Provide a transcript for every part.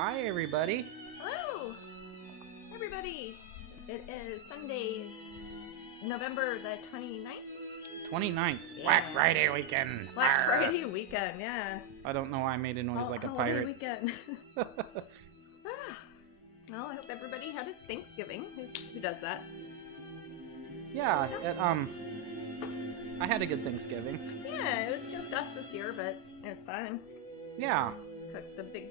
Hi, everybody. Hello, everybody. It is Sunday, November the 29th. 29th. Yeah. Black Friday weekend. Black Arr. Friday weekend, yeah. I don't know why I made a noise like a Holiday pirate. weekend. Well, I hope everybody had a Thanksgiving. Who does that? Yeah, I had a good Thanksgiving. Yeah, it was just us this year, but it was fun. Yeah. Cooked the big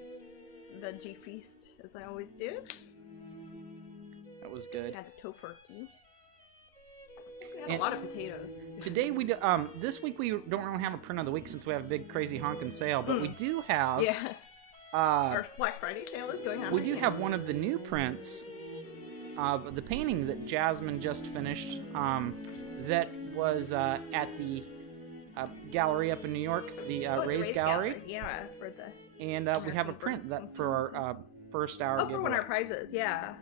veggie feast, as I always do. That was good. Had a tofurkey. We had And a lot of potatoes. Today we do, this week we don't really have a print of the week since we have a big crazy honkin' sale, but we do have Our Black Friday sale is going on. we do have one of the new prints of the paintings that Jasmine just finished. That was at the gallery up in New York, the Rays Gallery. Yeah, for the. And we have a print that for our first hour giveaway. For one of our prizes, yeah.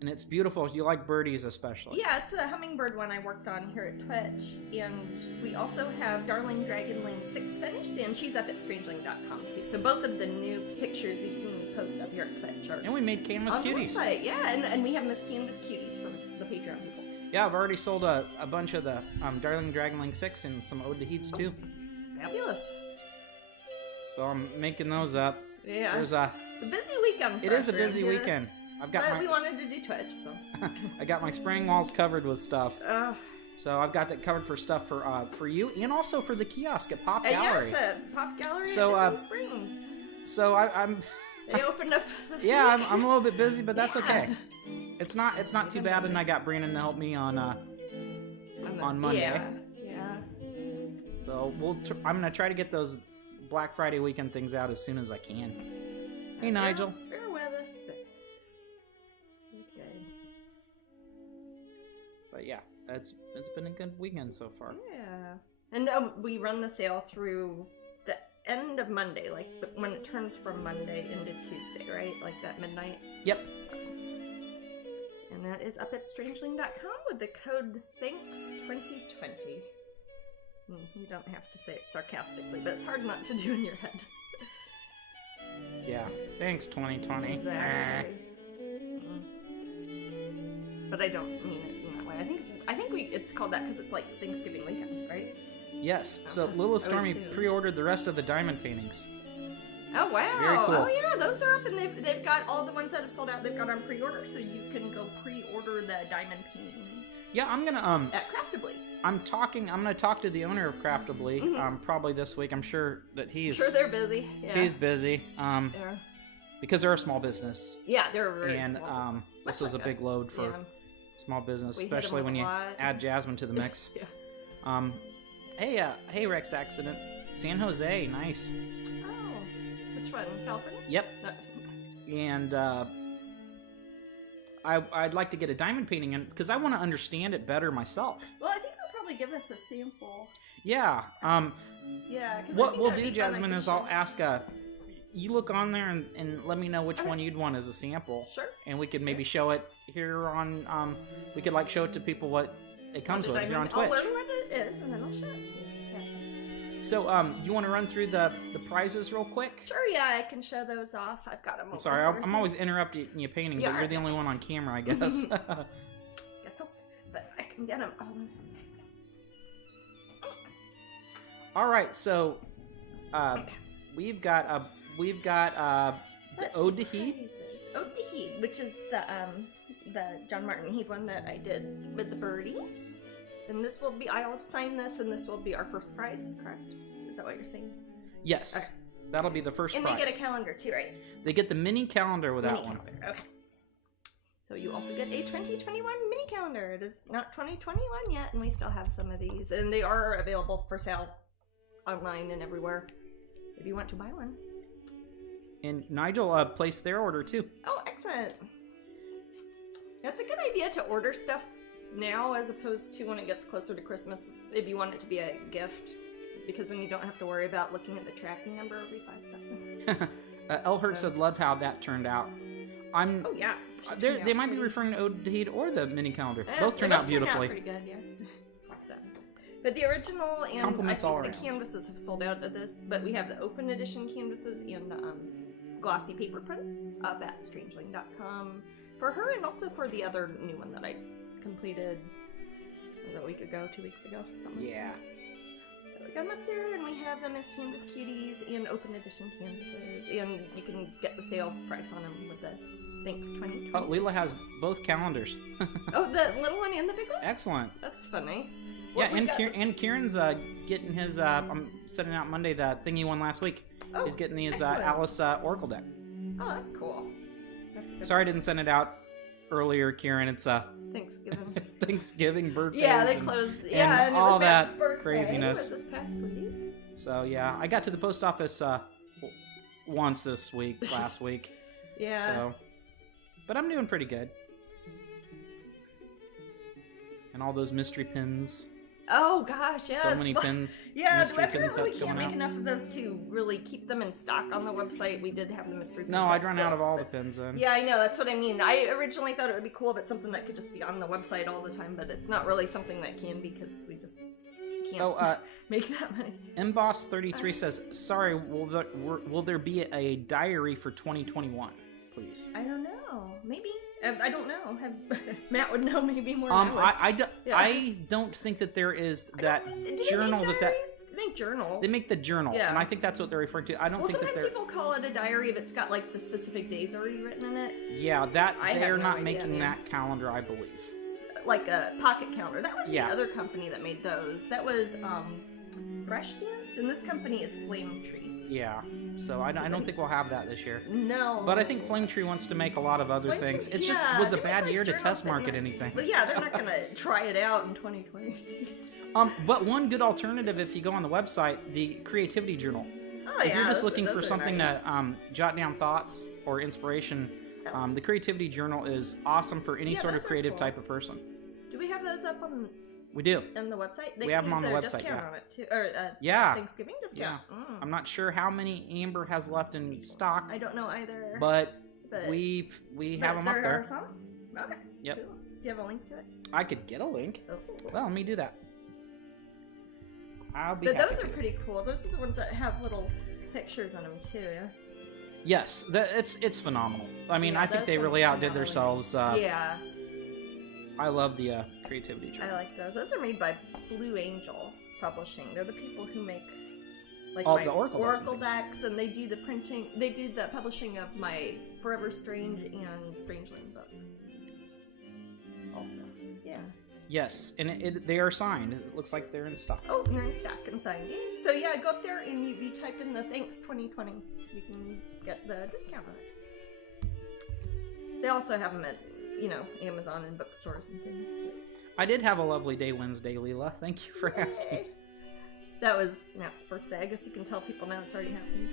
And it's beautiful. You like birdies especially. Yeah, it's the hummingbird one I worked on here at Twitch. And we also have Darling Dragonling 6 finished, and she's up at Strangeling.com too. So both of the new pictures you've seen me post up here at Twitch are And we made canvas on cuties. the website. Yeah, and we have Miss Canvas Cuties for the Patreon people. Yeah, I've already sold a bunch of the Darling Dragonling 6 and some Ode to Heats too. Fabulous. So I'm making those up. Yeah. There's It's a busy weekend. It is a busy weekend. I've got But we wanted to do Twitch, so. I got my spraying walls covered with stuff. So I've got that covered for stuff for you and also for the kiosk at Pop Gallery. Yes, Pop Gallery So, at Disney Springs. So I'm They opened up this yeah, week. I'm a little bit busy, but that's Yeah. okay. It's not too bad, and I got Brandon to help me on Monday. Yeah. So I'm gonna try to get those Black Friday weekend things out as soon as I can. Hey, Nigel. Bear with us, but okay. But yeah, it's been a good weekend so far. Yeah, and we run the sale through the end of Monday, like when it turns from Monday into Tuesday, right? Like that midnight. Yep. And that is up at Strangeling.com with the code THANKS2020. You don't have to say it sarcastically, but it's hard not to do in your head. Yeah. Thanks, 2020. Exactly. But I don't mean it in that way. I think it's called that because it's like Thanksgiving weekend, right? Yes. So Lilith Stormy pre-ordered the rest of the diamond paintings. Oh wow! Very cool. Oh yeah, those are up, and they've got all the ones that have sold out. They've got on pre-order, so you can go pre-order the diamond paintings. Yeah, I'm gonna at Craftably. I'm gonna talk to the owner of Craftably probably this week. I'm sure that he's sure they're busy. Yeah. He's busy. Because they're a small business. Yeah, they're a very and small business. this is a big load for small business, especially when you add Jasmine to the mix. Yeah. Hey Rex Accident, San Jose, nice. Oh, which one? California? Yep. And I'd like to get a diamond painting in because I want to understand it better myself. Well, I think they'll probably give us a sample. Yeah. Yeah. What we'll do, Jasmine, is I'll ask you look on there and let me know which one you'd want as a sample. Sure. And we could maybe show it here on we could show it to people what it comes with here on Twitch. I'll learn what it is and then I'll show it to you. Yeah. So you want to run through the prizes real quick? Sure, yeah, I can show those off. I've got them. I'm sorry, I'm always interrupting you painting, but you're the only one on camera, I guess. Guess so, but I can get them. All right, so we've got the Ode to Heat. Ode to Heat, which is the John Martin Heat one that I did with the birdies. And this will be, I'll sign this, and this will be our first prize, correct? Is that what you're saying? Yes. Okay. That'll be the first prize. And they get a calendar too, right? They get the mini calendar with that one. Okay. So you also get a 2021 mini calendar. It is not 2021 yet, and we still have some of these. And they are available for sale online and everywhere if you want to buy one. And Nigel placed their order too. Oh, excellent. That's a good idea to order stuff now as opposed to when it gets closer to Christmas if you want it to be a gift, because then you don't have to worry about looking at the tracking number every 5 seconds. Elhurt said love how that turned out. Oh yeah. They might be referring to Ode to Heat or the mini calendar. Both turned out beautifully. Pretty good, yeah. But the original and I think the canvases have sold out of this, but we have the open edition canvases and the glossy paper prints up at Strangeling.com for her, and also for the other new one that I completed a week ago, 2 weeks ago, something. Yeah. So we got them up there, and we have them as canvas cuties and open edition canvases, and you can get the sale price on them with the Thanks 2020. Oh, Leela has both calendars. Oh, the little one and the big one? Excellent. That's funny. Yeah, and Kieran's getting his, I'm setting out Monday, the thing he won last week. Oh, He's getting his excellent. Alice Oracle deck. Oh, that's cool. That's good. Sorry I didn't send it out earlier, Kieran. It's Thanksgiving. Thanksgiving, birthdays. Yeah, they close. Yeah, and all it was Matt's that birthday. craziness. It was this past week. So yeah, I got to the post office once this week, last week. Yeah. So, but I'm doing pretty good. And all those mystery pins. Oh gosh, yes. So many pins. Yeah, mystery pin apparently we sets can't going make out. enough of those to really keep them in stock on the website. We did have the mystery pin No, sets I'd run out built, of all the but- pins then. Yeah, I know, that's what I mean. I originally thought it would be cool if it's something that could just be on the website all the time, but it's not really something that can because we just can't Oh, make that many. Emboss33 says, sorry, will there be a diary for 2021, please? I don't know. Maybe. I don't know. Matt would know maybe more than I would. I don't think that there is that journal that They make journals. they make the journal, Yeah. and I think that's what they're referring to. I don't Well, think that sometimes they're. people call it a diary if it's got like the specific days already written in it. Yeah, that I they have are no not idea, making man. that calendar, I believe. Like a pocket calendar. That was Yeah. the other company that made those. That was Brush Dance, and this company is Flame Tree. Yeah, so I don't think we'll have that this year. No. But I think Flame Tree wants to make a lot of other Flame things. Tree- It just yeah, was a they make, bad like, year to journals test that market not- anything. But yeah, they're not gonna try it out in 2020. But one good alternative, if you go on the website, the Creativity Journal. Oh If yeah. you're just those- looking those for are something nice. to jot down thoughts or inspiration, the Creativity Journal is awesome for any Yeah, sort of those are creative cool. type of person. Do we have those up on We do. the website? We They have can them on use the their website, discount yeah. on it too, or Yeah. Thanksgiving discount. Mm. I'm not sure how many Amber has left in stock, I don't know either. but But we but have them up there there. are some. Okay. Yep. Cool. Do you have a link to it? I could get a link. Oh. Well, let me do that. I'll be But happy those are to. pretty cool. Those are the ones that have little pictures on them too. Yeah. Yes, it's phenomenal. I mean, Yeah, I think those they ones really are outdid phenomenal. themselves. Yeah, I love the Creativity Journal. I like those. Those are made by Blue Angel Publishing. They're the people who make like All my the Oracle decks and things. decks, and they do the printing. They do the publishing of my Forever Strange and Strangeling books. Also, yeah. Yes, and they are signed. It looks like they're in stock. Oh, and they're in stock and signed. Yeah. So yeah, go up there and you type in the Thanks 2020. You can get the discount on it. They also have them at, Amazon and bookstores and things. I did have a lovely day Wednesday, Leela. Thank you for asking. Yay. That was Matt's birthday. I guess you can tell people now it's already happening.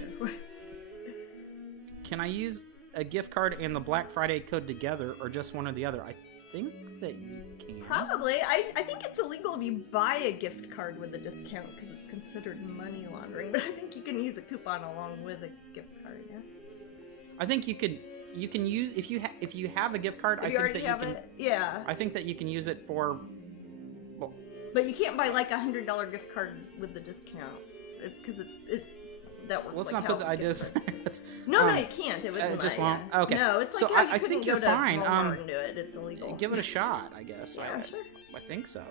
Can I use a gift card and the Black Friday code together, or just one or the other? I think that you can. Probably. I think it's illegal if you buy a gift card with a discount because it's considered money laundering. But I think you can use a coupon along with a gift card. Yeah. I think you can use if you have a gift card. If I you think already that have you can. it, yeah. I think that you can use it for. Well, But you can't buy like $100 gift card with the discount because it's that works. let's like not put the how gift ideas. cards- No, you can't. It wouldn't. just yeah. won't? Okay. No, it's So like how you I couldn't think go you're to fine. Walmart and do it. It's illegal. Give it a shot, I guess. Yeah, sure. I think so.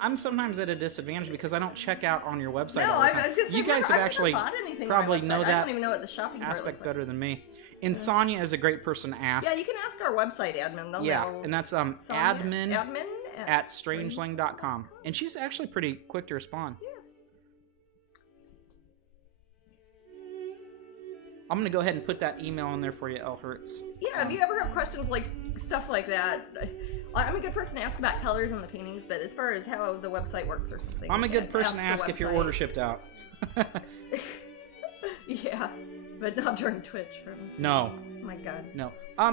I'm sometimes at a disadvantage because I don't check out on your website No, all the I time. was gonna say You guys I've have never actually bought anything on probably my know website. I that don't even know what the shopping part aspect looks like. better than me. And Sonia is a great person to ask. Yeah, you can ask our website admin. They'll Yeah, know. and that's Sonia- admin at Strangeling. strangeling.com. And she's actually pretty quick to respond. Yeah. I'm going to go ahead and put that email in there for you, El Hertz. Yeah, if you ever have questions like stuff like that, I'm a good person to ask about colors on the paintings, but as far as how the website works or something, I'm a good person to the ask if your website. order shipped out. Yeah, but not during Twitch. No. Oh my God. No.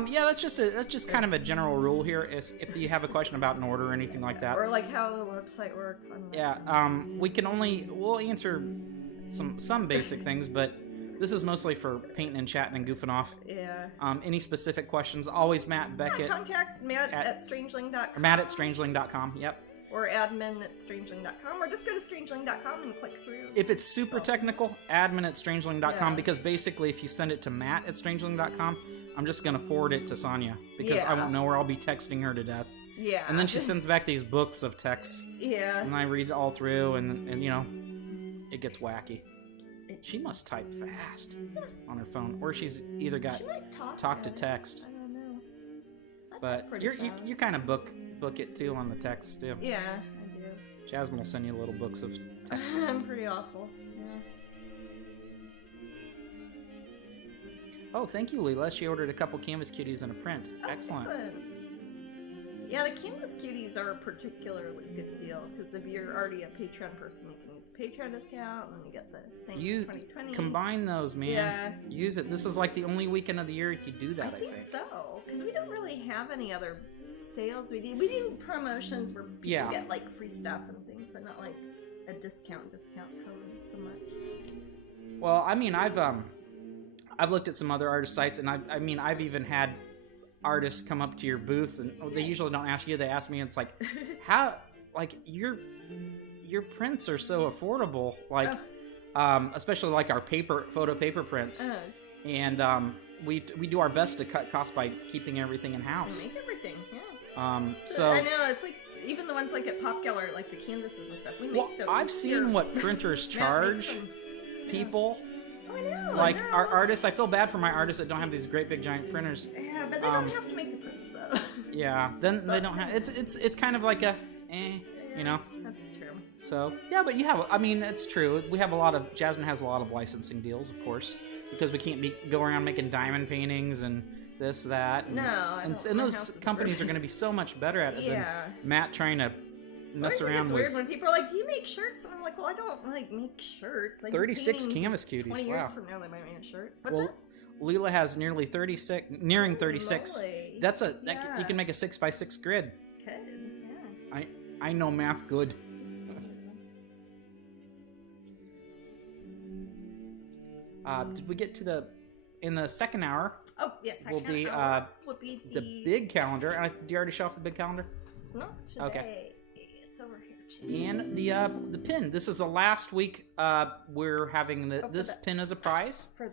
Yeah, that's just kind of a general rule here. Is if you have a question about an order or anything like that. Or like how the website works. I don't know. Yeah. We'll answer some basic things, but this is mostly for painting and chatting and goofing off. Yeah. Any specific questions? Always Matt Beckett. Contact Matt at Strangeling.com. Or Matt at Strangeling.com. Yep. or admin@strangeling.com, or just go to strangeling.com and click through. If it's super technical, admin@strangeling.com, Yeah. because basically if you send it to Matt@strangeling.com, I'm just going to forward it to Sonia, because I won't know where I'll be texting her to death. Yeah. And then she sends back these books of texts, Yeah. and I read all through, and you know, it gets wacky. She must type fast on her phone, or she's either got She might talk to text. I don't know. I But type pretty you fast. kind of book it too on the text too. Yeah, I do. Jasmine will send you little books of text. I'm pretty awful. Yeah. Oh, thank you, Leela. She ordered a couple Canvas Cuties and a print. Oh, Excellent. Yeah, the Canvas Cuties are a particularly good deal because if you're already a Patreon person, you can use the Patreon discount and then you get the Thanks Use 2020. combine those, man. Yeah. Use it. This is like the only weekend of the year you do that. I think. so because we don't really have any other sales. We do promotions where people Yeah. get like free stuff and things, but not like a discount code so much. Well, I mean, I've looked at some other artist sites, and I've even had artists come up to your booth, and they usually don't ask you. They ask me, and it's like, how, like your prints are so affordable, like, especially like our photo paper prints, and we do our best to cut costs by keeping everything in house. We make everything, yeah. So I know it's like even the ones like at Pop Gallery, like the canvases and stuff. We make those. I've seen here. what printers charge people. Oh, I know. Like they're our almost- artists, I feel bad for my artists that don't have these great big giant printers. Yeah, but they don't have to make the prints though. Yeah, then they don't have. It's kind of like a, you know. That's true. So yeah, but you have. I mean, it's true. We have a lot of. Jasmine has a lot of licensing deals, of course, because we can't go around making diamond paintings and this, that. And, No, I and, don't- and my those house isn't companies very- are going to be so much better at it Yeah. than Matt trying to mess I think around it's with. weird when people are like, "Do you make shirts?" And I'm like, "Well, I don't like make shirts." Like 36 paintings, Canvas Cuties. 20 Wow. years from now, they might make a shirt. What's Well, that? Leela has nearly 36, nearing 36. moly. That's you Yeah. can make a 6x6 grid. Good. Yeah. I know math good. Did we get to in the second hour? Oh yes, Will be, would be The big calendar. Do you already show off the big calendar? Not today. Okay. It's over here too. And the pin. This is the last week. We're having this pin as a prize. For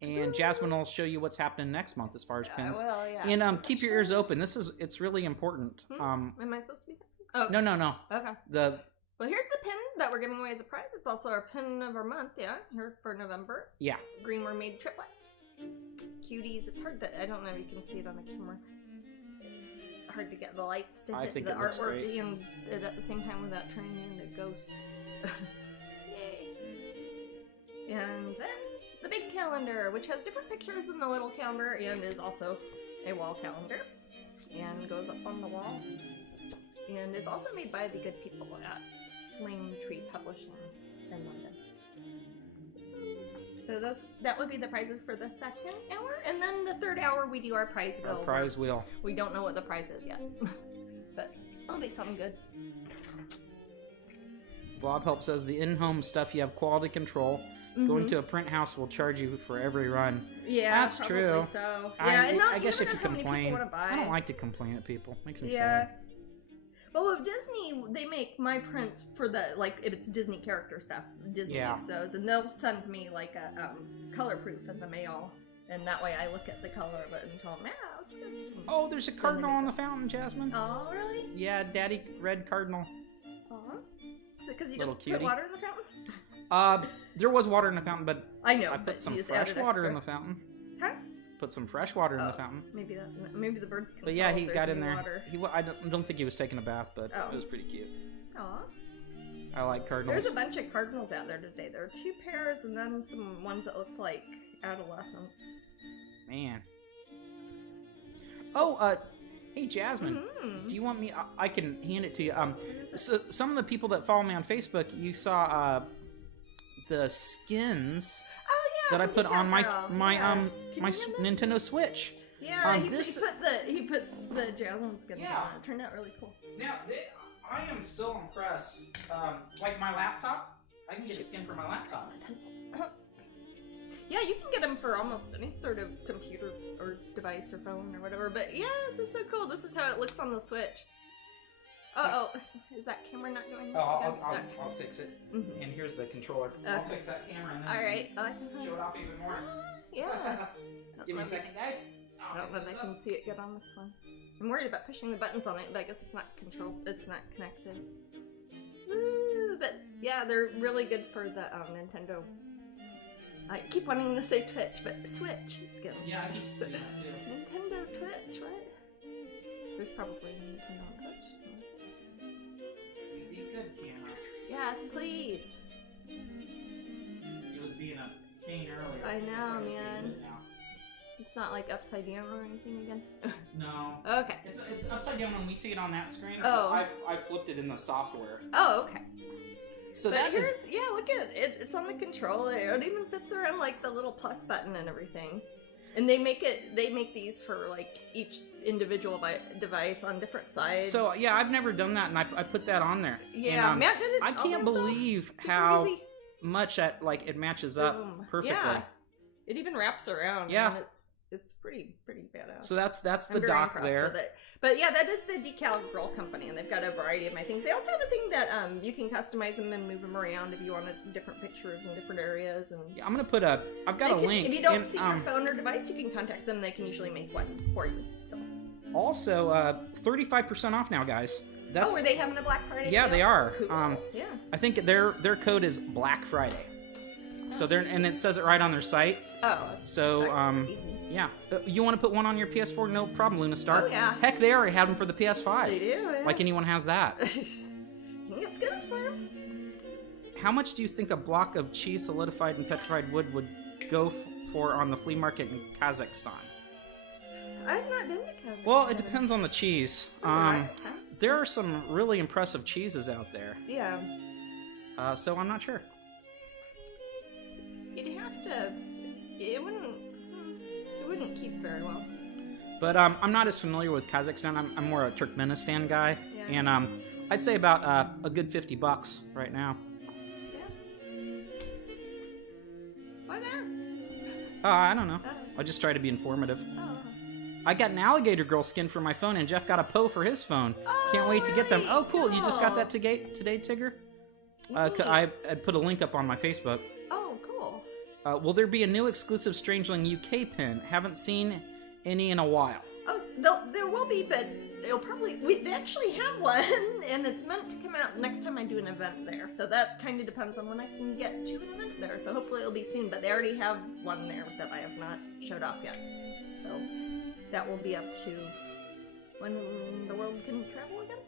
the And Jasmine will show you what's happening next month as far as pins. Well, yeah. And keep your ears open. It's really important. Am I supposed to be sexy? Oh No. Okay. Well, here's the pin that we're giving away as a prize. It's also our pin of our month, yeah, here for November. Yeah. Green Mermaid triplets. Cuties. It's hard to, I don't know if you can see it on the camera. It's hard to get the lights to I hit think the it looks artwork great. and at the same time without turning me into a ghost. Yay. And then the big calendar, which has different pictures than the little calendar and is also a wall calendar and goes up on the wall. And is also made by the good people at Flame Tree Publishing in London. So that would be the prizes for the second hour, and then the third hour we do our prize wheel. Our prize wheel. We don't know what the prize is yet, but it'll be something good. Bob Help says the in-home stuff you have quality control. Going to a print house will charge you for every run. Yeah, that's probably true. So yeah, and I guess if you complain, buy. I don't like to complain at people. Makes me Yeah. sad. Well, with Disney, they make my prints for the, like, if it's Disney character stuff, Disney makes those, and they'll send me, like, a color proof in the mail, and that way I look at the color of it and tell them, yeah, it's good. Oh, there's a cardinal on the fountain, Jasmine. Oh, really? Yeah, Daddy Red Cardinal. Aw. Because you Little just cutie. put water in the fountain? There was water in the fountain, but I know, I but put some you just fresh added water in extra. the fountain. Huh? Put some fresh water in the Oh. fountain. Maybe the birds can But yeah, tell he if there's got in any there. Water. I don't think he was taking a bath, but Oh. it was pretty cute. Aw. I like cardinals. There's a bunch of cardinals out there today. There are 2 pairs and then some ones that looked like adolescents. Man. Oh, hey Jasmine. Mm. Do you want me? I can hand it to you. So some of the people that follow me on Facebook, you saw the skins Oh yeah, that I from put on my Decathlon. my Yeah. Can you my hand this? Nintendo Switch. Yeah, he this- put the Jasmine skins Yeah. on. It turned out really cool. Now I am still impressed. Like my laptop, I can get a skin for my laptop. Pencil. Yeah, you can get them for almost any sort of computer or device or phone or whatever. But yes, it's so cool. This is how it looks on the Switch. Oh, is that camera not going? Oh, Okay. I'll fix it. Mhm. And here's the controller. I'll fix that camera and then Alright. show it off even more. Yeah. Give me a second, guys. I don't know if I can see it good on this one. I'm worried about pushing the buttons on it, but I guess it's not it's not connected. Woo! But yeah, they're really good for the Nintendo. I keep wanting to say Twitch, but Switch skill. Yeah, I keep saying that too. Nintendo Twitch, what? There's probably a Nintendo on Twitch. Be good, camera. Yes, please. It was being a pain earlier. I know, So it's being man. good now. It's not like upside down or anything again. No. Okay. It's upside down when we see it on that screen. Oh. I flipped it in the software. Oh, okay. So but that here's, is. yeah, look at it. It's on the controller. It even fits around like the little plus button and everything. And they make these for like each individual device on different sides. So yeah, I've never done that, and I put that on there. Yeah, and, Matt did it. I all can't himself. believe Super how easy. much it matches up Boom. perfectly. Yeah. It even wraps around. Yeah. And it's pretty badass. So that's the I'm very dock impressed there. with it. But yeah, that is the Decal Grill Company, and they've got a variety of my things. They also have a thing that you can customize them and move them around if you want different pictures in different areas. And Yeah, I'm gonna put I've got a link. If you don't in, see your phone or device, you can contact them. They can usually make one for you. So. Also, 35% off now, guys. That's, Are they having a Black Friday? Yeah, sale? they are. Cool. Yeah. I think their code is Black Friday. So and it says it right on their site. Oh. So That's easy. yeah, you want to put one on your PS4? No problem, Luna Star. Oh yeah. Heck, they already had them for the PS5. They do. Yeah. Like anyone has that. It's good for 'em. How much do you think a block of cheese solidified and petrified wood would go for on the flea market in Kazakhstan? I've not been to Kazakhstan. Well, it depends on the cheese. Rajasthan? There are some really impressive cheeses out there. Yeah. So I'm not sure. You'd have to. It wouldn't keep very well. But I'm not as familiar with Kazakhstan. I'm more a Turkmenistan guy, Yeah. and I'd say about a good $50 right now. Yeah. Why ask? I don't know. Oh. I'll just try to be informative. Oh. I got an alligator girl skin for my phone, and Jeff got a Poe for his phone. Can't wait to get them. really? Oh, cool! You just got Cool. that today, Tigger? Neat. I put a link up on my Facebook. Oh, cool. Will there be a new exclusive Strangeling UK pin? Haven't seen any in a while. Oh, there will be, but they'll probably. They actually have one, and it's meant to come out next time I do an event there. So that kind of depends on when I can get to an event there. So hopefully it'll be soon. But they already have one there that I have not showed off yet. So that will be up to when the world can travel again.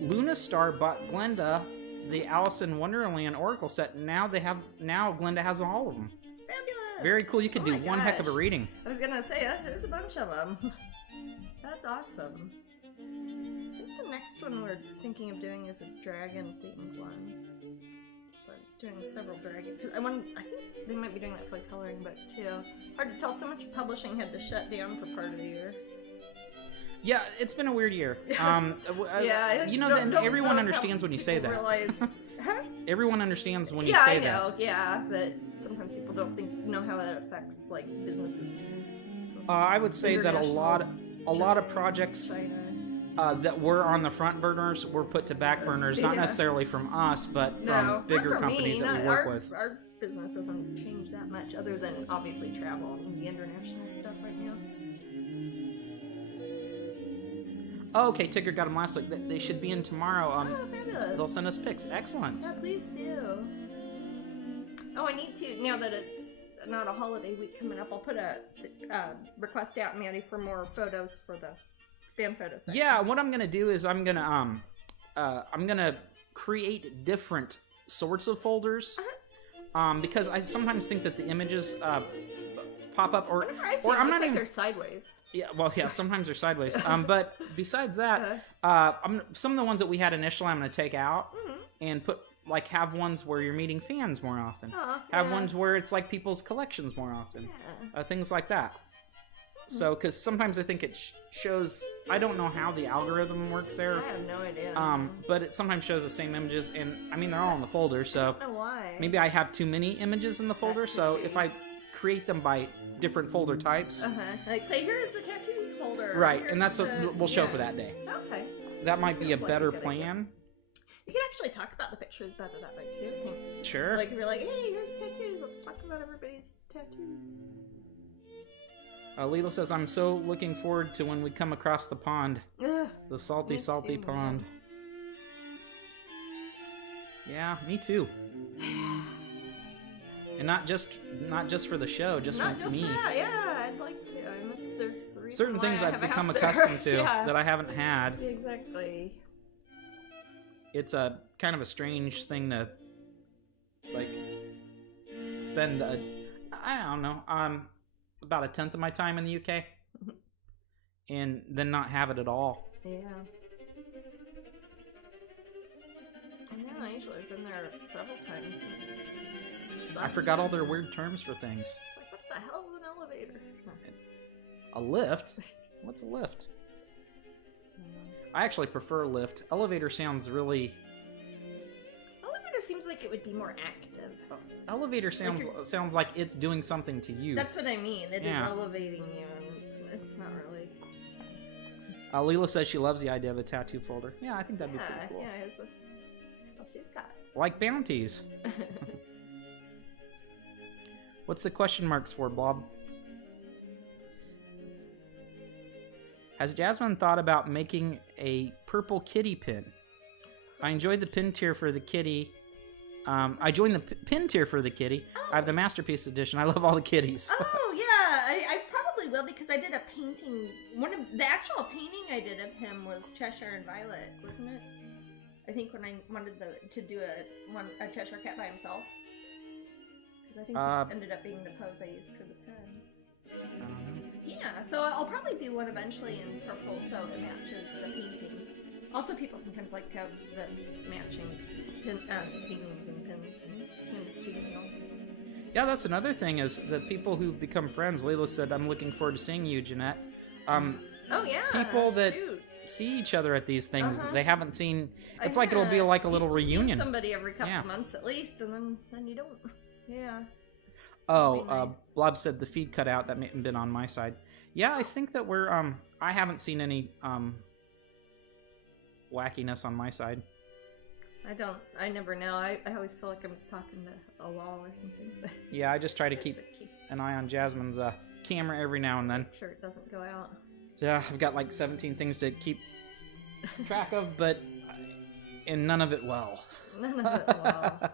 Luna Star bought Glenda the Alice in Wonderland Oracle set. Now Glenda has all of them. Fabulous! Very cool. You could do my one heck of a gosh. reading. I was gonna say there's a bunch of them. That's awesome. I think the next one we're thinking of doing is a dragon themed one. So I was doing several dragon. Cause I think they might be doing that for the coloring book too. Hard to tell. So much publishing had to shut down for part of the year. Yeah, it's been a weird year. Yeah, you know, don't everyone know understands how when you say people that. Realize, huh? Everyone understands when you Yeah, say I know. that. Yeah, but sometimes people don't know how that affects like businesses. I would say that a lot International of projects China. that were on the front burners were put to back burners, not Yeah. necessarily from us, but No, from not bigger from companies me. that Not we work our, with. Our business doesn't change that much, other than obviously travel and the international stuff right now. Oh, okay, Tigger got them last week. They should be in tomorrow. Oh, fabulous! They'll send us pics. Excellent. Yeah, please do. Oh, I need to, now that it's not a holiday week coming up, I'll put a request out, Maddie, for more photos for the fan photos. Yeah, what I'm gonna do is I'm gonna create different sorts of folders, because I sometimes think that the images pop up, or I'm not even. They're sideways. Yeah, well, yeah, sometimes they're sideways. But besides that, some of the ones that we had initially, I'm gonna take out and put. Like, have ones where you're meeting fans more often. Have ones where it's like people's collections more often. Yeah. Things like that. So, because sometimes I think it shows... I don't know how the algorithm works there. I have no idea. But it sometimes shows the same images, and I mean, they're all in the folder, so... I don't know why. Maybe I have too many images in the folder, so if I create them by different folder types... Like, say, here's the tattoos folder. Right, here's and that's what the... we'll show for that day. Okay. that might be a Sounds like better a good idea. plan. You can actually talk about the pictures better that way too, I think. Sure. Like, if you're like, hey, here's tattoos, let's talk about everybody's tattoos. Leela says, I'm so looking forward to when we come across the pond. Ugh, The salty, me salty too, pond. man. Yeah, me too. And not just for the show, just Not for just me. for that, yeah, I'd like to. I miss, there's a reason Certain why things I I've have a become house accustomed there. to Yeah. that I haven't had. Exactly. It's a kind of a strange thing to like spend I don't know, about a tenth of my time in the UK and then not have it at all. Yeah. Yeah, I usually have been there several times since. I forgot all their weird terms for things. Like, what the hell is an elevator? A lift? What's a lift? I actually prefer lift. Elevator sounds really... Elevator seems like it would be more active. Elevator sounds like it's doing something to you. That's what I mean. It is Yeah. elevating you, and it's not really. Leela says she loves the idea of a tattoo folder. Yeah, I think that'd be pretty cool. Yeah, it's well, she's got. Like bounties. What's the question marks for, Bob? Has Jasmine thought about making a purple kitty pin? I enjoyed the pin tier for the kitty. I joined the pin tier for the kitty. Oh. I have the Masterpiece Edition. I love all the kitties. Oh yeah, I probably will because I did a painting. One of the actual painting I did of him was Cheshire and Violet, wasn't it? I think when I wanted to do a Cheshire cat by himself. Because I think this ended up being the pose I used for the pen. Yeah, so I'll probably do one eventually in purple so it matches the painting. Also, people sometimes like to have the matching paintings and pins and keys and all. Yeah, that's another thing is that people who've become friends. Layla said, "I'm looking forward to seeing you, Jeanette." Oh yeah, people that shoot. see each other at these things they haven't seen. It's I like it'll be like a little used to see reunion. Somebody every couple Yeah. months at least, and then you don't. Yeah. Oh, That'd be nice. Blob said the feed cut out. That may have been on my side. Yeah, I think that we're I haven't seen any wackiness on my side. I never know. I always feel like I'm just talking to a wall or something. Yeah, I just try to keep an eye on Jasmine's camera every now and then. Make sure it doesn't go out. Yeah, I've got like 17 things to keep track of, but and none of it well. None of it well.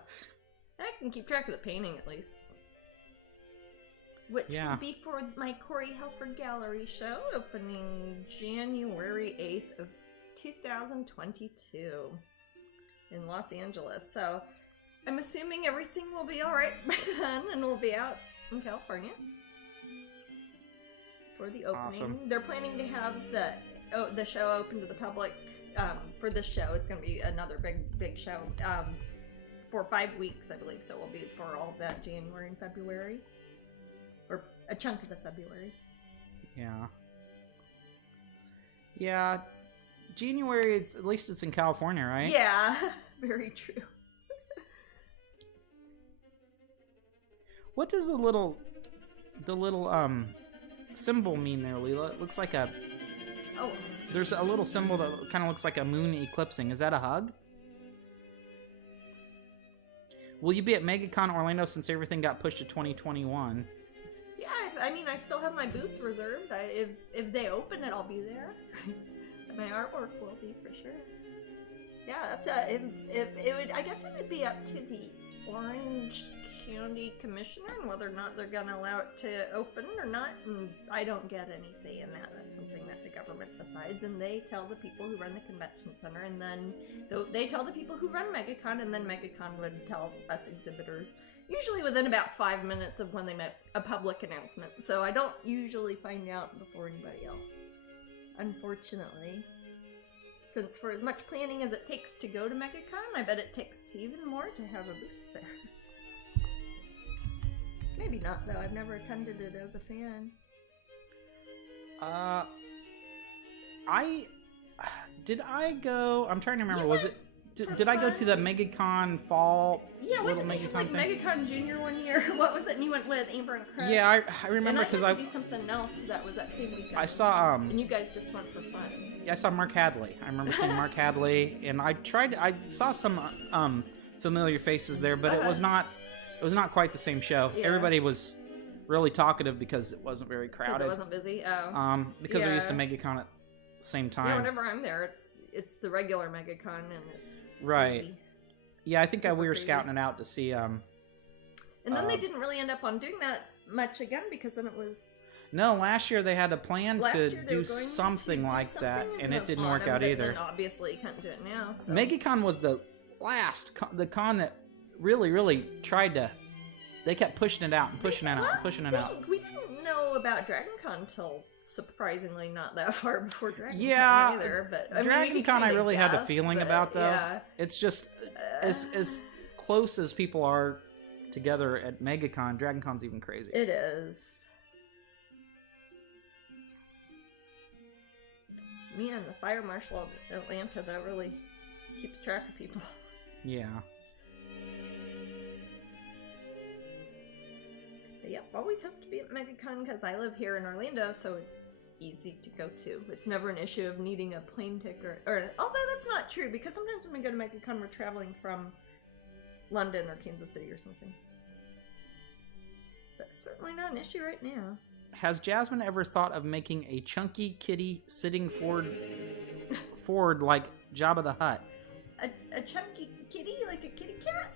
I can keep track of the painting at least. Which will be for my Corey Helford Gallery show opening January 8th of 2022 in Los Angeles. So I'm assuming everything will be alright by then and we'll be out in California for the opening. Awesome. They're planning to have the show open to the public for this show. It's going to be another big show for 5 weeks, I believe. So it will be for all of that January and February. Or a chunk of the February. Yeah. Yeah. January, at least it's in California, right? Yeah, very true. What does the little symbol mean there, Leela? It looks like a... Oh. There's a little symbol that kind of looks like a moon eclipsing. Is that a hug? Will you be at MegaCon Orlando since everything got pushed to 2021? Yeah, I mean, I still have my booth reserved. If they open it, I'll be there. My artwork will be for sure. Yeah, that's if it would. I guess it would be up to the Orange County Commissioner and whether or not they're gonna allow it to open or not. And I don't get any say in that. That's something that the government decides, and they tell the people who run the convention center, and then they tell the people who run MegaCon, and then MegaCon would tell us exhibitors. Usually within about 5 minutes of when they make a public announcement. So I don't usually find out before anybody else. Unfortunately. Since for as much planning as it takes to go to MegaCon, I bet it takes even more to have a booth there. Maybe not though, I've never attended it as a fan. Did I go? I'm trying to remember. Was it Did I go to the MegaCon fall? Yeah, what did they have, like, thing? MegaCon Junior one year? What was it? And you went with Amber and Chris? Yeah, I remember because I do something else that was that same weekend. I saw and you guys just went for fun. Yeah, I saw Mark Hadley. I remember seeing Mark Hadley, and I saw some familiar faces there, but it was not quite the same show. Yeah. Everybody was really talkative because it wasn't very crowded. It wasn't busy. Oh. Because they're used to MegaCon at the same time. Yeah, whenever I'm there, it's the regular MegaCon, and it's right. crazy. Yeah, I think we were scouting it out to see. And then they didn't really end up on doing that much again because then it was. No, last year they had a plan to do something like that, and it didn't work out either. Then obviously, you can't do it now. So. MegaCon was the the con that really tried to. They kept pushing it out and pushing it out and pushing it out. We didn't know about DragonCon until surprisingly not that far before DragonCon either. But DragonCon, I really had a feeling about though. Yeah. It's just as close as people are together at MegaCon. DragonCon's even crazier. It is. Me and the fire marshal of Atlanta that really keeps track of people. Yeah. But yep, always hope to be at MegaCon because I live here in Orlando, so it's easy to go to. It's never an issue of needing a plane ticket. Although that's not true, because sometimes when we go to MegaCon, we're traveling from London or Kansas City or something. But it's certainly not an issue right now. Has Jasmine ever thought of making a chunky kitty sitting forward like Jabba the Hutt? A chunky kitty, like a kitty cat?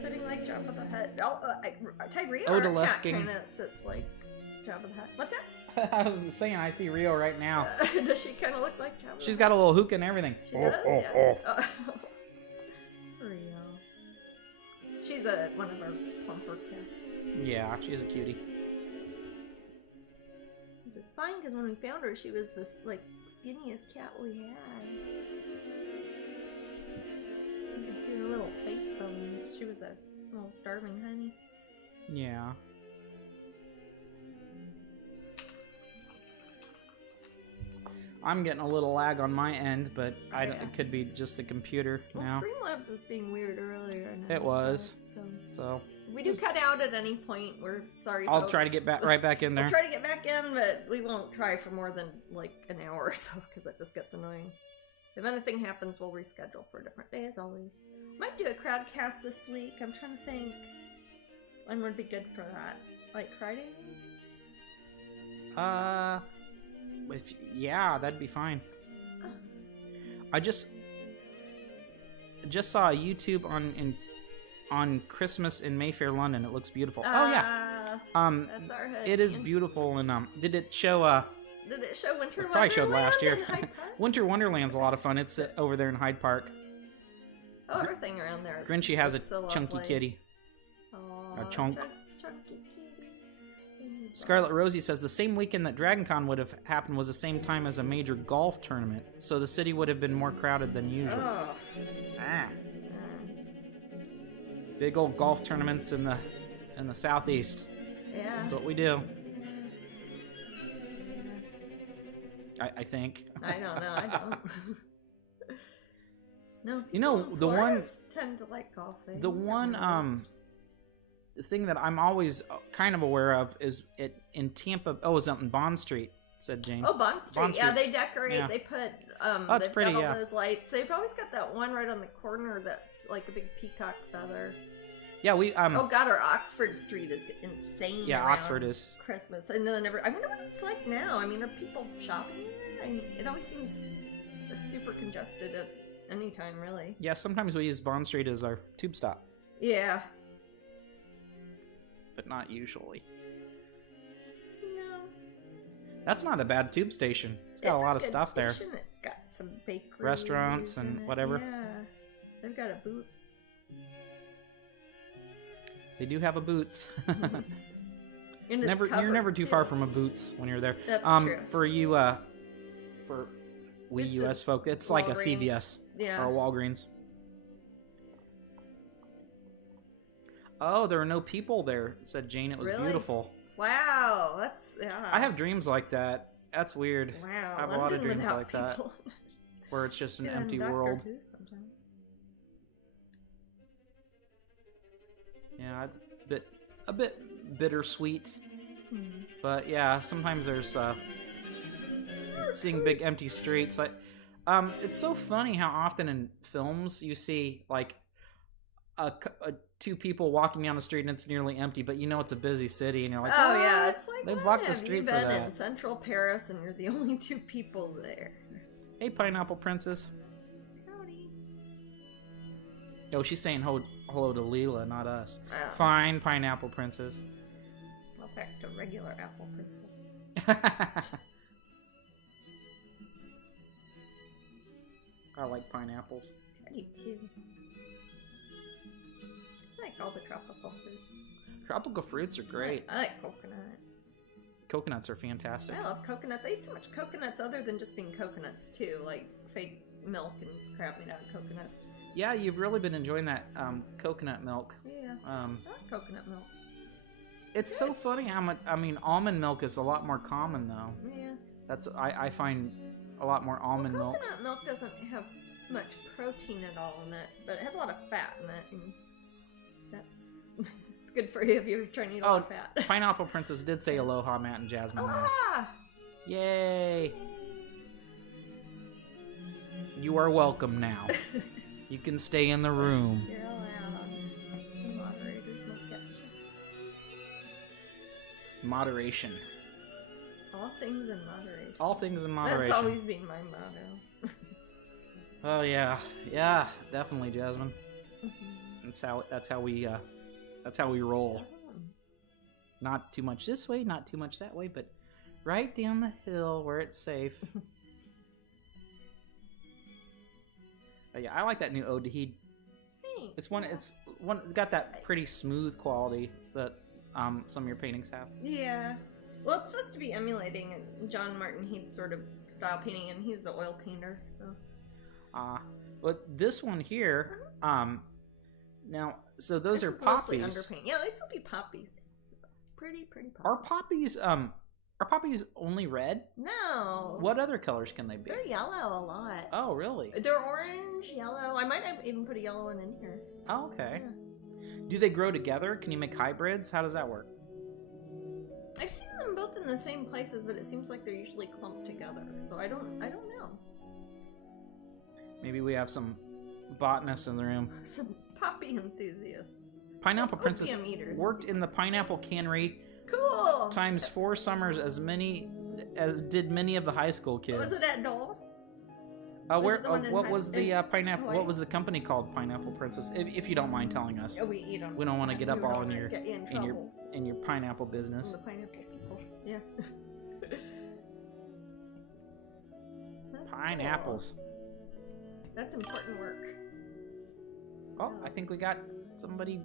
Sitting like Jabba the Hutt. Tyria, our cat, kind of sits like Jabba the Hutt. What's that? I was saying, I see Rio right now. Does she kind of look like Jabba? She's got a little hookah and everything. She does, yeah. Rio. She's one of our plumper cats. Yeah, she's a cutie. It was fine because when we found her, she was the skinniest cat we had. You can see her little face bones. She was a little starving honey. Yeah. I'm getting a little lag on my end, but it could be just the computer now. Streamlabs was being weird earlier. It was. So we do cut out at any point. We're sorry. I'll folks. try to get right back in there. We'll try to get back in, but we won't try for more than like an hour or so because that just gets annoying. If anything happens, we'll reschedule for a different day as always. Might do a crowdcast this week. I'm trying to think when would be good for that. Like Friday? Yeah, that'd be fine. I just saw a YouTube on Christmas in Mayfair, London. It looks beautiful. Oh yeah. That's our hood. It is beautiful, and did it show Did it show Winter Wonderland? Probably showed last year. In Hyde Park? Winter Wonderland's a lot of fun. It's over there in Hyde Park. Oh, everything around there. Grinchy has a so chunky lovely. kitty. Aww, A chunk. Chunky kitty. Scarlet Rosie says the same weekend that DragonCon would have happened was the same time as a major golf tournament, so the city would have been more crowded than usual. Oh. Big old golf tournaments in the southeast. Yeah. That's what we do. I think. I don't know. I don't. No. You know, the one tend to like golfing. The one the thing that I'm always kind of aware of is it in Tampa. Oh, is up in Bond Street? Said Jane. Oh, Bond Street. Yeah, they decorate. Yeah. They put. That's they've pretty. Got all those lights. They've always got that one right on the corner that's like a big peacock feather. Yeah, we. Oh God, our Oxford Street is insane. Yeah, Oxford is Christmas, and then I wonder what it's like now. I mean, are people shopping there? I mean, it always seems super congested at any time, really. Yeah, sometimes we use Bond Street as our tube stop. Yeah. But not usually. No. That's not a bad tube station. It's got a lot of stuff there. It's got some bakeries, restaurants, and whatever. Yeah, they've got a Boots. They do have a Boots. You're never too far from a Boots when you're there. That's true. For you, for we US folk, it's like a CVS or a Walgreens. Oh, there are no people there, said Jane. It was beautiful. Wow, I have dreams like that. That's weird. Wow. I have a lot of dreams like that, where it's just an empty world. Yeah, it's a bit bittersweet. But yeah, sometimes there's seeing big empty streets. It's so funny how often in films you see like two people walking down the street and it's nearly empty, but you know it's a busy city, and you're like, oh yeah, it's like, they blocked the street for that. You've been in central Paris and you're the only two people there. Hey, Pineapple Princess. Howdy. Oh, she's saying hello to Leela, not us. Oh. Fine, Pineapple Princess. I'll talk to regular Apple Princess. I like pineapples. I do too. I like all the tropical fruits. Tropical fruits are great. I like coconut. Coconuts are fantastic. I love coconuts. I eat so much coconuts other than just being coconuts too, like fake milk and crap made out of coconuts. Yeah, you've really been enjoying that coconut milk. Yeah, I like coconut milk. It's so funny how much. I mean, almond milk is a lot more common though. Yeah. I find a lot more almond milk. Coconut milk doesn't have much protein at all in it, but it has a lot of fat in it, and that's it's good for you if you're trying to eat a lot of fat. Pineapple Princess did say aloha, Matt and Jasmine. Aloha! Yay! You are welcome now. You can stay in the room. You're allowed. The moderators will catch you. Moderation. All things in moderation. All things in moderation. That's always been my motto. Oh yeah, definitely, Jasmine. That's how we roll. Not too much this way, not too much that way, but right down the hill where it's safe. Oh, yeah, I like that new Ode to Heed. It's got that pretty smooth quality that some of your paintings have. Yeah. Well, it's supposed to be emulating John Martin Heat's sort of style painting, and he was an oil painter, so. But this one here, now, so those are poppies. Underpaint. Yeah, they still be poppies. Pretty poppies. Are poppies only red? No. What other colors can they be? They're yellow a lot. Oh, really? They're orange, yellow. I might have even put a yellow one in here. Oh, okay. Yeah. Do they grow together? Can you make hybrids? How does that work? I've seen them both in the same places, but it seems like they're usually clumped together. So I don't know. Maybe we have some botanists in the room. Some poppy enthusiasts. Pineapple Princess worked in the pineapple cannery. Cool. Times 4 summers as did many of the high school kids. Was it at Dole? What was the pineapple? What was the company called? Pineapple Princess. If you don't mind telling us. Oh, we don't want to get up all in your in pineapple business. The pineapple people. Yeah. Pineapples. Cool. That's important work. Oh, I think we got somebody.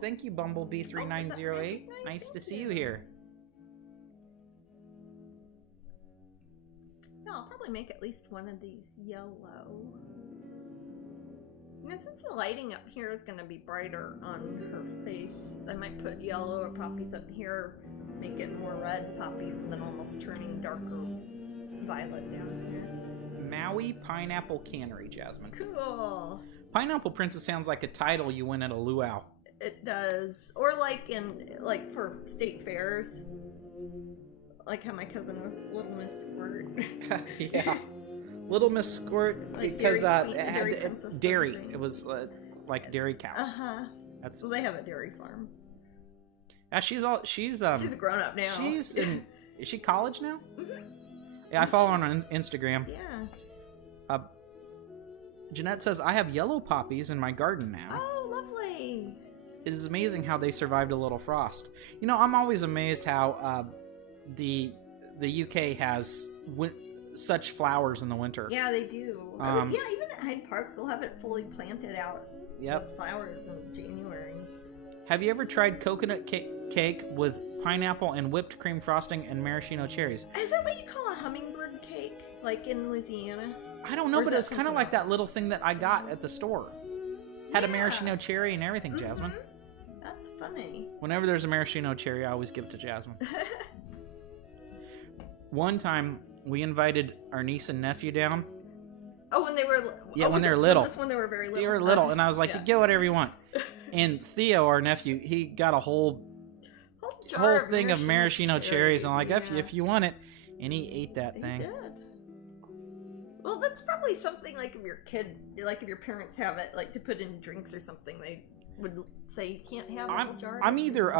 Thank you, Bumblebee 3908. Nice to see you here. Yeah, I'll probably make at least one of these yellow. You know, since the lighting up here is going to be brighter on her face, I might put yellow or poppies up here, make it more red poppies, and then almost turning darker violet down here. Maui Pineapple Cannery, Jasmine. Cool. Pineapple Princess sounds like a title you win at a luau. It does. Or like for state fairs. Like how my cousin was Little Miss Squirt. Yeah. Little Miss Squirt, like because dairy, it had dairy. It was like dairy cows. Uh-huh. So they have a dairy farm. Yeah, she's a grown up now. Is she college now? Mm-hmm. Yeah, I follow her on Instagram. Yeah. Jeanette says, I have yellow poppies in my garden now. Oh, lovely. It is amazing how they survived a little frost. You know, I'm always amazed how the UK has such flowers in the winter. Yeah, they do. Even at Hyde Park, they'll have it fully planted out. Yep. With flowers in January. Have you ever tried coconut cake with pineapple and whipped cream frosting and maraschino cherries? Is that what you call a hummingbird cake, like in Louisiana? I don't know, but it's kind of like that little thing that I got at the store. Had a maraschino cherry and everything, Jasmine. That's funny. Whenever there's a maraschino cherry, I always give it to Jasmine. One time, we invited our niece and nephew down. Oh, when they were... Yeah, when they were little. Was this when they were very little? They were little, and I was like, yeah. get whatever you want. And Theo, our nephew, he got a whole thing of maraschino cherries. And I'm like, if you want it. And he ate that thing. He did. Well, that's probably something like if your parents have it, like to put in drinks or something, they would say you can't have a whole jar. I'm either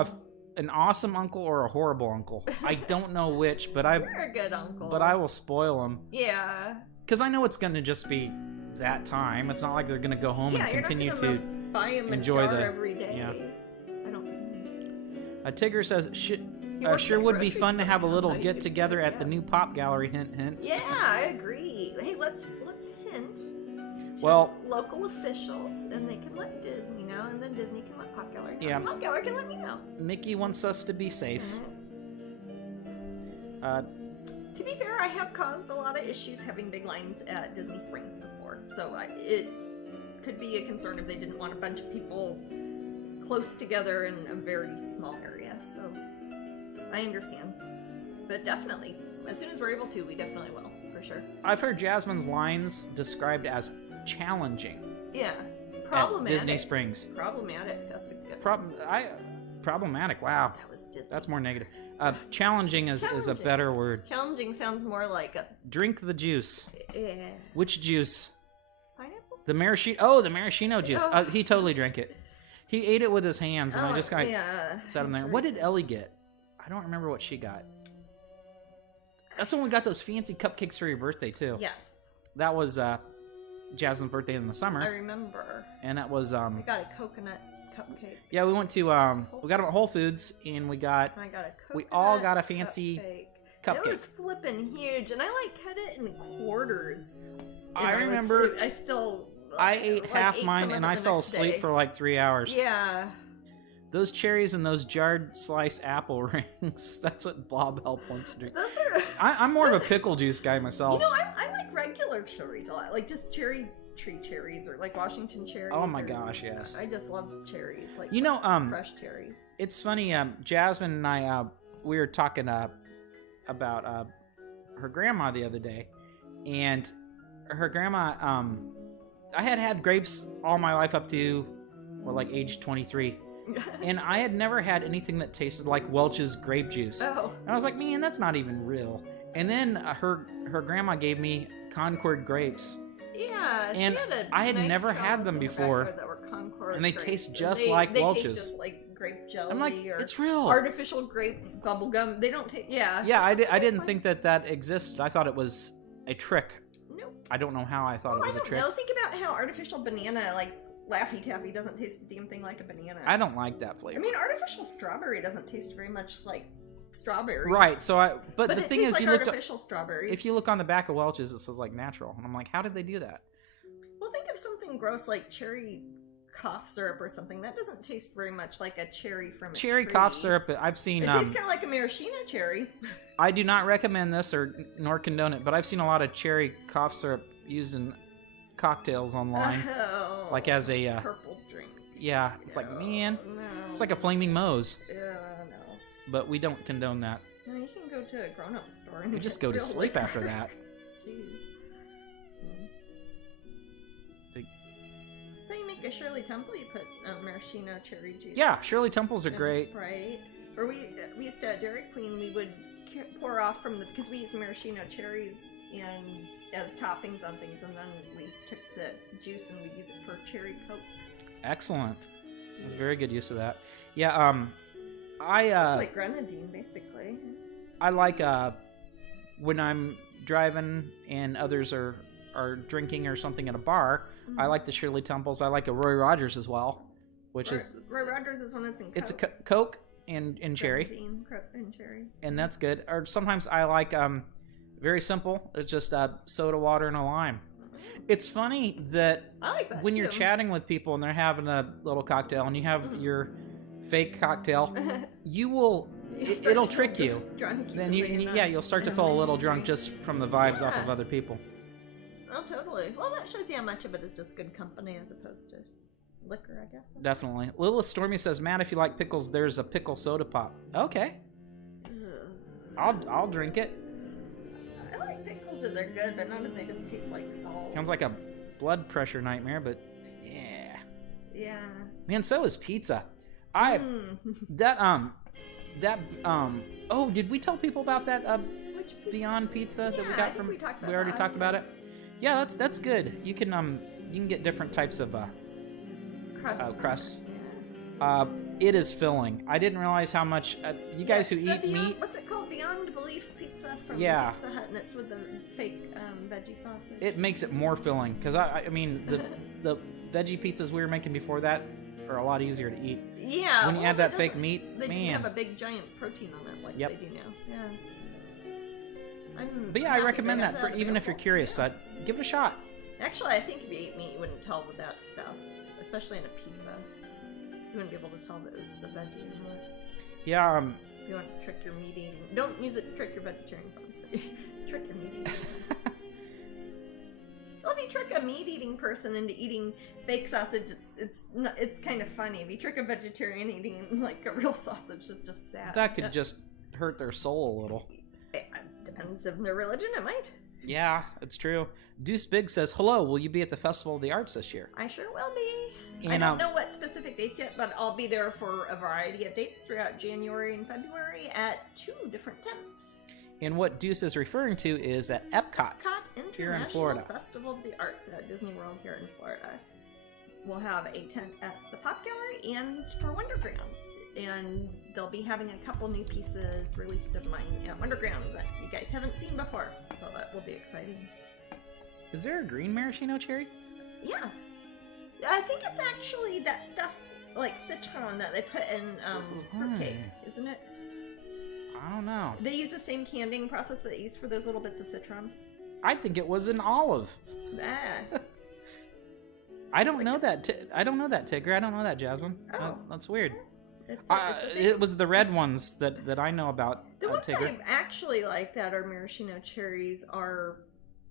an awesome uncle or a horrible uncle. I don't know which, but You're a good uncle. But I will spoil them. Yeah. Because I know it's going to just be that time. It's not like they're going to go home and continue to buy him enjoy a jar every day. Yeah. I don't. Tigger says, sure would be fun to have a little get together at the new Pop Gallery. Hint, hint. Yeah, I agree. Hey, let's hint. To well, local officials, and they can let Disney know, and then Disney can let Pop Gallery know. Yeah. And Pop Gallery can let me know. Mickey wants us to be safe. To be fair, I have caused a lot of issues having big lines at Disney Springs before, so it could be a concern if they didn't want a bunch of people close together in a very small area. So I understand, but definitely, as soon as we're able to, we definitely will, for sure. I've heard Jasmine's lines described as challenging. Yeah, problematic. At Disney Springs. Problematic. That's a good. Problematic. Wow. That was Disney. That's more negative. Challenging is a better word. Challenging sounds more like a... Drink the juice. Yeah. Which juice? Pineapple? The maraschino juice. Oh. He totally drank it. He ate it with his hands, and I just kind of set him there. What did Ellie get? I don't remember what she got. That's when we got those fancy cupcakes for your birthday, too. Yes. That was Jasmine's birthday in the summer. I remember. And that was... I got a coconut cupcake. Yeah, we went to... we got them at Whole Foods, and we got... I got a coconut We all got a fancy cupcake. It was flipping huge, and I cut it in quarters. I remember... I ate half mine, and I fell asleep for like 3 hours. Yeah. Those cherries and those jarred slice apple rings. That's what Bob Help wants to drink. I'm more of a pickle juice guy myself. You know, I like regular cherries a lot. Like just cherry tree cherries or like Washington cherries. Oh my gosh, yes. I just love cherries. Like fresh cherries. It's funny, Jasmine and I, we were talking about her grandma the other day. And her grandma, I had grapes all my life up to, like age 23. And I had never had anything that tasted like Welch's grape juice. Oh. And I was like, man, that's not even real. And then her grandma gave me Concord grapes. Yeah, and I had never had them before. That were Concord and they grapes. taste just like Welch's. They taste just like grape jelly. I'm like, or it's real. Artificial grape bubble gum. They don't taste. Yeah. Yeah, I didn't think that existed. I thought it was a trick. Nope. I don't know how I thought it was a trick. I don't know. Think about how artificial banana, like Laffy Taffy, doesn't taste a damn thing like a banana. I don't like that flavor. I mean, artificial strawberry doesn't taste very much like strawberries. Right. So but the thing is, like you look artificial strawberries. If you look on the back of Welch's, it says like natural, and I'm like, how did they do that? Well, think of something gross like cherry cough syrup or something. That doesn't taste very much like a cherry from a cherry tree. Cough syrup. I've seen. It tastes kind of like a maraschino cherry. I do not recommend this nor condone it, but I've seen a lot of cherry cough syrup used in cocktails online, like as a purple drink. Yeah, it's like, man, no. It's like a flaming Moe's. Yeah, no. But we don't condone that. No, you can go to a grown-up store and you just go to sleep liquor. After that. Jeez. So you make a Shirley Temple, you put maraschino cherry juice. Yeah, Shirley Temples are great. Sprite. Or we used to at Dairy Queen, we would pour off from because we used maraschino cherries as toppings on things, and then we took the juice and we use it for cherry cokes. Excellent. Very good use of that. Yeah, it's like grenadine, basically. I like when I'm driving and others are drinking or something at a bar. Mm-hmm. I like the Shirley Temples. I like a Roy Rogers as well, which is Roy Rogers is when it's in Coke. It's a Coke and cherry. And cherry. And that's good. Or sometimes I like very simple. It's just soda water and a lime. It's funny that, I like that when too. You're chatting with people and they're having a little cocktail and you have your fake cocktail, you will it'll trick you. Drunk. Then you'll start to feel a little drunk just from the vibes off of other people. Oh, totally. Well, that shows you how much of it is just good company as opposed to liquor, I guess. Definitely. Lilith Stormy says, Matt, if you like pickles, there's a pickle soda pop. Okay. I'll drink it. like pickles and they're good, but none of them just taste like salt. Sounds like a blood pressure nightmare, but yeah. Yeah. Man, so is pizza. Oh, did we tell people about that Which pizza? Beyond Pizza that we got from? We talked about we already that talked about it. Yeah, that's good. You can get different types of crust. Yeah. It is filling. I didn't realize how much you guys who eat meat. What's it called? Beyond Belief Pizza from Yeah. Pizza Hut, and it's with the fake veggie sausage. It makes it more filling because I mean the veggie pizzas we were making before that are a lot easier to eat. Yeah. When you add that fake meat, they man. have a big giant protein on it like Yep. they do now. Yeah. But yeah, I recommend that for even if you're curious. Give it a shot. Actually, I think if you ate meat, you wouldn't tell with that stuff, especially in a pizza. You wouldn't be able to tell that it's the veggie anymore. Yeah. You want to trick your meat eating. Don't use it to trick your vegetarian friends, but trick your meat eating friends. Well, if you trick a meat eating person into eating fake sausage, it's kind of funny. If you trick a vegetarian eating like a real sausage, it's just sad. That could just hurt their soul a little. It depends on their religion. It might. Yeah, it's true. Deuce Big says, hello, will you be at the Festival of the Arts this year? I sure will be. And, I don't know what specific dates yet, but I'll be there for a variety of dates throughout January and February at 2 different tents. And what Deuce is referring to is at Epcot here in Florida. Festival of the Arts at Disney World here in Florida. We'll have a tent at the Pop Gallery and for Wonderground. And they'll be having a couple new pieces released of mine at Wonderground that you guys haven't seen before. So that will be exciting. Is there a green maraschino cherry? Yeah. I think it's actually that stuff like citron that they put in fruitcake, isn't it? I don't know. They use the same candying process that they use for those little bits of citron. I think it was an olive. Ah. I don't know that. I don't know that, Tigger. I don't know that, Jasmine. Oh. That's weird. It's it was the red ones that I know about. The ones Tigger. I actually like that are maraschino cherries are.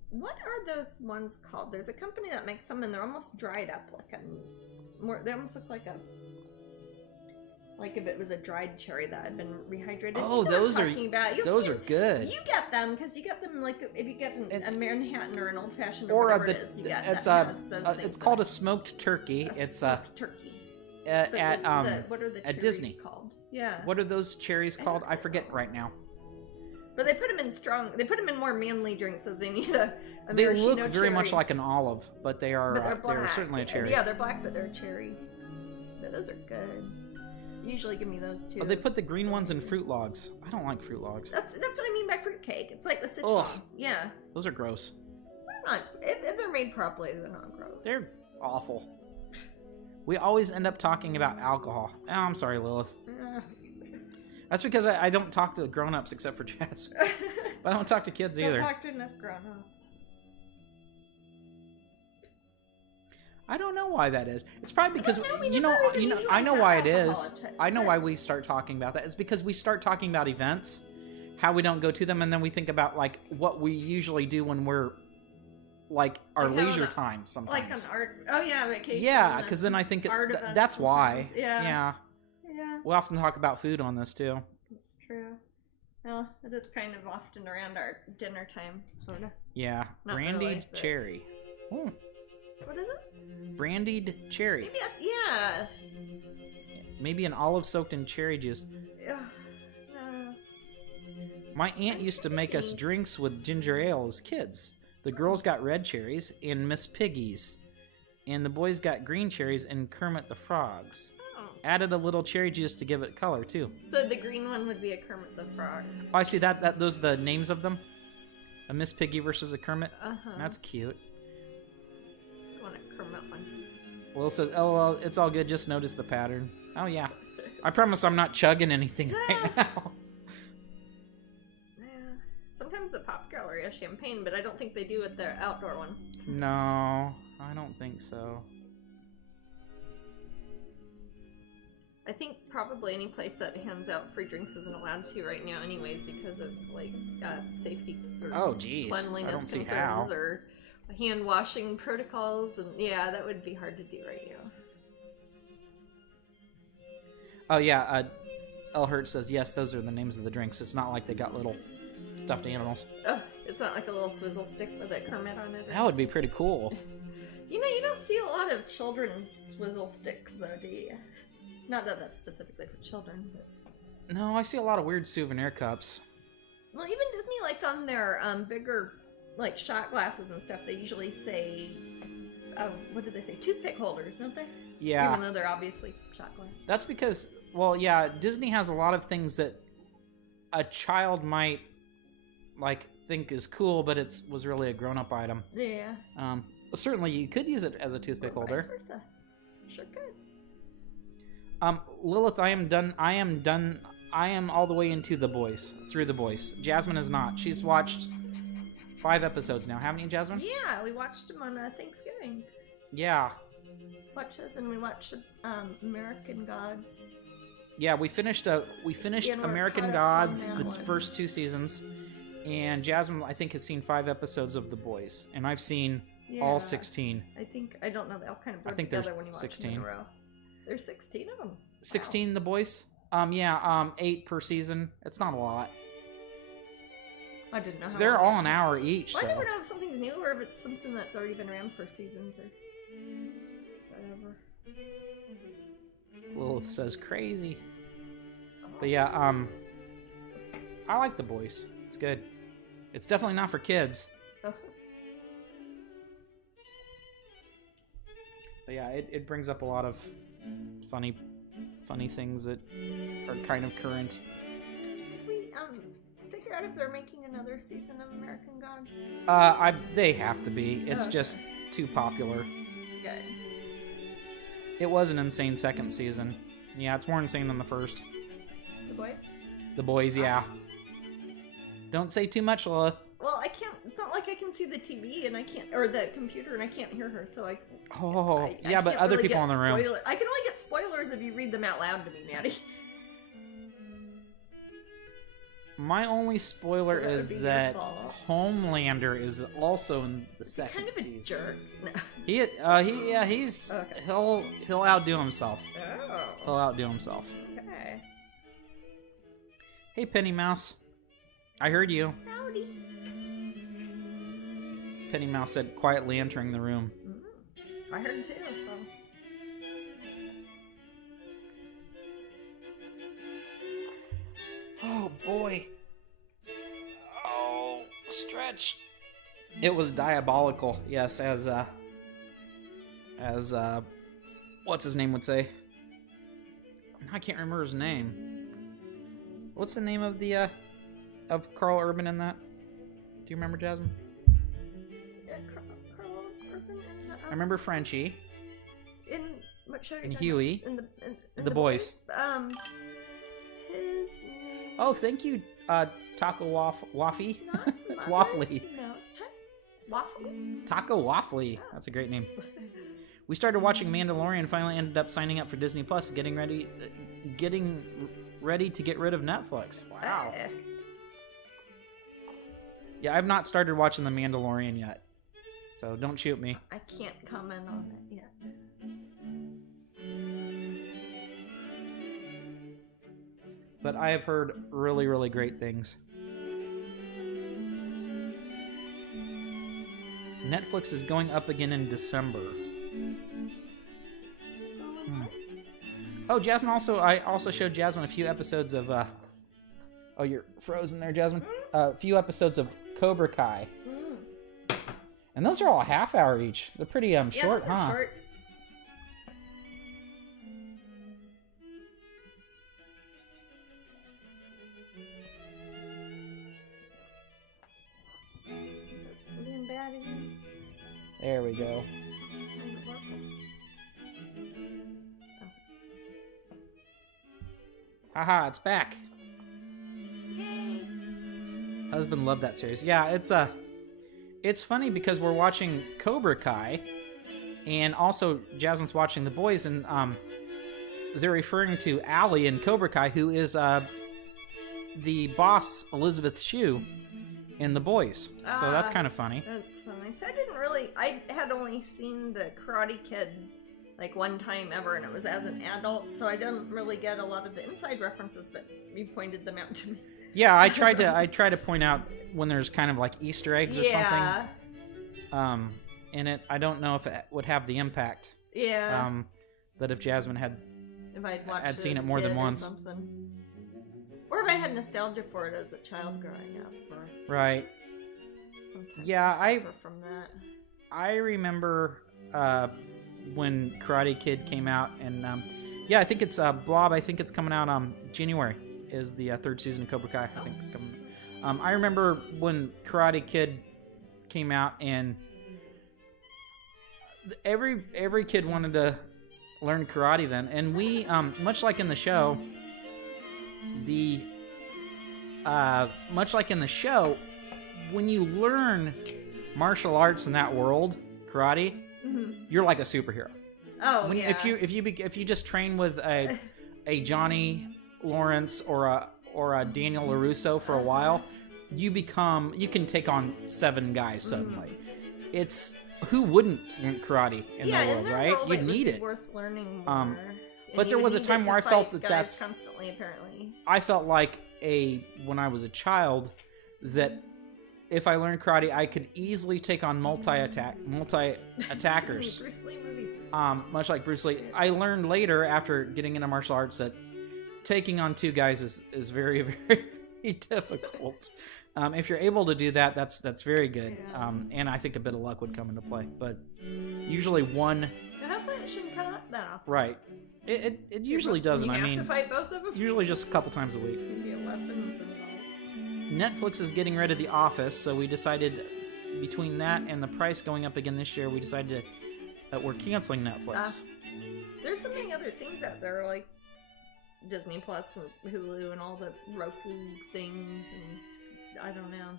What are those ones called? There's a company that makes them, and they're almost dried up, they almost look like if it was a dried cherry that had been rehydrated. Oh, those are good. You get them because you get them like if you get a Manhattan or an old fashioned or whatever it is. You get it's called a smoked turkey. It's smoked turkey. What are the at Disney called? Yeah. What are those cherries called? I forget right now. But they put them in they put them in more manly drinks, so they need a They look cherry. very much like an olive, but they are they're certainly a cherry. Yeah, they're black, but they're a cherry. But those are good. You usually give me those too. Oh, they put the green ones in fruit logs. I don't like fruit logs. That's what I mean by fruitcake. It's like the citron. Ugh. Yeah. Those are gross. If they're made properly, they're not gross. They're awful. We always end up talking about alcohol. Oh, I'm sorry, Lilith. That's because I don't talk to grown-ups except for Jasmine. But I don't talk to kids either. Don't talk to enough grown-ups. I don't know why that is. It's probably because I know why it is. I know why we start talking about that. It's because we start talking about events, how we don't go to them, and then we think about like what we usually do when we're like our leisure time sometimes. Like an art. Oh yeah, vacation. Yeah, because then I think that's why. Yeah. We often talk about food on this too. That's true. Well, it is kind of often around our dinner time, sort of. Yeah, Not brandied really, but... cherry. Ooh. What is it? Brandied cherry. Maybe that's, yeah. Maybe an olive soaked in cherry juice. My aunt used to make us drinks with ginger ale as kids. The girls got red cherries and Miss Piggy's, and the boys got green cherries and Kermit the Frogs. Added a little cherry juice to give it color too. So the green one would be a Kermit the Frog. Oh, I see that. Those are the names of them. A Miss Piggy versus a Kermit. That's cute. I want a Kermit one. Will says, "Oh well, it's all good. Just notice the pattern." Oh yeah. I promise I'm not chugging anything right now. Yeah. Sometimes the Pop Gallery has champagne, but I don't think they do with their outdoor one. No, I don't think so. I think probably any place that hands out free drinks isn't allowed to right now anyways because of like safety or cleanliness concerns or hand washing protocols, and yeah, that would be hard to do right now. Oh yeah, El Hurt says yes, those are the names of the drinks. It's not like they got little stuffed animals. Oh, it's It's not like a little swizzle stick with a Kermit on it. That would be pretty cool. You know, you don't see a lot of children's swizzle sticks, though, do you? Not that that's specifically for children, but... No, I see a lot of weird souvenir cups. Well, even Disney, like, on their bigger, like, shot glasses and stuff, they usually say... what do they say? Toothpick holders, don't they? Yeah. Even though they're obviously shot glass. That's because, well, yeah, Disney has a lot of things that a child might, like, think is cool, but it was really a grown-up item. Yeah. Certainly, you could use it as a toothpick holder. Vice versa. Sure could. Lilith, I am done. I am all the way into The Boys, through The Boys. Jasmine is not. She's watched 5 episodes now. Haven't you, Jasmine? Yeah, we watched them on Thanksgiving. Yeah. Watched this, and we watched American Gods. Yeah, we finished American Gods, the first 2 seasons, and Jasmine, I think, has seen 5 episodes of The Boys, and I've seen all 16. I don't know, they all kind of blur together when you watch 16. them in a row. There's 16 of them. 16 The Boys? 8 per season. It's not a lot. I didn't know how They're long all an hour each. Well, so. I never know if something's new or if it's something that's already been around for seasons or whatever. Lilith says crazy. But yeah, I like The Boys. It's good. It's definitely not for kids. Oh. But yeah, it brings up a lot of funny things that are kind of current. Did we figure out if they're making another season of American Gods? They have to be. It's just too popular. Good. It was an insane second season. Yeah, it's more insane than the first. The Boys? The Boys, yeah. Don't say too much, Lilith. Well, I can't. It's not like I can see the TV and I can't, or the computer and I can't hear her. So I. Yeah, but other people in the room. I can only get spoilers if you read them out loud to me, Maddie. My only spoiler is that Homelander is also in the second kind of season. A jerk. No. He's okay. He'll outdo himself. Oh. He'll outdo himself. Okay. Hey, Penny Mouse. I heard you. Howdy. Penny Mouse said, quietly entering the room. I heard too, so. Oh, boy. Oh, stretch. It was diabolical, yes, as what's his name would say. I can't remember his name. What's the name of the, of Carl Urban in that? Do you remember, Jasmine? Carl Urban in the, I remember Frenchie. In what show? And Huey. In the Boys. His name. Oh, thank you, Taco Waffy. Not Waffly. No. Waffle? Taco Waffly. That's a great name. We started watching Mandalorian and finally ended up signing up for Disney Plus, getting ready to get rid of Netflix. Wow. Yeah, I've not started watching The Mandalorian yet, so don't shoot me. I can't comment on it yet. But I have heard really, really great things. Netflix is going up again in December. Oh, Jasmine, I also showed Jasmine a few episodes of, oh, you're frozen there, Jasmine? A few episodes of Cobra Kai. And those are all a half hour each. They're pretty, short, those are short. There we go. Haha, it's back. Yay. Husband loved that series. Yeah, it's funny because we're watching Cobra Kai, and also Jasmine's watching The Boys, and they're referring to Allie in Cobra Kai, who is the boss, Elizabeth Shue, in The Boys. So that's kind of funny. That's funny. So I had only seen the Karate Kid like one time ever, and it was as an adult, so I didn't really get a lot of the inside references, but you pointed them out to me. Yeah, I tried to point out when there's kind of like Easter eggs or something. In it, I don't know if it would have the impact. Yeah. That if Jasmine had seen it more than once. Or if I had nostalgia for it as a child growing up. Right. Yeah, I from that. I remember when Karate Kid came out, and I think it's Blob. I think it's coming out January. Is the third season of Cobra Kai? I think it's coming. I remember when Karate Kid came out, and every kid wanted to learn karate then, and we much like in the show, when you learn martial arts in that world, karate, you're like a superhero. Oh, yeah. If you just train with a Johnny Lawrence or a Daniel LaRusso for a while, you can take on 7 guys suddenly. It's who wouldn't want karate in the world, right? You'd need it. Worth learning more. But there was a time where I felt that's constantly, apparently. I felt like when I was a child that if I learned karate, I could easily take on multi-attackers. Bruce Lee movies. Much like Bruce Lee. I learned later, after getting into martial arts, that taking on 2 guys is very, very, very difficult. If you're able to do that, that's very good. Yeah. And I think a bit of luck would come into play. But usually one... Hopefully it shouldn't come up now. Right. It usually doesn't. You have to fight both of them? Usually just a couple times a week. Maybe a weapon. Netflix is getting rid of The Office, so we decided between that and the price going up again this year, we decided that we're canceling Netflix. There's so many other things out there, like Disney Plus and Hulu and all the Roku things, and I don't know.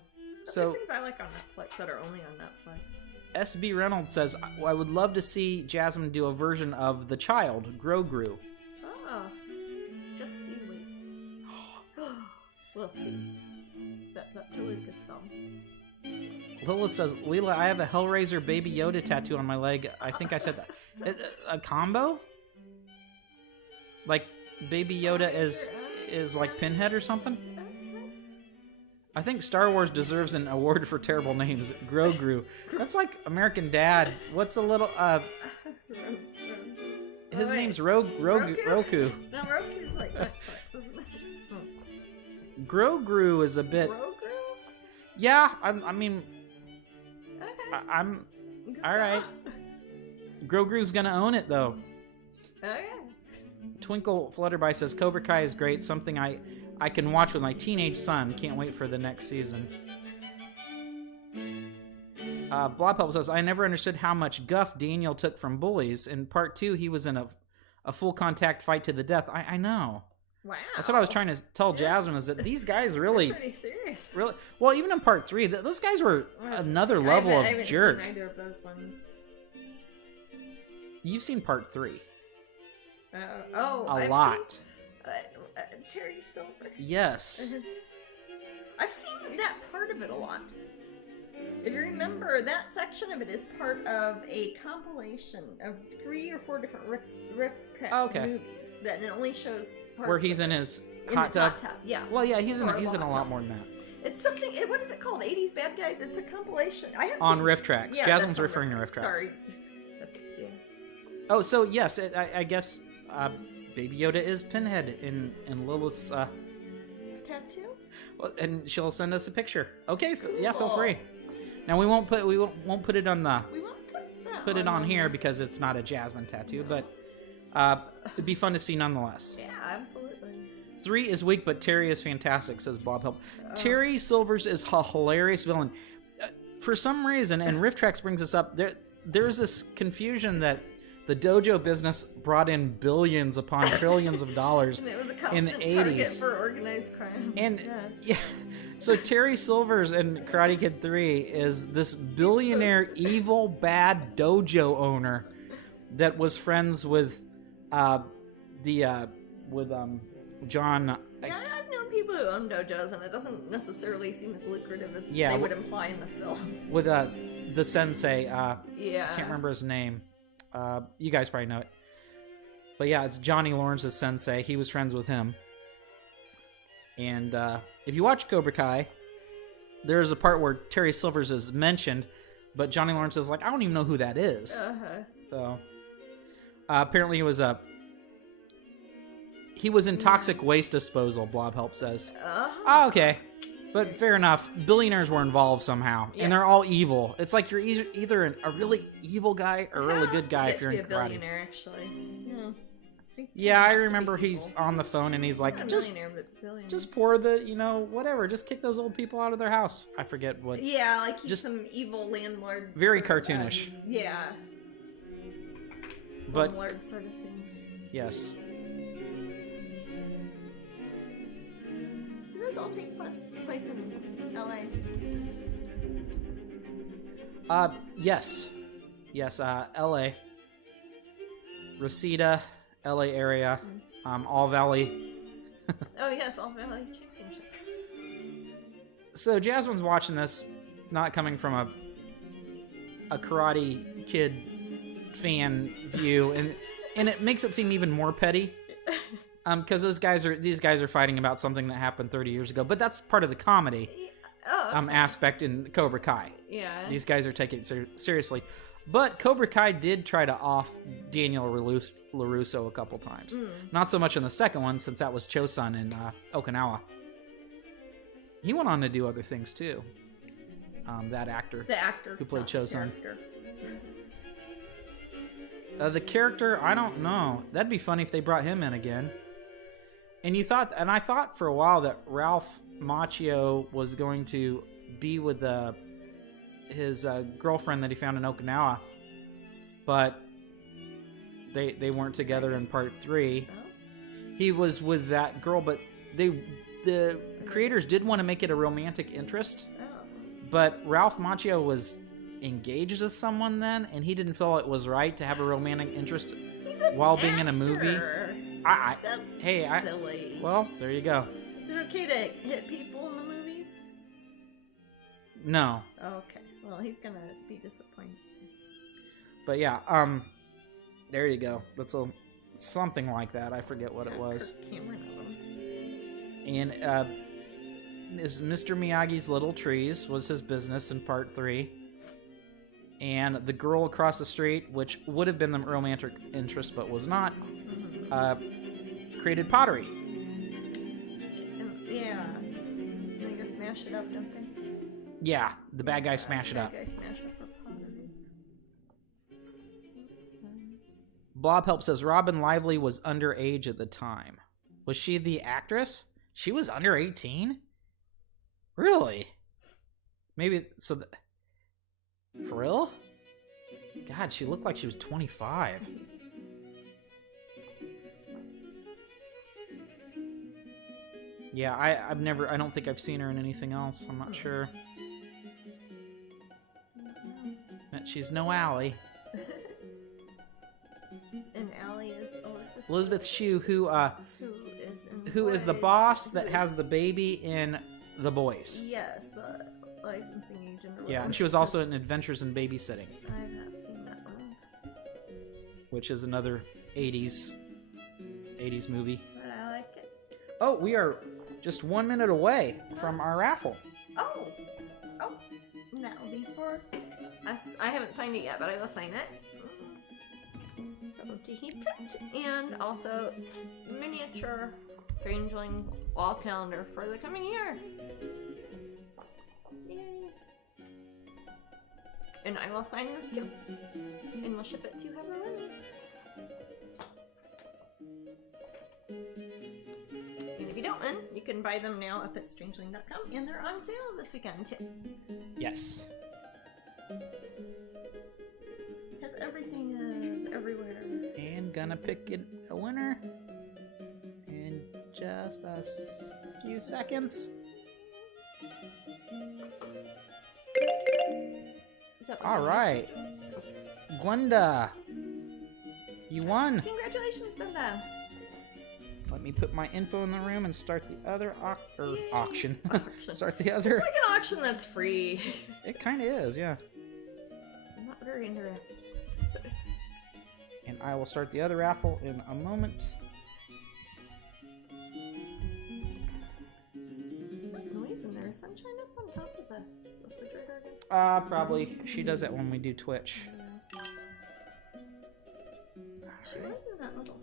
There's things I like on Netflix that are only on Netflix. SB Reynolds says, I would love to see Jasmine do a version of The Child, Grogu. Oh, just you wait. We'll see. That's up to Lucasfilm. Lilith says, Leela, I have a Hellraiser Baby Yoda tattoo on my leg. I think I said that. A combo? Like Baby Yoda is like Pinhead or something? I think Star Wars deserves an award for terrible names. Grogu. That's like American Dad. What's the little his name's Roku. No, Roku's like Netflix, isn't it? Grogu is a bit. Grogu? Yeah, I mean, Okay. I'm all right. Grogu's gonna own it though. Okay. Twinkle Flutterby says Cobra Kai is great. Something I can watch with my teenage son. Can't wait for the next season. Blobpelp says, I never understood how much guff Daniel took from bullies. In part 2, he was in a full contact fight to the death. I know. Wow. That's what I was trying to tell Jasmine, is that these guys really... Pretty serious. Really, well, even in part 3, those guys were another level of jerk. I haven't seen either of those ones. You've seen part 3. I've lot. Seen, Terry Silver. Yes. I've seen that part of it a lot. If you remember, that section of it is part of a compilation of 3 or 4 different Rick movies that it only shows parts where he's in his hot tub. Yeah. Well, yeah, he's in a lot more than that. It's something. What is it called? 80s Bad Guys. It's a compilation. I have on Riff Tracks. Yeah, Jasmine's referring to Riff Tracks. Sorry. Oh, so yes, I guess Baby Yoda is Pinhead in Lilith's tattoo. Well, and she'll send us a picture. Okay, yeah, feel free. Now we won't put it on the put it on here because it's not a Jasmine tattoo, but it'd be fun to see nonetheless. Yeah, absolutely. 3 is weak, but Terry is fantastic, says Bob Help. Terry Silvers is a hilarious villain. For some reason, and Riff Tracks brings us up, there's this confusion that the dojo business brought in billions upon trillions of dollars and it was a in the 80s. Target for organized crime. And yeah, so Terry Silvers in Karate Kid 3 is this billionaire, evil, bad dojo owner that was friends with John. Yeah, I've known people who own dojos, and it doesn't necessarily seem as lucrative as they would imply in the film. With the sensei, I can't remember his name. You guys probably know it. But yeah, it's Johnny Lawrence's sensei. He was friends with him. And if you watch Cobra Kai, there's a part where Terry Silvers is mentioned, but Johnny Lawrence is like, I don't even know who that is. So apparently he was in toxic waste disposal, Blob Help says. Oh, okay. But fair enough. Billionaires were involved somehow, and they're all evil. It's like you're either a really evil guy or a really good guy if you're in karate. A billionaire, actually. Yeah, I remember he's on the phone and he's like, just pour the, whatever. Just kick those old people out of their house. I forget what. Yeah, like he's some evil landlord. Very cartoonish. Yeah. But Lord sort of thing. Yes. Do those all take place in LA? Yes. Yes, LA. Reseda, LA area. All Valley. Oh, yes, All Valley Championship. So Jasmine's watching this, not coming from a Karate Kid fan view, and it makes it seem even more petty. Because these guys are fighting about something that happened 30 years ago, but that's part of the comedy aspect in Cobra Kai. Yeah. These guys are taking it seriously. But Cobra Kai did try to off Daniel LaRusso a couple times. Not so much in the second one, since that was Chosun in Okinawa. He went on to do other things, too. That actor. The actor. Who played Chosun. The character, I don't know. That'd be funny if they brought him in again. And I thought for a while that Ralph Macchio was going to be with his girlfriend that he found in Okinawa, but they weren't together in part 3. Oh. He was with that girl, but the creators did want to make it a romantic interest. Oh. But Ralph Macchio was engaged to someone then, and he didn't feel it was right to have a romantic interest while being in a movie. That's silly. Well, there you go. Is it okay to hit people in the movies? No. Okay. Well, he's gonna be disappointed. But yeah, there you go. That's something like that. I forget what it was. And Mr. Miyagi's Little Trees was his business in part 3. And the girl across the street, which would have been the romantic interest but was not, created pottery. Yeah. They just smash it up, don't they? Yeah, the bad guys smash it up. Blob Help says Robin Lively was underage at the time. Was she the actress? She was under 18? Really? Maybe so. For real? God, she looked like she was 25. Yeah, I don't think I've seen her in anything else. I'm not sure. She's no Allie. And Allie is Elizabeth Shue, who is the boss that has the baby in The Boys. Yes, the licensing agent. Yeah, and she was also in Adventures in Babysitting. I have not seen that one. Which is another 80s movie. But I like it. Oh, we are just 1 minute away from our raffle. Oh, that'll be for us. I haven't signed it yet, but I will sign it. And also miniature Strangeling wall calendar for the coming year. Yay! And I will sign this too, and we'll ship it to whoever wins. And if you don't win, you can buy them now up at Strangeling.com, and they're on sale this weekend too. Yes. Because everything is everywhere. And gonna pick a winner in just a few seconds. All right, Glenda, you won. Congratulations, Glenda. Let me put my info in the room and start the other auction. Start the other. It's like an auction that's free. It kind of is, yeah. Not very interactive. And I will start the other raffle in a moment. Probably. She does it when we do Twitch. She was in that little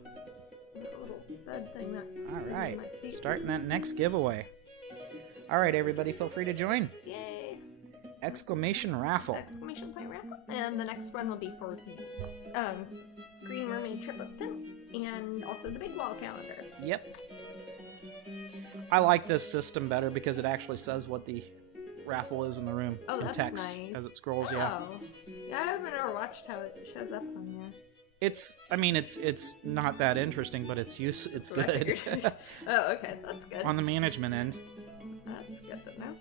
bed thing that. Alright. Starting that next giveaway. Alright, everybody, feel free to join. Yay! Exclamation raffle. Exclamation point raffle. And the next one will be for the Green Mermaid Triplets pin. And also the big wall calendar. Yep. I like this system better because it actually says what the raffle is in the room in that's text nice. as it scrolls. Oh. Yeah. Yeah, I haven't ever watched how it shows up on there. It's not that interesting, but it's it's good. Oh, okay, that's good. On the management end. That's good to know.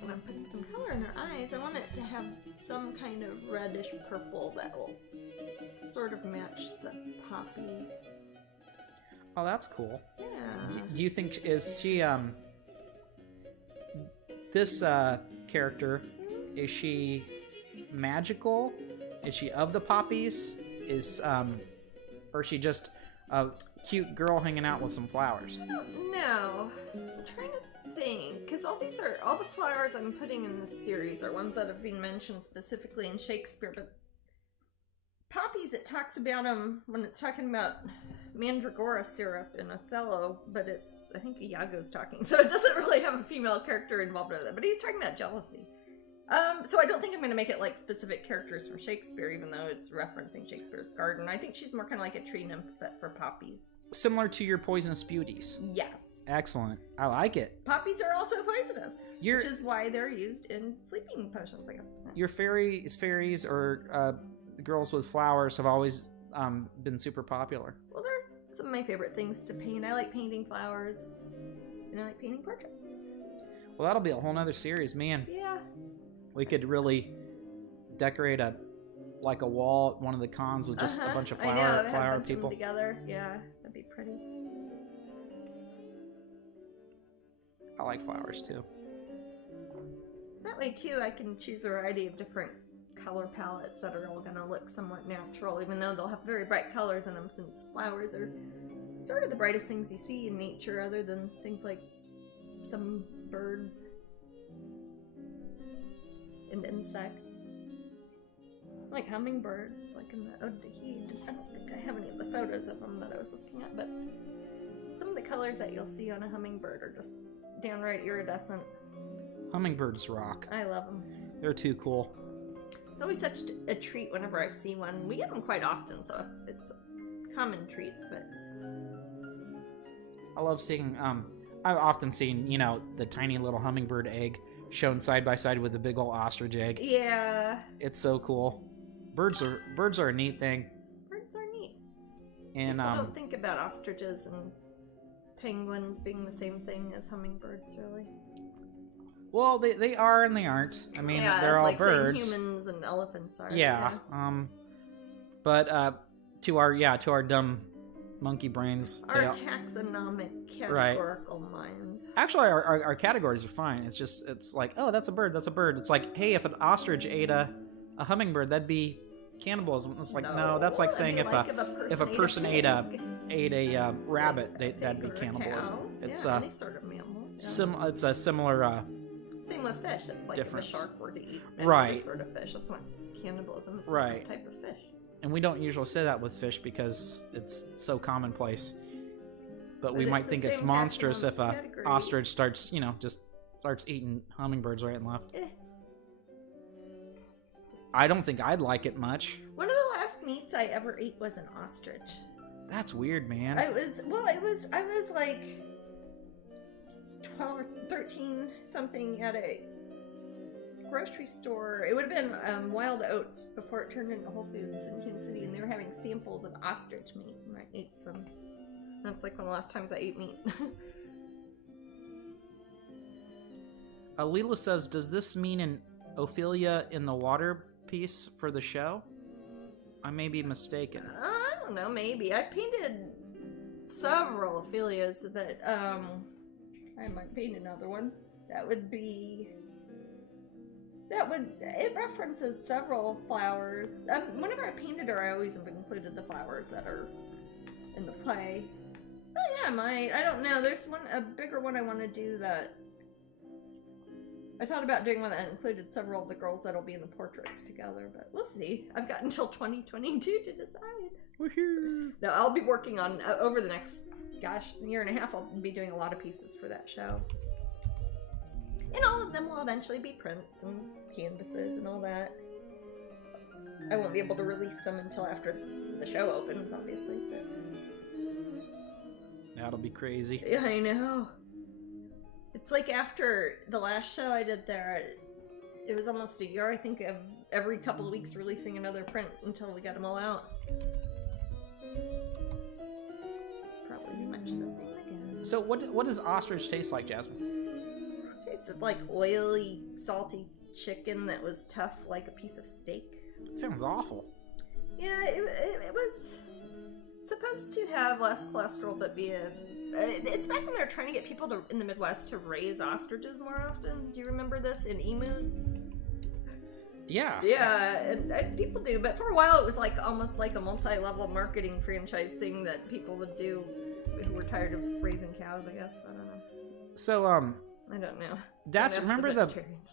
When I'm putting some color in her eyes, I want it to have some kind of reddish purple that will sort of match the poppy. Oh, that's cool. Yeah. Do you think is she this character, is she magical? Is she of the poppies? Or is she just a cute girl hanging out with some flowers? I don't know. I'm trying to think, because all the flowers I'm putting in this series are ones that have been mentioned specifically in Shakespeare, but poppies, it talks about them when it's talking about mandragora syrup in Othello, but I think Iago's talking, so it doesn't really have a female character involved with it, but he's talking about jealousy. So I don't think I'm going to make it like specific characters from Shakespeare, even though it's referencing Shakespeare's garden. I think she's more kind of like a tree nymph, but for poppies. Similar to your poisonous beauties. Yes. Excellent. I like it. Poppies are also poisonous, which is why they're used in sleeping potions, I guess. Your fairies, or girls with flowers have always been super popular. Well, they're some of my favorite things to paint. I like painting flowers, and I like painting portraits. Well, that'll be a whole nother series, man. Yeah. We could really decorate a wall at one of the cons with just a bunch of flower people together. Yeah, that'd be pretty. I like flowers too. That way too, I can choose a variety of different color palettes that are all gonna look somewhat natural, even though they'll have very bright colors in them, since flowers are sort of the brightest things you see in nature, other than things like some birds and insects. Like hummingbirds, like in the Ode to Heat. I don't think I have any of the photos of them that I was looking at, but some of the colors that you'll see on a hummingbird are just downright iridescent. Hummingbirds rock. I love them. They're too cool. It's always such a treat whenever I see one. We get them quite often, so it's a common treat, but... I love seeing, I've often seen, the tiny little hummingbird egg shown side by side with the big old ostrich egg. Yeah. It's so cool. Birds are a neat thing. Birds are neat. And I don't think about ostriches and penguins being the same thing as hummingbirds, really. Well, they are and they aren't. I mean, they're all like birds. Saying humans and elephants are. Yeah. But to our dumb monkey brains, our taxonomic categorical minds. Actually, our categories are fine. It's like, oh, that's a bird. It's like, hey, if an ostrich ate a hummingbird, that'd be cannibalism. It's like, no, that's like saying if a person ate a rabbit, that'd be cannibalism. It's any sort of mammal. It's a similar. Same with fish. It's like difference. If a shark were to eat any sort of fish, it's not cannibalism. It's a different type of fish. And we don't usually say that with fish because it's so commonplace. But we might think it's monstrous if a ostrich starts eating hummingbirds right and left. I don't think I'd like it much. One of the last meats I ever ate was an ostrich. That's weird, man. I was like 12 or 13 something at a grocery store. It would have been Wild Oats before it turned into Whole Foods in Kansas City, and they were having samples of ostrich meat, and I ate some. That's like one of the last times I ate meat. Leela says, does this mean an Ophelia in the water piece for the show? I may be mistaken. I don't know, maybe. I painted several Ophelias that, I might paint another one. It references several flowers. Whenever I painted her, I always have included the flowers that are in the play. Oh yeah, I don't know. There's a bigger one I want to do that I thought about doing one that included several of the girls that'll be in the portraits together, but we'll see. I've got until 2022 to decide. Woohoo! No, I'll be working on, over the next, year and a half, I'll be doing a lot of pieces for that show. And all of them will eventually be prints and canvases and all that. I won't be able to release them until after the show opens, obviously. But... That'll be crazy. Yeah, I know. It's like after the last show I did there, it was almost a year, I think, of every couple of weeks releasing another print until we got them all out. Probably be much the same again. So what does ostrich taste like, Jasmine? Tasted like oily, salty chicken that was tough like a piece of steak. It sounds awful. Yeah, it was supposed to have less cholesterol, but be a... it's back when they were trying to get people in the Midwest to raise ostriches more often. Do you remember this? In emus? Yeah. Yeah, and people do, but for a while it was like almost like a multi-level marketing franchise thing that people would do who were tired of raising cows, I guess. I don't know. So, I don't know. Remember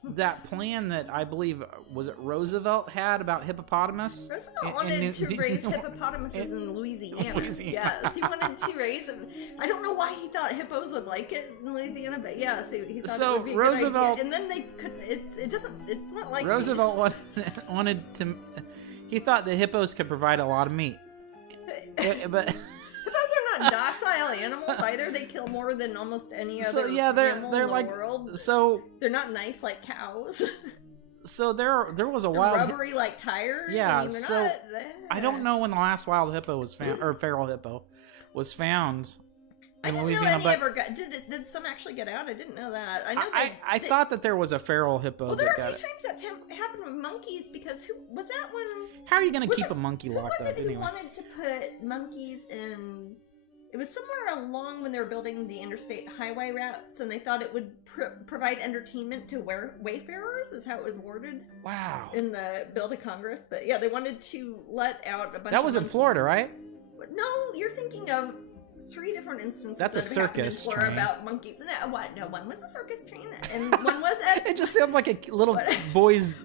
that plan that I believe, was it Roosevelt had about hippopotamus? Roosevelt wanted to raise hippopotamuses in Louisiana. Yes, he wanted to raise them. I don't know why he thought hippos would like it in Louisiana, but yes, he thought it would be a good idea. And then they could. It's not like Roosevelt wanted to. He thought the hippos could provide a lot of meat, but. Hippos are not docile animals either. They kill more than almost any other animal in the world. So they're not nice like cows. So there was a they're wild rubbery like tires. Yeah. I mean, So not, I don't know when the last wild hippo was found, or feral hippo was found in Louisiana. But did some actually get out? I didn't know that. I know I thought that there was a feral hippo. Well, there are a few times that's happened with monkeys because who was that when? How are you going to keep a monkey locked up anyway? Who wanted to put monkeys in? It was somewhere along when they were building the interstate highway routes, and they thought it would provide entertainment to wayfarers, is how it was worded. Wow. In the bill to Congress, but yeah, they wanted to let out a bunch. That was of in Florida, right? No, you're thinking of 3 different instances. That's a circus in train. About monkeys. No, what? No, one was a circus train, and one was It just sounds like a little boy's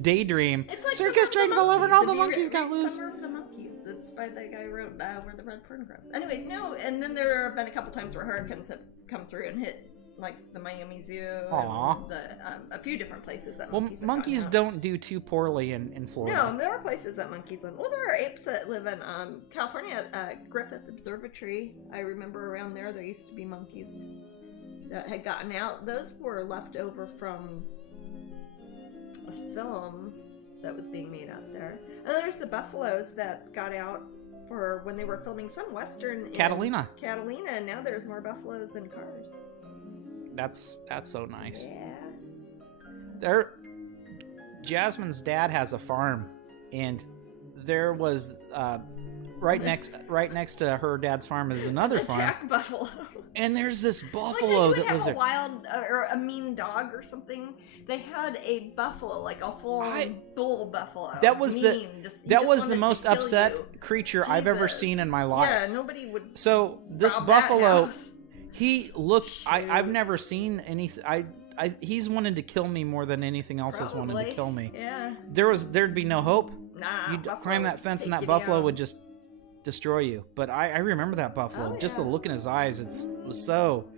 daydream. It's like circus train fell over and all the monkeys got loose. Summer of the Monkeys. That's by the guy who wrote Where the Red Fern Grows. Anyways, no, and then there have been a couple times where hurricanes have come through and hit like the Miami Zoo. Aww. And a few different places that monkeys don't do too poorly in Florida. No, there are places that monkeys live. Well, there are apes that live in California. Griffith Observatory. I remember around there used to be monkeys that had gotten out. Those were left over from a film that was being made out there. And there's the buffaloes that got out for when they were filming some western in Catalina, and now there's more buffaloes than cars. That's so nice. Yeah. Jasmine's dad has a farm, and there was right next to her dad's farm is another farm. Jack buffalo. And there's this buffalo that lives there. A wild or a mean dog or something. They had a buffalo, like a full bull buffalo. That was the most upset creature I've ever seen in my life. Yeah, nobody would. So this buffalo. He looked. I've never seen anything. He's wanted to kill me more than anything else has wanted to kill me. Yeah. There'd be no hope. Nah. You'd climb that fence and that buffalo would just destroy you. But I remember that buffalo. Oh, just the look in his eyes. It was so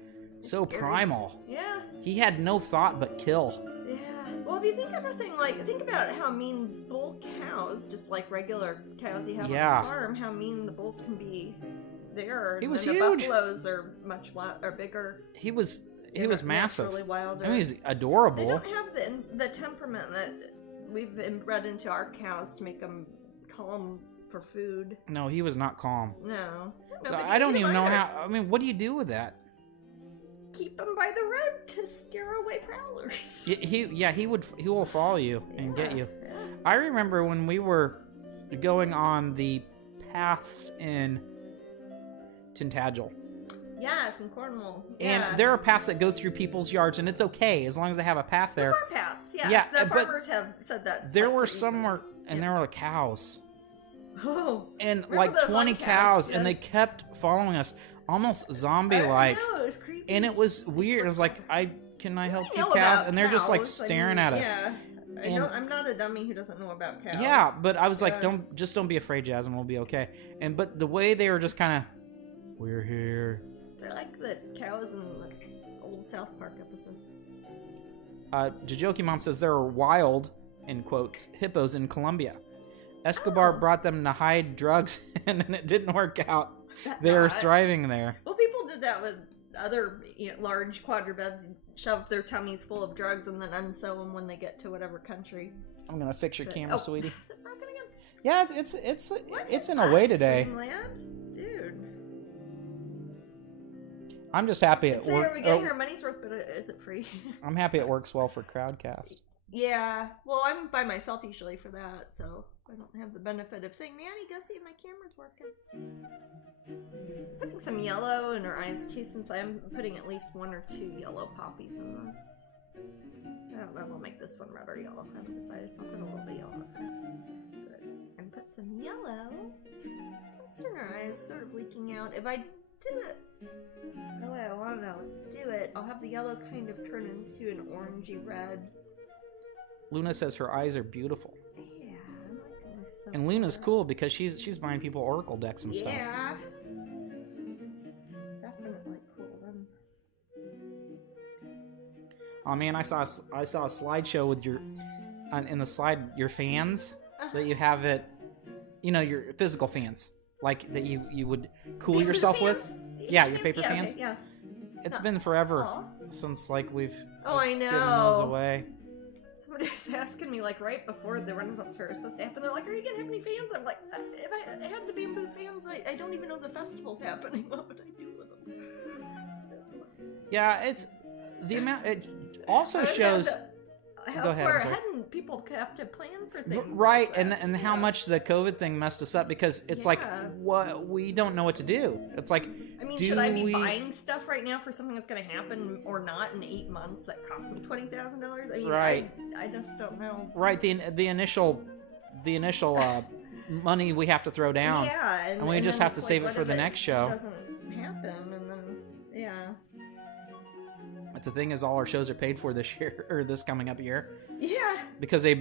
primal. Yeah. He had no thought but kill. Yeah. Well, if you think about how mean bull cows, just like regular cows you have on the farm, how mean the bulls can be. He was huge. The buffaloes are much bigger. He was massive. Wilder. I mean, he's adorable. They don't have the temperament that we've inbred into our cows to make them calm for food. No, he was not calm. No. So I don't even know how. I mean, what do you do with that? Keep them by the road to scare away prowlers. He will follow you and get you. Yeah. I remember when we were going on the paths in Tintagel. Yes, in Cornwall. And there are paths that go through people's yards, and it's okay as long as they have a path there. Farm paths, yes. Yeah, the farmers have said that. There were somewhere, and there were cows. Oh. And like 20 cows, and they kept following us, almost zombie-like. I know, it was creepy. And it was weird. It was like, can I help We you, know cows? about And they're just like cows. staring at us. Yeah. And- I'm not a dummy who doesn't know about cows. Yeah, but I was like, Yeah. don't be afraid, Jasmine. We'll be okay. But the way they were just kind of, we're here. They're like the cows in the old South Park episodes. Jajoki Mom says there are wild, in quotes, hippos in Colombia. Escobar brought them to hide drugs, and then it didn't work out. They are thriving there. Well, people did that with other large quadrupeds, shove their tummies full of drugs and then unsew them when they get to whatever country. I'm gonna fix your camera, sweetie. Is it broken again? Yeah, it's in a way today. Streamlabs? Dude. I'm just happy I'd it say, are works. we getting our money's worth, but is it free? I'm happy it works well for Crowdcast. Yeah. Well, I'm by myself usually for that, so I don't have the benefit of saying, Nanny, go see if my camera's working. Putting some yellow in her eyes too, since I'm putting at least 1 or 2 yellow poppies in this. I don't know if I'll make this one red or yellow. I haven't decided. I'll put a little bit yellow. Good. And put some yellow. Just in her eyes, sort of leaking out. If I do it the way I want to do it, I'll have the yellow kind of turn into an orangey red. Luna says her eyes are beautiful. Yeah, I'm liking this so And Luna's far. cool because she's buying people Oracle decks and stuff. Yeah. Definitely cool. Oh man, I saw a slideshow with your, in the slide, your fans that you have it, your physical fans, like that you would cool Paper yourself fans? with. Yeah, your paper Yeah, fans. okay, yeah. It's been forever Aw. since like we've Oh, I given those know. away. Somebody was asking me like right before the Renaissance Fair was supposed to happen. They're like, "Are you gonna have any fans?" I'm like, "If I had the bamboo fans, I don't even know the festival's happening. What would I do with them?" Yeah, it's the amount. It also I would shows. have to Go ahead, far I'm sorry. ahead, and people have to plan for things. Right, like and that, and how yeah. much the COVID thing messed us up because it's like Yeah. what we don't know what to do. It's like, I mean, do should I be we- buying stuff right now for something that's going to happen or not in 8 months that cost me $20,000? I mean, Right. I just don't know. right, the initial money we have to throw down. Yeah, and we just then have to it's save like, it for what the if next show. Doesn't happen, and then yeah, That's the thing is all our shows are paid for this year or this coming up year yeah. because they I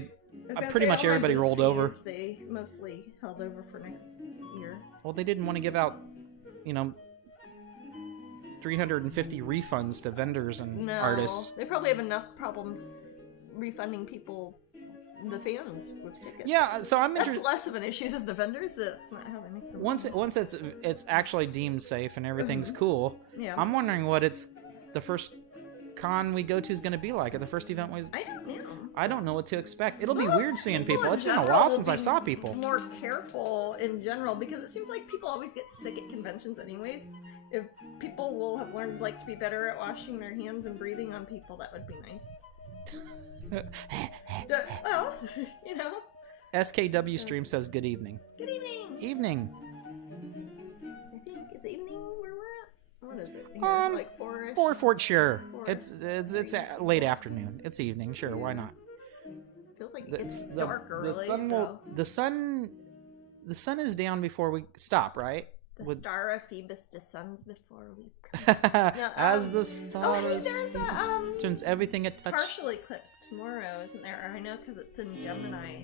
was gonna pretty say, much all my everybody booth rolled over. fees, They mostly held over for next year. Well, they didn't want to give out, 350 refunds to vendors and No, artists. they probably have enough problems refunding people, the fans, with tickets. Yeah, so I'm That's interested. less of an issue than the vendors. That's not how they make them. Once it's actually deemed safe and everything's Mhm. cool, Yeah. I'm wondering what the first con we go to is going to be like, or the first event was. I don't know. I don't know what to expect. It'll be Well, weird seeing people. in It's been a general while will since I be saw people. More careful in general because it seems like people always get sick at conventions anyways. If people will have learned like to be better at washing their hands and breathing on people, that would be nice. Well, SKW stream says good evening. Good evening. Evening. I think is evening where we're at. What is it? Here? Like 4-ish? For Fort sure. Four. It's late afternoon. It's evening. Sure, why not? Feels like The- it's the- dark early. The sun so. the sun is down before we stop, right? The With- star of Phoebus descends before we As the star oh, hey, there's a turns everything it touches. partial eclipse tomorrow, isn't there? I know because it's in Gemini.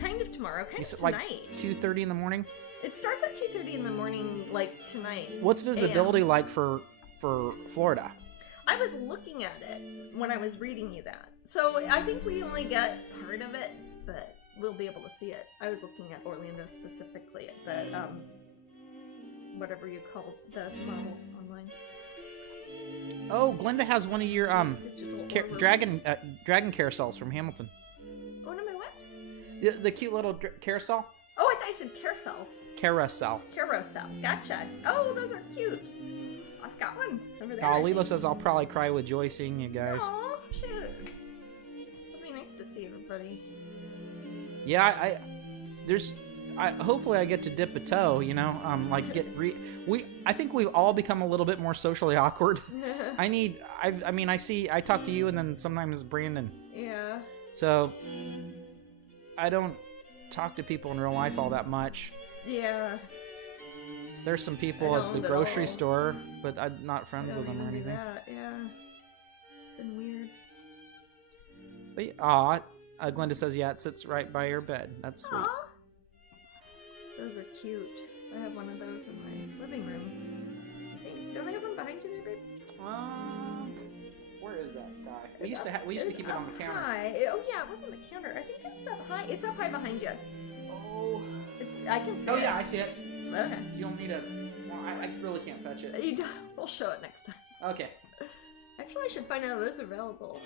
Kind of tomorrow, kind You of said, tonight. like 2:30 in the morning. It starts at 2:30 in the morning, like tonight. What's visibility AM. like for Florida? I was looking at it when I was reading you that. So I think we only get part of it, but we'll be able to see it. I was looking at Orlando specifically at the whatever you call the model online. Oh, Glenda has one of your Digital horror. dragon carousels from Hamilton. One of my what? The cute little carousel. Oh, I thought you said carousels. Carousel. Carousel. Gotcha. Oh, those are cute. I've got one over there. Oh, Leela says I'll probably cry with joy seeing you guys. Aw, shoot. It'll be nice to see everybody. Yeah, hopefully I get to dip a toe, I think we've all become a little bit more socially awkward. I talk to you and then sometimes Brandon. Yeah. So I don't talk to people in real life all that much. Yeah. There's some people I at the don't at grocery all. store, but I'm not friends I with don't them or even do anything. that, yeah. Been weird. But Glenda says, yeah, it sits right by your bed. That's sweet. Aw. Those are cute. I have one of those in my living room. Hey, don't I have one behind you there, babe? Where is that guy? We used to keep it on the counter. High. Oh yeah, it was on the counter. I think it's up high. It's up high behind you. Oh. I can see it. Oh yeah, I see it. Okay. Do you want me to? Well, I really can't fetch it. You don't. We'll show it next time. Okay. Actually, I should find out if those are available.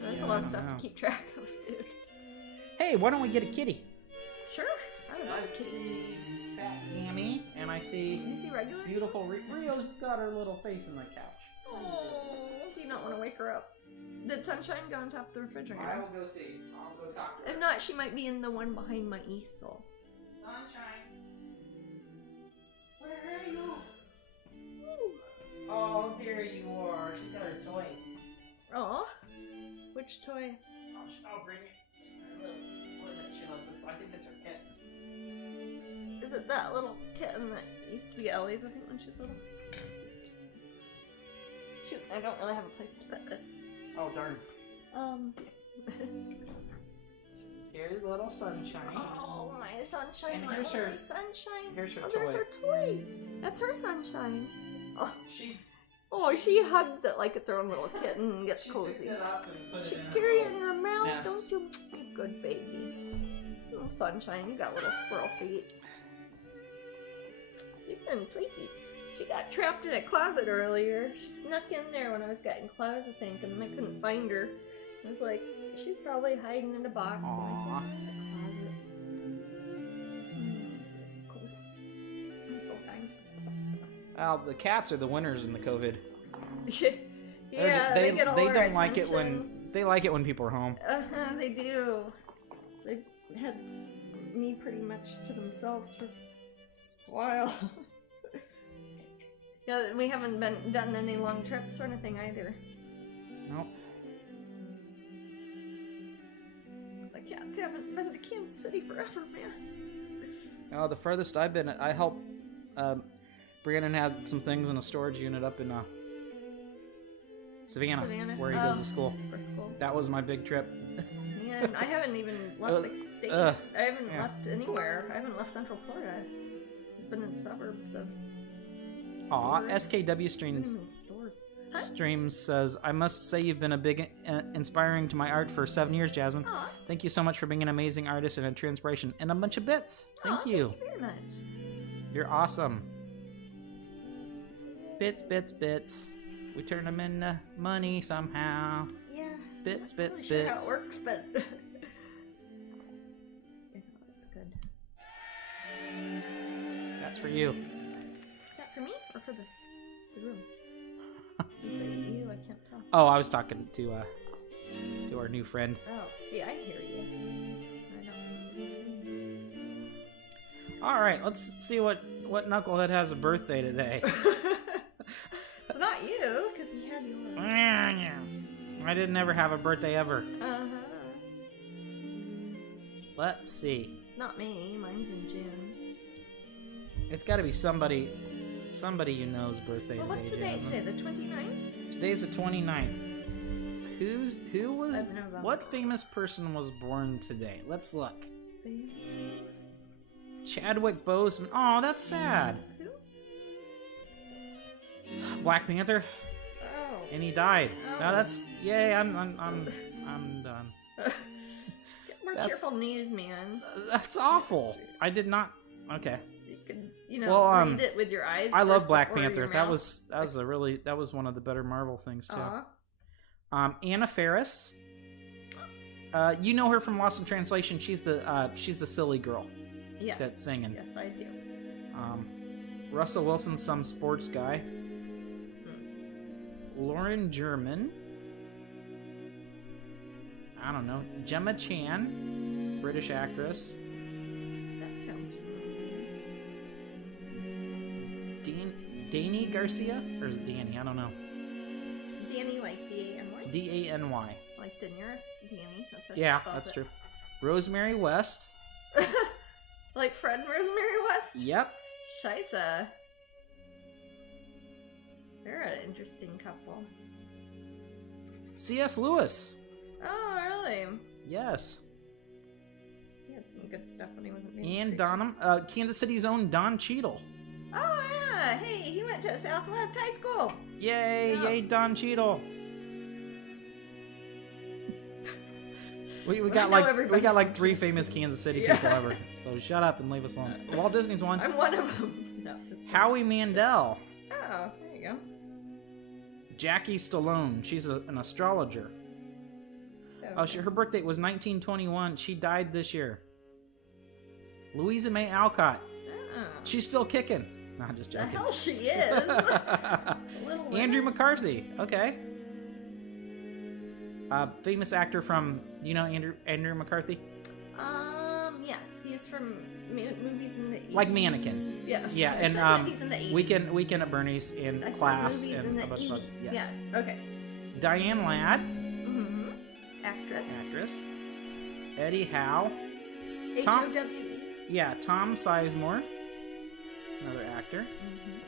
There's a lot of stuff to keep track of, dude. Hey, why don't we get a kitty? Sure. I would love a kitty. See Fat Gammy, and I see. You see regular? Beautiful Rio's got her little face in the couch. Oh, do you not want to wake her up? Did Sunshine go on top of the refrigerator? I will go see. I'll go talk to her. If not, she might be in the one behind my easel. Sunshine. Where are you? Oh, there you are. She's got her toy. Aw. Which toy? I'll bring it. What is that she loves? I think it's her kitten. Is it that little kitten that used to be Ellie's, I think, when she was little? Shoot, I don't really have a place to put this. Oh, darn. Here's little Sunshine. Oh, my Sunshine, And my here's her- lovely Sunshine. Here's her Oh, toy. there's her toy. That's her Sunshine. Oh, She hugged it like it's her own little kitten and gets cozy. It up and put She it in carry her it in her mouth, nest. don't you? You good baby. Oh, Sunshine, you got little squirrel feet. You've been sleepy. She got trapped in a closet earlier. She snuck in there when I was getting clothes, I think, and I couldn't find her. I was like, she's probably hiding in a box. Aww. In the closet. Cozy. So fine. Well, the cats are the winners in the COVID. Yeah, they get all our don't like it attention. they like it when people are home. They do. They had me pretty much to themselves for a while. Yeah, we haven't done any long trips or anything either. Nope. The cats haven't been to Kansas City forever, man. Oh, the furthest I've been, I helped. Brandon had some things in a storage unit up in Savannah, where he goes to school. For school. That was my big trip. Man, I haven't even left the state. I haven't left anywhere. I haven't left Central Florida. It's been in suburbs of. Aw, stores. SKW streams. Stores. Huh? Streams says, I must say you've been a big inspiring to my art for 7 years, Jasmine. Aw. Thank you so much for being an amazing artist and a true inspiration. And a bunch of bits. Thank you. Thank you very much. You're awesome. Bits, bits, bits. We turn them into money somehow. Yeah. Bits, I'm bits, not really sure bits. how it works, but yeah, that's good. That's for you. Is that for me or for the room? You say you, I can't tell. Oh, I was talking to our new friend. Oh, see, I hear you. I don't. All right, let's see what knucklehead has a birthday today. It's not you, because you had yours. I didn't ever have a birthday ever. Uh-huh. Let's see. Not me. Mine's in June. It's got to be somebody you know's birthday Well, what's the today, date Jasmine. today? The 29th? Today's the 29th. Who was Of November. what famous person was born today? Let's look. Chadwick Boseman. Oh, that's sad. Who? Black Panther, Oh. and he died. Oh. Now that's yay. I'm done. Get more That's- cheerful news, man. That's awful. I did not. Okay. You could, read it with your eyes. I love first Black before Panther. your That mouth. was one of the better Marvel things too. Aw. Anna Faris. You know her from Lost in Translation. She's the silly girl Yes. that's singing. Yes, I do. Russell Wilson's some sports guy. Lauren German. I don't know. Gemma Chan, British actress. That sounds familiar. Danny Garcia? Or is it Danny? I don't know. Danny, like D-A-N-Y? D-A-N-Y. Like Daenerys? Danny. That's how she Yeah, spells that's it. true. Rosemary West. Like Fred and Rosemary West? Yep. Scheisse. They're an interesting couple. C.S. Lewis. Oh, really? Yes. He had some good stuff when he wasn't being And preachy. Kansas City's own Don Cheadle. Oh, yeah. Hey, he went to Southwest High School. Yay, Yeah. yay, Don Cheadle. We I got know like everybody from 3 Kansas famous City. Kansas City Yeah. people ever. So shut up and leave us alone. Walt Disney's one. I'm one of them. No, Howie Mandel. oh, there you go. Jackie Stallone. She's an astrologer. Oh, her birth date was 1921. She died this year. Louisa May Alcott. Oh. She's still kicking. Not just The joking. hell she is. Little Women. Andrew McCarthy. Okay. Famous actor from, Andrew McCarthy? Yes, he's from movies in the 80s. Like Mannequin. Yes. Yeah, I and said movies in the 80s. Weekend at Bernie's in I said Class movies and in the a bunch of 80s. others. Yes. Yes. Okay. Diane Ladd, Mm-hmm. actress. Eddie Howe. H-O-W-E. Yeah, Tom Sizemore, another actor. Mm-hmm.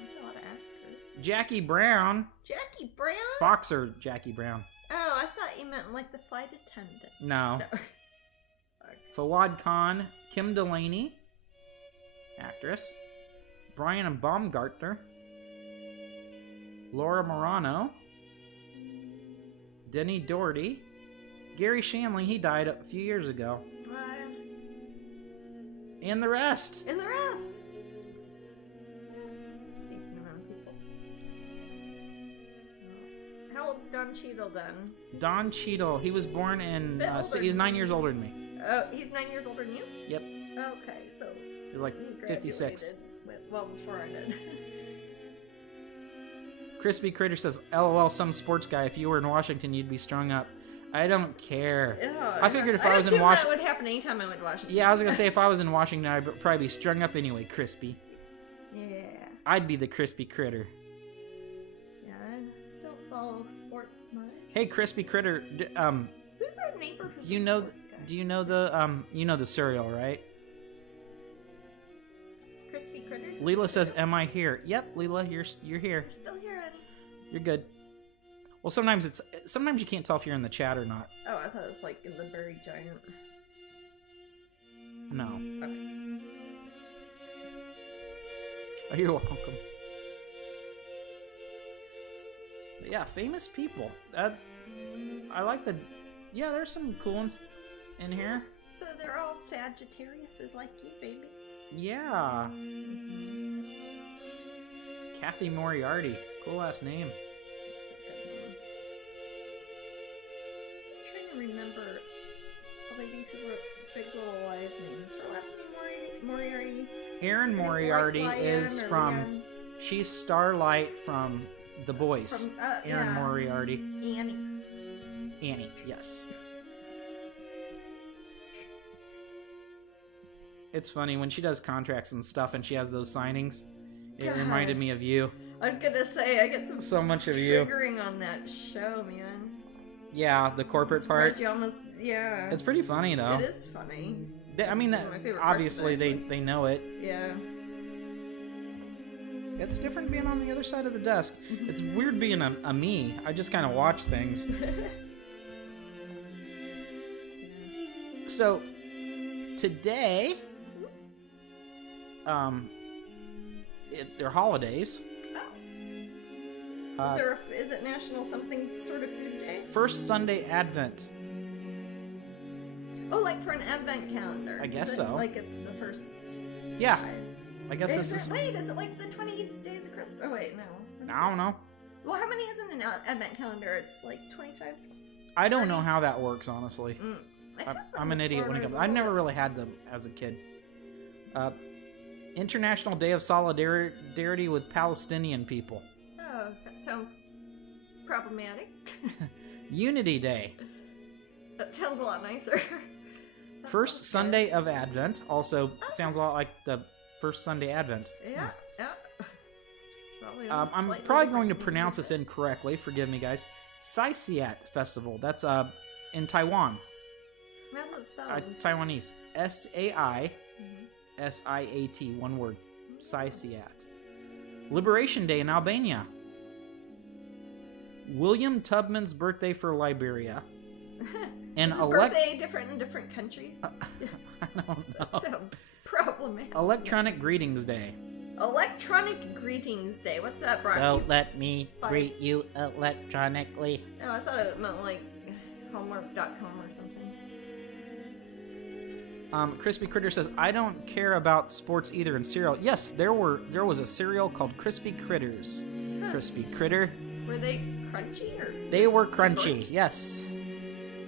That's a lot of actors. Jackie Brown, Jackie Brown? boxer Jackie Brown. Oh, I thought you meant like the flight attendant. No. No. Fawad Khan, Kim Delaney, actress. Brian Baumgartner. Laura Morano. Denny Doherty. Gary Shandling, he died a few years ago. And the rest. And the rest. Decent amount of people. How old's Don Cheadle then? Don Cheadle, he was born in, Bit older. he's 9 years older than me. Oh, he's 9 years older than you? Yep. Okay, so He's like he 56. graduated well before I did. Crispy Critter says, LOL, some sports guy, if you were in Washington, you'd be strung up. I don't care. Yeah, I figured if I was in assumed Washington... that would happen anytime I went to Washington. Yeah, I was going to say, if I was in Washington, I'd probably be strung up anyway, Crispy. Yeah. I'd be the Crispy Critter. Yeah, I don't follow sports much. Hey, Crispy Critter, Who's our neighbor who's do you a know sports guy? do you know the cereal, right? Crispy Critters? Leela says, "Am I here?" Yep, Leela, you're here. Still here. You're good. Well, sometimes you can't tell if you're in the chat or not. Oh, I thought it was like in the Buried Giant. No. Okay. Oh, you're welcome. But yeah, famous people. I like the. Yeah, there's some cool ones in here. So they're all Sagittariuses like you, baby. Yeah. Kathy Moriarty. Cool ass name. I'm trying to remember the lady who wrote Big Little Lies names. Her last name Moriarty. Erin Moriarty Like is Lion or from. Leon. She's Starlight from The Boys. From Erin yeah. Moriarty. Annie. Annie, yes. It's funny when she does contracts and stuff and she has those signings. It God. reminded me of you. I was gonna say I get So much of you. triggering on that show, man. Yeah, the corporate part. You almost, yeah. It's pretty funny though. It is funny. I mean, It's one of my favorite parts of obviously it, they know it. Yeah. It's different being on the other side of the desk. It's weird being a me. I just kind of watch things. So today, they're holidays. Is it National something sort of food day? First Sunday Advent. Oh, like for an advent calendar. I guess Is it so. Like it's the first. Yeah, I guess Is this is. it, wait, is it like the 20 days of Christmas? Oh wait, no. I don't know. Well, how many is in an advent calendar? It's like 25. I don't know how that works, honestly. I have I'm one an idiot when it before comes. I I was never little. really had them as a kid. International Day of Solidarity with Palestinian People. Oh, that sounds problematic. Unity Day. That sounds a lot nicer. That First sounds Sunday of Advent. Also sounds a lot like the first Sunday Advent. good. Yeah, yeah. Probably I'm slightly probably different going to names, pronounce this but- incorrectly. Forgive me, guys. Saisiat Festival. That's in Taiwan. How's it spelled? Taiwanese. SAISIAT. Mhm. One word. Saisiat. Liberation Day in Albania. William Tubman's birthday for Liberia. And Is the birthday different in different countries? I don't know. That's so problematic. Electronic Greetings Day. Electronic Greetings Day. What's that brought So to? let me greet you electronically. Oh, I thought it meant like Hallmark.com or something. Crispy Critter says, I don't care about sports either in cereal. Yes, there was a cereal called Crispy Critters. Huh. Crispy Critter. Were they crunchy or? They were crunchy, orange? yes.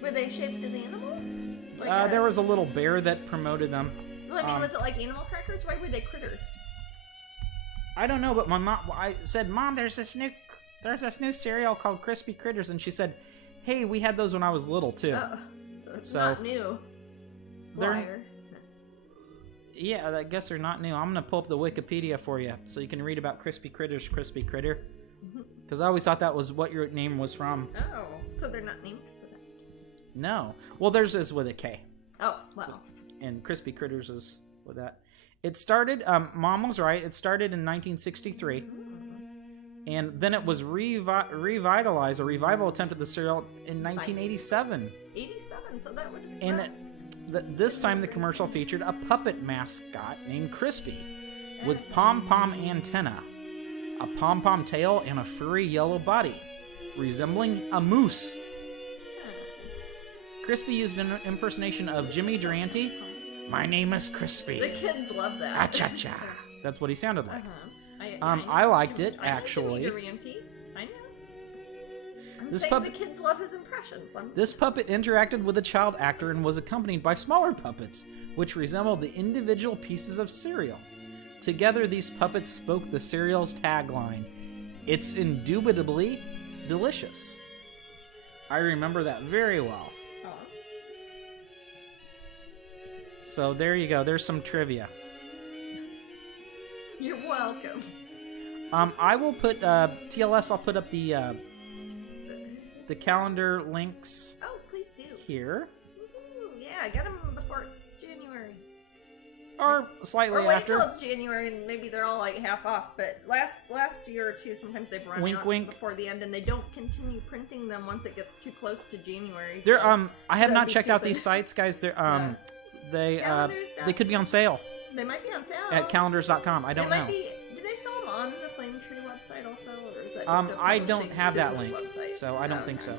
Were they shaped as animals? Like There was a little bear that promoted them. Well, I mean, was it like animal crackers? Why were they critters? I don't know, but my mom, I said, Mom, there's this new cereal called Crispy Critters, and she said, hey, we had those when I was little too. Oh, so it's not new. Liar. Yeah, I guess they're not new. I'm gonna pull up the Wikipedia for you so you can read about Crispy Critters, Crispy Critter. Because I always thought that was what your name was from. Oh, so they're not named for that? No. Well, theirs is with a K. Oh, well. And Crispy Critters is with that. It started, Mom was right, it started in 1963. And then it was revitalized, a revival attempt at the cereal in 1987. 87, so that would have And this time the commercial featured a puppet mascot named Crispy with pom-pom antenna, a pom-pom tail, and a furry yellow body, resembling a moose. Crispy used an impersonation of Jimmy Durante. My name is Crispy. The kids love that. Ah-cha-cha. That's what he sounded like. Uh-huh. I liked it, I know actually. Jimmy Durante. I know. I'm This saying the kids love his impressions. This puppet interacted with a child actor and was accompanied by smaller puppets, which resembled the individual pieces of cereal. Together, these puppets spoke the cereal's tagline, "It's indubitably delicious." I remember that very well. Oh. So there you go. There's some trivia. You're welcome. I will put TLS. I'll put up the calendar links Oh, please do. here, Woohoo. Yeah, get them before it's January. or slightly Or wait after. till it's January and maybe they're all like half off. But last year or two, sometimes they've run Wink, out wink. before the end, and they don't continue printing them once it gets too close to January. They're so I have that'd not be checked out stupid. these sites, guys. They're they Calendars, they could be on sale They might be on sale at calendars.com. I don't They know. might be. Do they sell them on the Flame Tree website also, or is that just a I don't publishing have that business link, website? so I don't think Okay.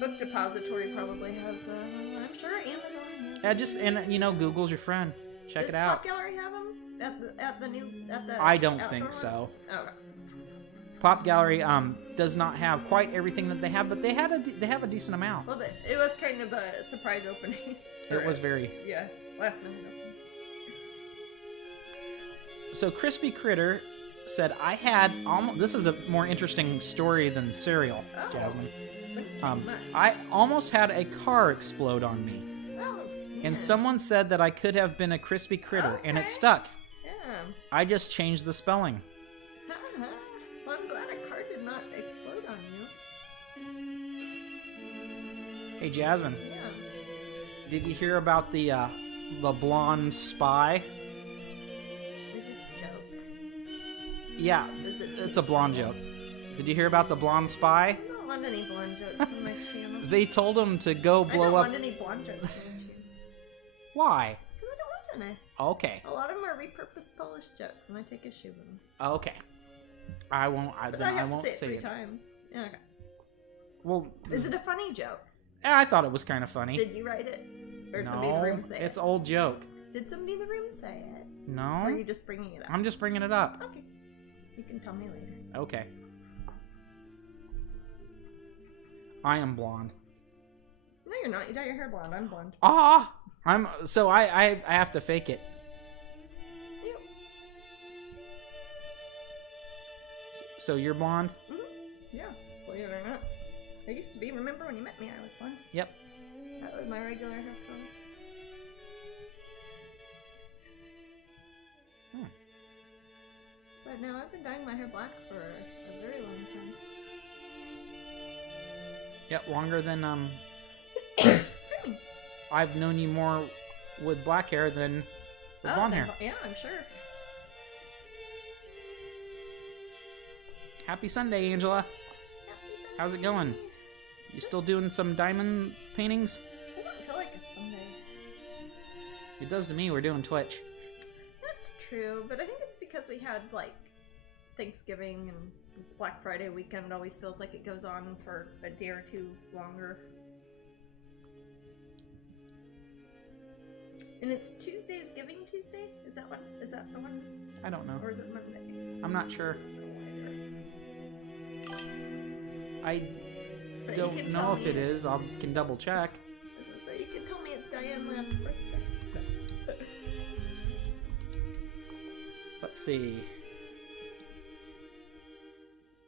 so. Book Depository probably has them. I'm sure Amazon. Yeah, just Google's your friend. Check Does it out. Pop Gallery have them at the new I don't outdoor think one? so. Okay. Pop Gallery does not have quite everything that they have, but they have a decent amount. Well, it was kind of a surprise opening. It was very. Yeah, last minute opening. So Crispy Critter said, I had almost. This is a more interesting story than cereal, Oh. Jasmine. Much. I almost had a car explode on me, Oh, and man. someone said that I could have been a Crispy Critter, and it Okay. stuck. Yeah. I just changed the spelling. Well, I'm glad a car did not explode on you. Hey Jasmine, Yeah. did you hear about the blonde spy? Is this a joke? Yeah, Is it it's a blonde joke. Did you hear about the blonde spy? I don't want any blonde jokes on my channel. They told him to go I blow don't up. want any blonde jokes on my channel. Why? Because I don't want any. Okay. A lot of them are repurposed Polish jokes, and I take issue with them. Okay. I won't. But Then I have won't to say it say 3 it. times. Yeah, okay. Well, Is it a funny joke? I thought it was kind of funny. Did you write it? Or did somebody in the room say it's it? old joke. Did somebody in the room say it? Or No, are you just bringing it up? I'm just bringing it up. Okay. You can tell me later. Okay. I am blonde. No, you're not. You dye your hair blonde. I'm blonde. Ah, I'm. So I have to fake it. Ew. So you're blonde? Yeah, believe it or not. I used to be. Remember when you met me, I was blonde. Yep. That was my regular hair color. But no, I've been dyeing my hair black for a very long time. Yep. Longer than I've known you more with black hair than with blonde hair. Yeah, I'm sure. Happy Sunday, Angela. Happy Sunday. How's it going? You still doing some diamond paintings? It doesn't feel like a Sunday. It does to me. We're doing Twitch. That's true, but I think it's because we had, like, Thanksgiving and it's Black Friday weekend. It always feels like it goes on for a day or two longer. And it's Tuesday's Giving Tuesday? Is that the one? I don't know. Or is it Monday? I'm not sure. I But don't you can know tell if me it is. I can double check. So you can tell me it's Diane Lamb's birthday. Let's see.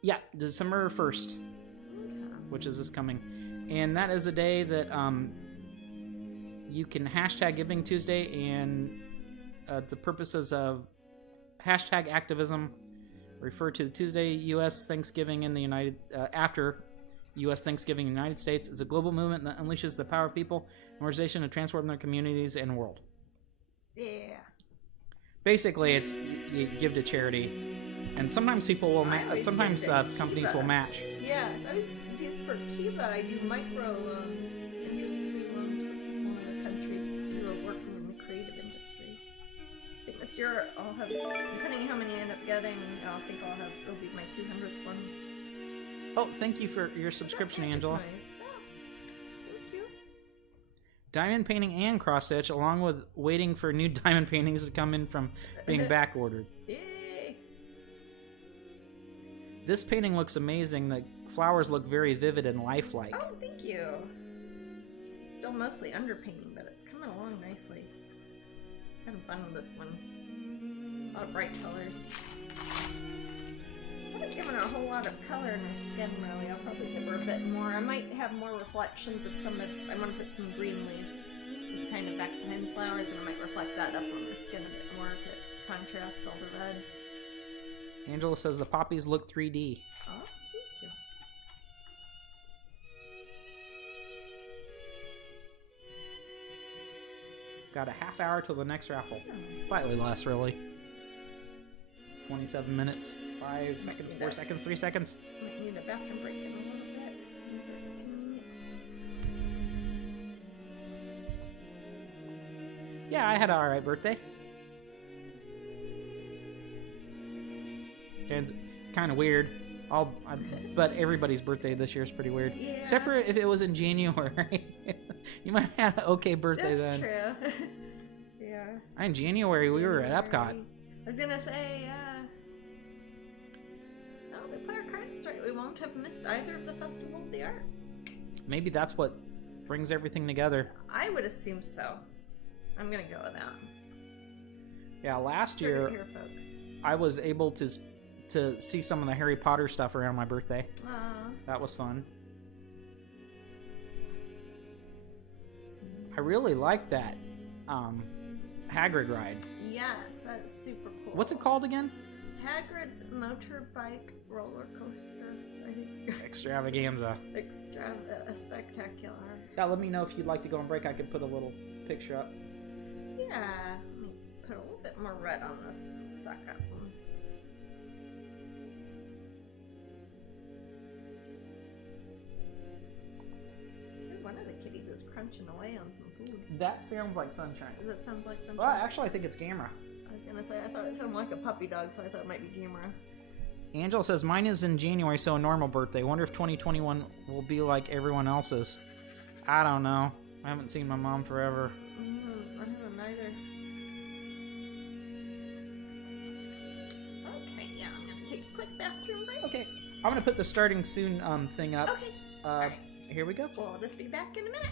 Yeah, December 1st, which is this coming. And that is a day that you can hashtag Giving Tuesday, and the purposes of hashtag activism refer to the Tuesday U.S. Thanksgiving in the after U.S. Thanksgiving in the United States. It's a global movement that unleashes the power of people and organization to transform their communities and world. Yeah. Basically, it's you give to charity, and sometimes people will. Sometimes companies will match. Yes, I always do for Kiva. I do micro loans, interest-free loans for people in other countries who are working in the creative industry. I think this year I'll have, depending on how many I end up getting, I think it'll be my 200th ones. Oh, thank you for your subscription, Angela. Nice. Oh, thank you. Diamond painting and cross stitch, along with waiting for new diamond paintings to come in from being back ordered. Yay! This painting looks amazing. The flowers look very vivid and lifelike. Oh, thank you. It's still mostly underpainting, but it's coming along nicely. Having fun with this one. A lot of bright colors. I haven't given her a whole lot of color in her skin, really. I'll probably give her a bit more. I might have more reflections of some of... I want to put some green leaves kind of back behind the flowers, and I might reflect that up on her skin a bit more to contrast all the red. Angela says the poppies look 3D. Oh, thank you. Got a half hour till the next raffle. Oh. Slightly less, really. 27 minutes. 5 seconds, 4 seconds, 3 seconds. Might need a bathroom break in a little bit. Yeah, I had an alright birthday. And kind of weird. But everybody's birthday this year is pretty weird. Yeah. Except for if it was in January. You might have had an okay birthday then. That's true. Yeah. In January, we were at Epcot. I was gonna say, no, we play our cards right. We won't have missed either of the Festival of the Arts. Maybe that's what brings everything together. I would assume so. I'm gonna go with that. Yeah, last Heard year it here, folks. I was able to see some of the Harry Potter stuff around my birthday. Aw. That was fun. I really like that Hagrid ride. Yes, that's super cool. What's it called again? Hagrid's Motorbike Roller Coaster. I think. Extravaganza. Spectacular. Yeah, let me know if you'd like to go on break. I could put a little picture up. Yeah. Let me put a little bit more red on this second one. One of the kitties is crunching away on some food. That sounds like sunshine. Does that sound like something? Well, actually, I think it's Gamera. I was gonna say, I thought it sounded like a puppy dog, so I thought it might be Gamera. Angela says, mine is in January, so a normal birthday. Wonder if 2021 will be like everyone else's. I don't know. I haven't seen my mom forever. I haven't either. Okay, yeah, I'm gonna take a quick bathroom break. Okay. I'm gonna put the starting soon thing up. Okay. Alright. Here we go. Well, I'll just be back in a minute.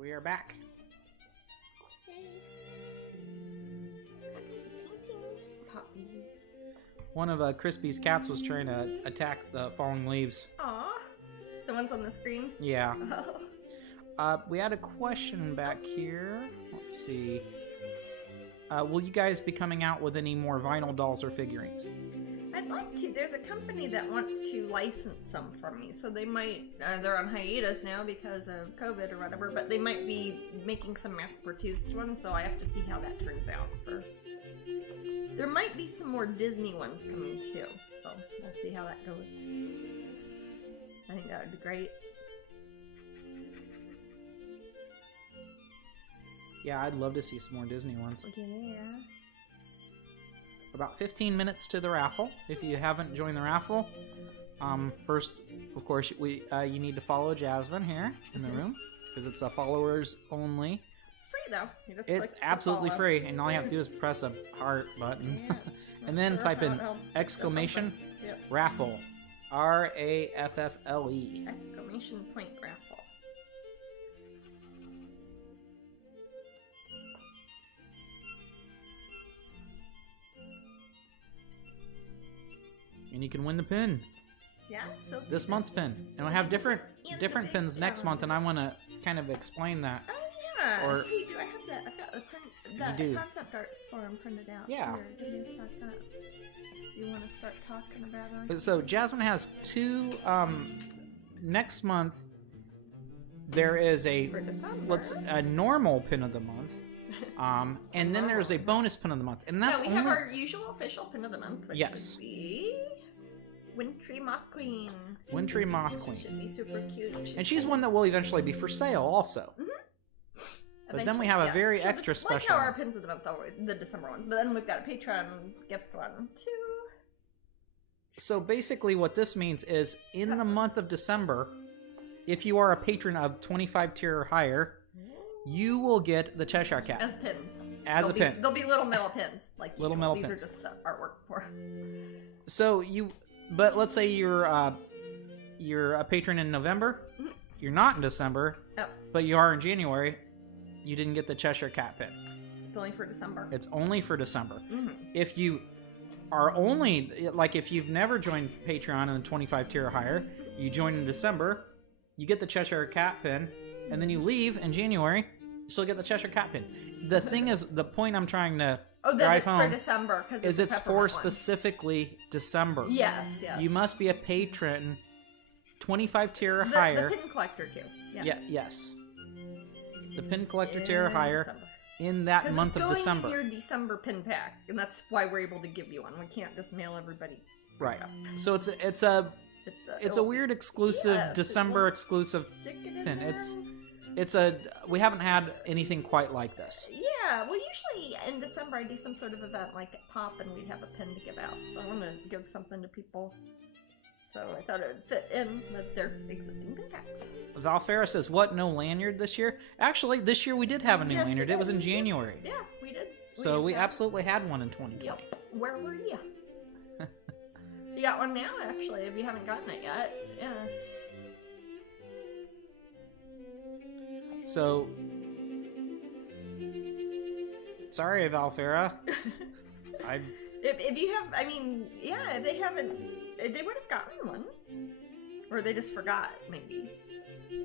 We are back. Puppies. One of Crispy's cats was trying to attack the falling leaves. Aw. The ones on the screen? Yeah. Oh. We had a question back here. Let's see. Will you guys be coming out with any more vinyl dolls or figurines? I'd like to. There's a company that wants to license some from me, so they might, they're on hiatus now because of COVID or whatever, but they might be making some mass-produced ones, so I have to see how that turns out first. There might be some more Disney ones coming too, so we'll see how that goes. I think that would be great. Yeah, I'd love to see some more Disney ones. Yeah. About 15 minutes to the raffle. If you haven't joined the raffle, first, of course, you need to follow Jasmine here in the room because it's a followers only. It's free though. You just It's click the absolutely follow. free, and all you have to do is press a heart button, Yeah. and then Not sure type how in it helps. exclamation Yep. raffle, RAFFLE. Exclamation point raffle. And you can win the pin. Yeah, so This month's pin, and we'll have different pins next month, and I want to kind of explain that. Oh yeah. Or- Hey, do I have that? I've got the print, You do. the concept arts form printed out. Yeah. Here, give me a second. You want to start talking about it? So Jasmine has two. Next month, there is For December. a normal pin of the month, and then there's a bonus pin of the month, and that's we only. have our usual official pin of the month, which Yes. would be Wintry Moth Queen. Wintry Moth She Queen, should be super cute. and she's one that will eventually be for sale also. But then we have a very extra Like special how our one. pins of the month are always the December ones, but then we've got a Patreon gift one too. So basically, what this means is, in the month of December, if you are a patron of 25 tier or higher, you will get the Cheshire Cat As pins. as a pin. They'll be little metal pins, like Little usual. metal These pins. are just the artwork for. So but let's say you're a patron in November, you're not in December, Oh, but you are in January. You didn't get the Cheshire Cat pin. it's only for December. It's only for December. Mm-hmm. If you are only, like, if you've never joined Patreon in the 25 tier or higher, you join in December, you get the Cheshire Cat pin, and then you leave in January, you still get the Cheshire Cat pin. The thing is, the point I'm trying to Oh, then drive it's home for December because is it's for specifically December. Yes, yes. You must be a patron 25 tier or the higher. pin collector too. Yes. Yeah, yes. The pin collector tier or In higher December. in that 'Cause month it's of going December. in your December pin pack, and that's why we're able to give you one. We can't just mail everybody. Right. stuff. So it's a weird exclusive Yes, it December won't exclusive stick it in pin. there. We haven't had anything quite like this. Yeah, well, usually in December I do some sort of event like at Pop, and we'd have a pin to give out. So I want to give something to people. So I thought it would fit in with their existing pin packs. Valfera says, "What? No lanyard this year?" Actually, this year we did have a new Yes, lanyard. we It was in did. January. Yeah, we did. So did we that. absolutely had one in 2020. Yep. Where were you? You got one now, actually, if you haven't gotten it yet. Yeah. So, sorry, Valfera. If you have, I mean, yeah, if they haven't, they would have gotten one. Or they just forgot, maybe.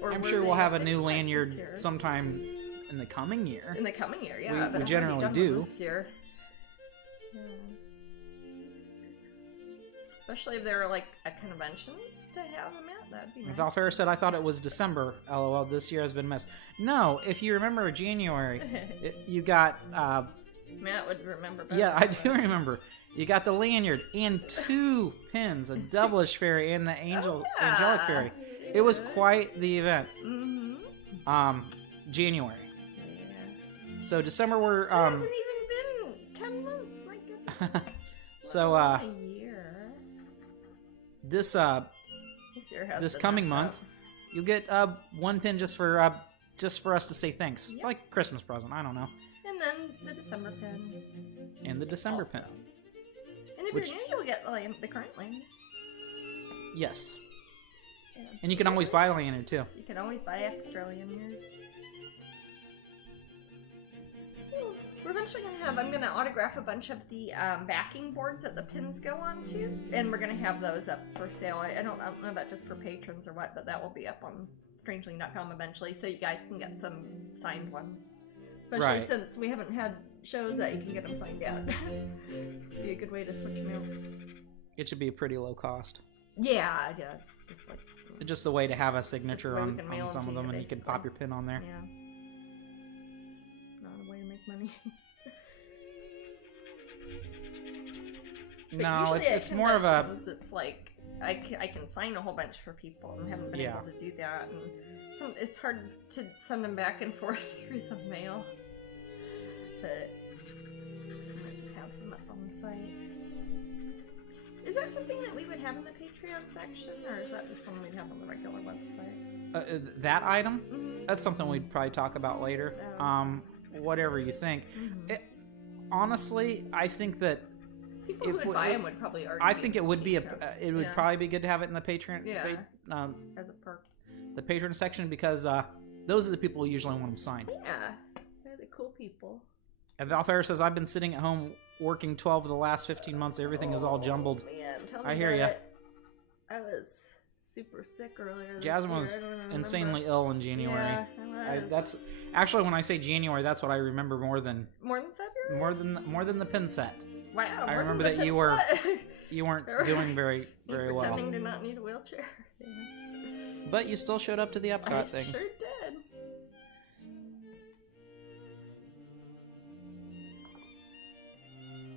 Or I'm were sure they we'll have a at the new collector lanyard tier? sometime in the coming year. In the coming year, yeah. We but I've already generally done do. one this year. Yeah. Especially if they're like a convention to have them at, that'd be nice. Valfera said, "I thought it was December. LOL, this year has been messed." No, if you remember January, you got, Matt would remember better. yeah, I do remember. You got the lanyard and 2 pins, a devilish fairy and the angelic fairy. It was quite the event. Mm-hmm. January. Yeah. So December we're It hasn't even been 10 months, my goodness. so a year. this This year has this been coming messed month up. you'll get 1 pin just for us to say thanks. It's Yep. like a Christmas present. I don't know. And then the December pin. And the December Also. pin. And if Which- you're new, you'll get the current lane. Yes. Yeah. And you can always buy the lanyard too. You can always buy extra lanyards. We're eventually I'm gonna autograph a bunch of the backing boards that the pins go onto, and we're gonna have those up for sale. I don't know about just for patrons or what, but that will be up on Strangeling.com eventually, so you guys can get some signed ones. Especially since we haven't had shows that you can get them signed out. Be a good way to switch them out. It should be a pretty low cost. Yeah, it's just like... Just the way to have a signature on some of them, and you can basically. pop your pin on there. Yeah. Not a way to make money. No, it's more of a... It's like, I can sign a whole bunch for people and haven't been able to do that. And it's hard to send them back and forth through the mail. But I might just have some up on the site. Is that something that we would have in the Patreon section, or is that just one we'd have on the regular website? That item? Mm-hmm. That's something we'd probably talk about later. Whatever you think. Mm-hmm. Honestly, I think that people who would buy them would probably already. I think it would be it would probably be good to have it in the Patreon. As a perk. The patron section, because those are the people who usually want them signed. Yeah, they're the cool people. And Valfair says, I've been sitting at home working 12 of the last 15 months. Everything is all jumbled. Man, tell me I hear ya. I was super sick earlier this Jasmine year. was insanely ill in January. Yeah, I was. That's actually, when I say January, that's what I remember more than February. More than the pin set. Wow. I remember that you weren't doing very well. Pretending to not need a wheelchair. Yeah. But you still showed up to the Epcot things. Sure did.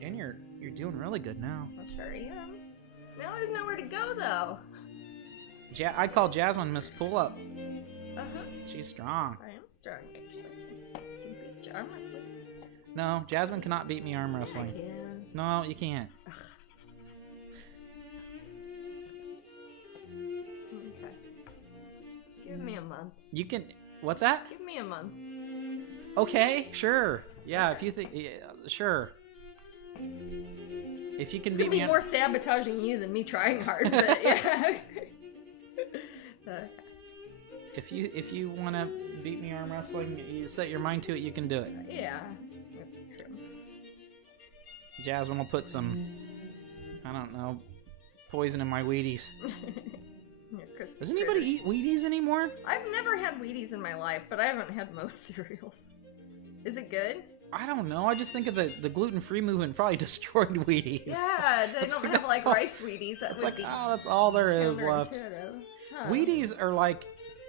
And you're doing really good now. I sure am. Now there's nowhere to go though. I call Jasmine Miss Pull Up. Uh-huh. She's strong. I am strong, actually. Can you beat arm wrestling? No, Jasmine cannot beat me arm wrestling. I can. No, you can't. Okay. Give me a month. You can. What's that? Give me a month. Okay, sure. Yeah, if you think, sure. If you can beat me, it's gonna be more sabotaging you than me trying hard. But yeah. If you want to beat me arm wrestling, you set your mind to it, you can do it. Yeah, that's true. Jasmine will put some, I don't know, poison in my Wheaties. Does anybody eat Wheaties anymore? I've never had Wheaties in my life, but I haven't had most cereals. Is it good? I don't know. I just think of the gluten-free movement probably destroyed Wheaties. Yeah, they don't have like rice Wheaties. That would be that's all there is left. Huh. Wheaties are like...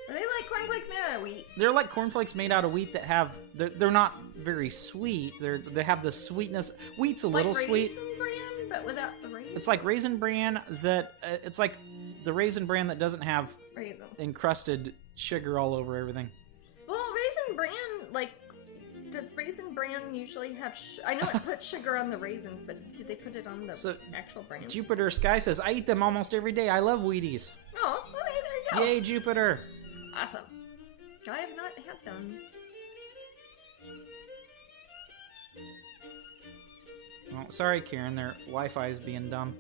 Are they like cornflakes made out of wheat? They're like cornflakes made out of wheat that have... They're not very sweet. They have the sweetness... Wheat's a little sweet. Raisin Bran, but without the raisins? It's like Raisin Bran that... it's like the Raisin Bran that doesn't have raisins. Encrusted sugar all over everything. Well, Raisin Bran, like... Does Raisin Bran usually have... I know it puts sugar on the raisins, but do they put it on the actual bran? Jupiter Sky says, I eat them almost every day. I love Wheaties. Oh, okay, there you go. Yay, Jupiter. Awesome. I have not had them. Well, sorry, Karen. Their Wi-Fi is being dumb.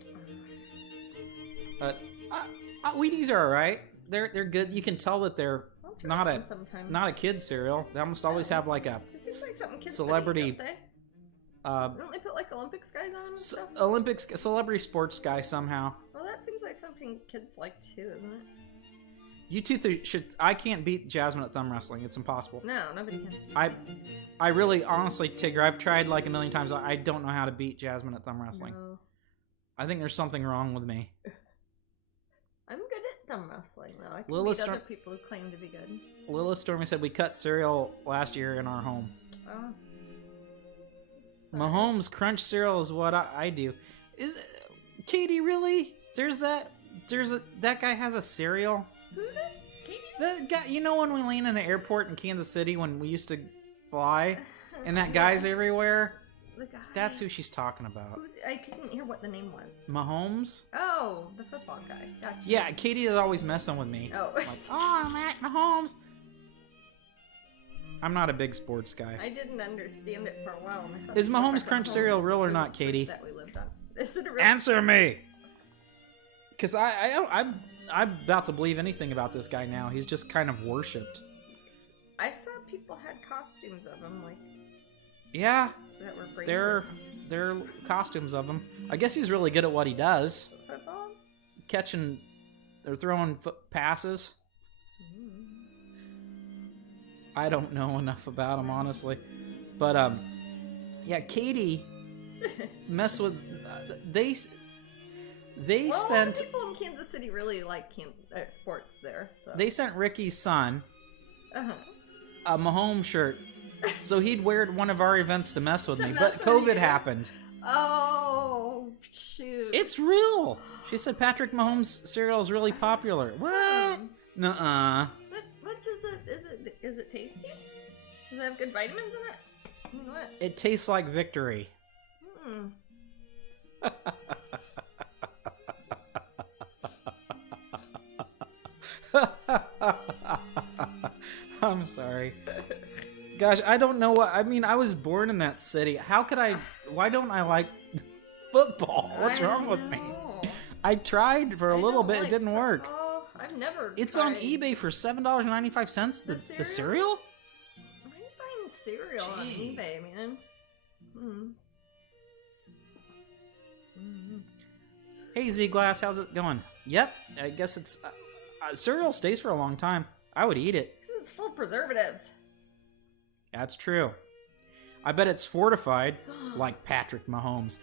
Wheaties are alright. They're good. You can tell that they're not a kid cereal. They almost always have like a celebrity. Eat, don't they put like Olympics guys on them and stuff? Olympics celebrity sports guy somehow. Well, that seems like something kids like too, isn't it? You two should. I can't beat Jasmine at thumb wrestling. It's impossible. No, nobody can. I really, honestly, Tigger, I've tried like a million times. I don't know how to beat Jasmine at thumb wrestling. No. I think there's something wrong with me. I'm good at thumb wrestling, though. I can beat other people who claim to be good. Lilith Stormy said we cut cereal last year in our home. Oh. Mahomes Crunch cereal is what I do. Is Katie really? That guy has a cereal. Who does? Katie? The guy, you know when we land in the airport in Kansas City when we used to fly, and that guy's everywhere. The guy. That's who she's talking about. I couldn't hear what the name was. Mahomes? Oh, the football guy. Gotcha. Yeah, Katie is always messing with me. Oh. Like, oh, Matt Mahomes. I'm not a big sports guy. I didn't understand it for a while. Is Mahomes Crunch cereal real or not, Katie? That we lived on. Is it a real? Answer me. Because I'm about to believe anything about this guy now. He's just kind of worshipped. I saw people had costumes of him, like. Yeah. that were branded? They're costumes of him. I guess he's really good at what he does. Football? Catching or throwing passes. I don't know enough about him, honestly. But, yeah, Katie messed with... They well, sent... a lot of people in Kansas City really like sports there. So. They sent Ricky's son Uh-huh. a Mahomes shirt, so he'd wear it at one of our events to mess with me. mess But with COVID you. happened. Oh, shoot. It's real. She said Patrick Mahomes cereal is really popular. What? Nuh-uh. What does it... Is it tasty? Does it have good vitamins in it? What? It tastes like victory. I'm sorry. Gosh, I don't know what... I mean, I was born in that city. How could I... Why don't I like football? What's wrong with me? I tried for a little bit. It didn't work. I've never It's tried on eBay for $7.95. The cereal? Why are you buying cereal on eBay, man? Hey, Z-Glass, how's it going? Yep, I guess it's... cereal stays for a long time. I would eat it. It's full of preservatives. That's true. I bet it's fortified, like Patrick Mahomes.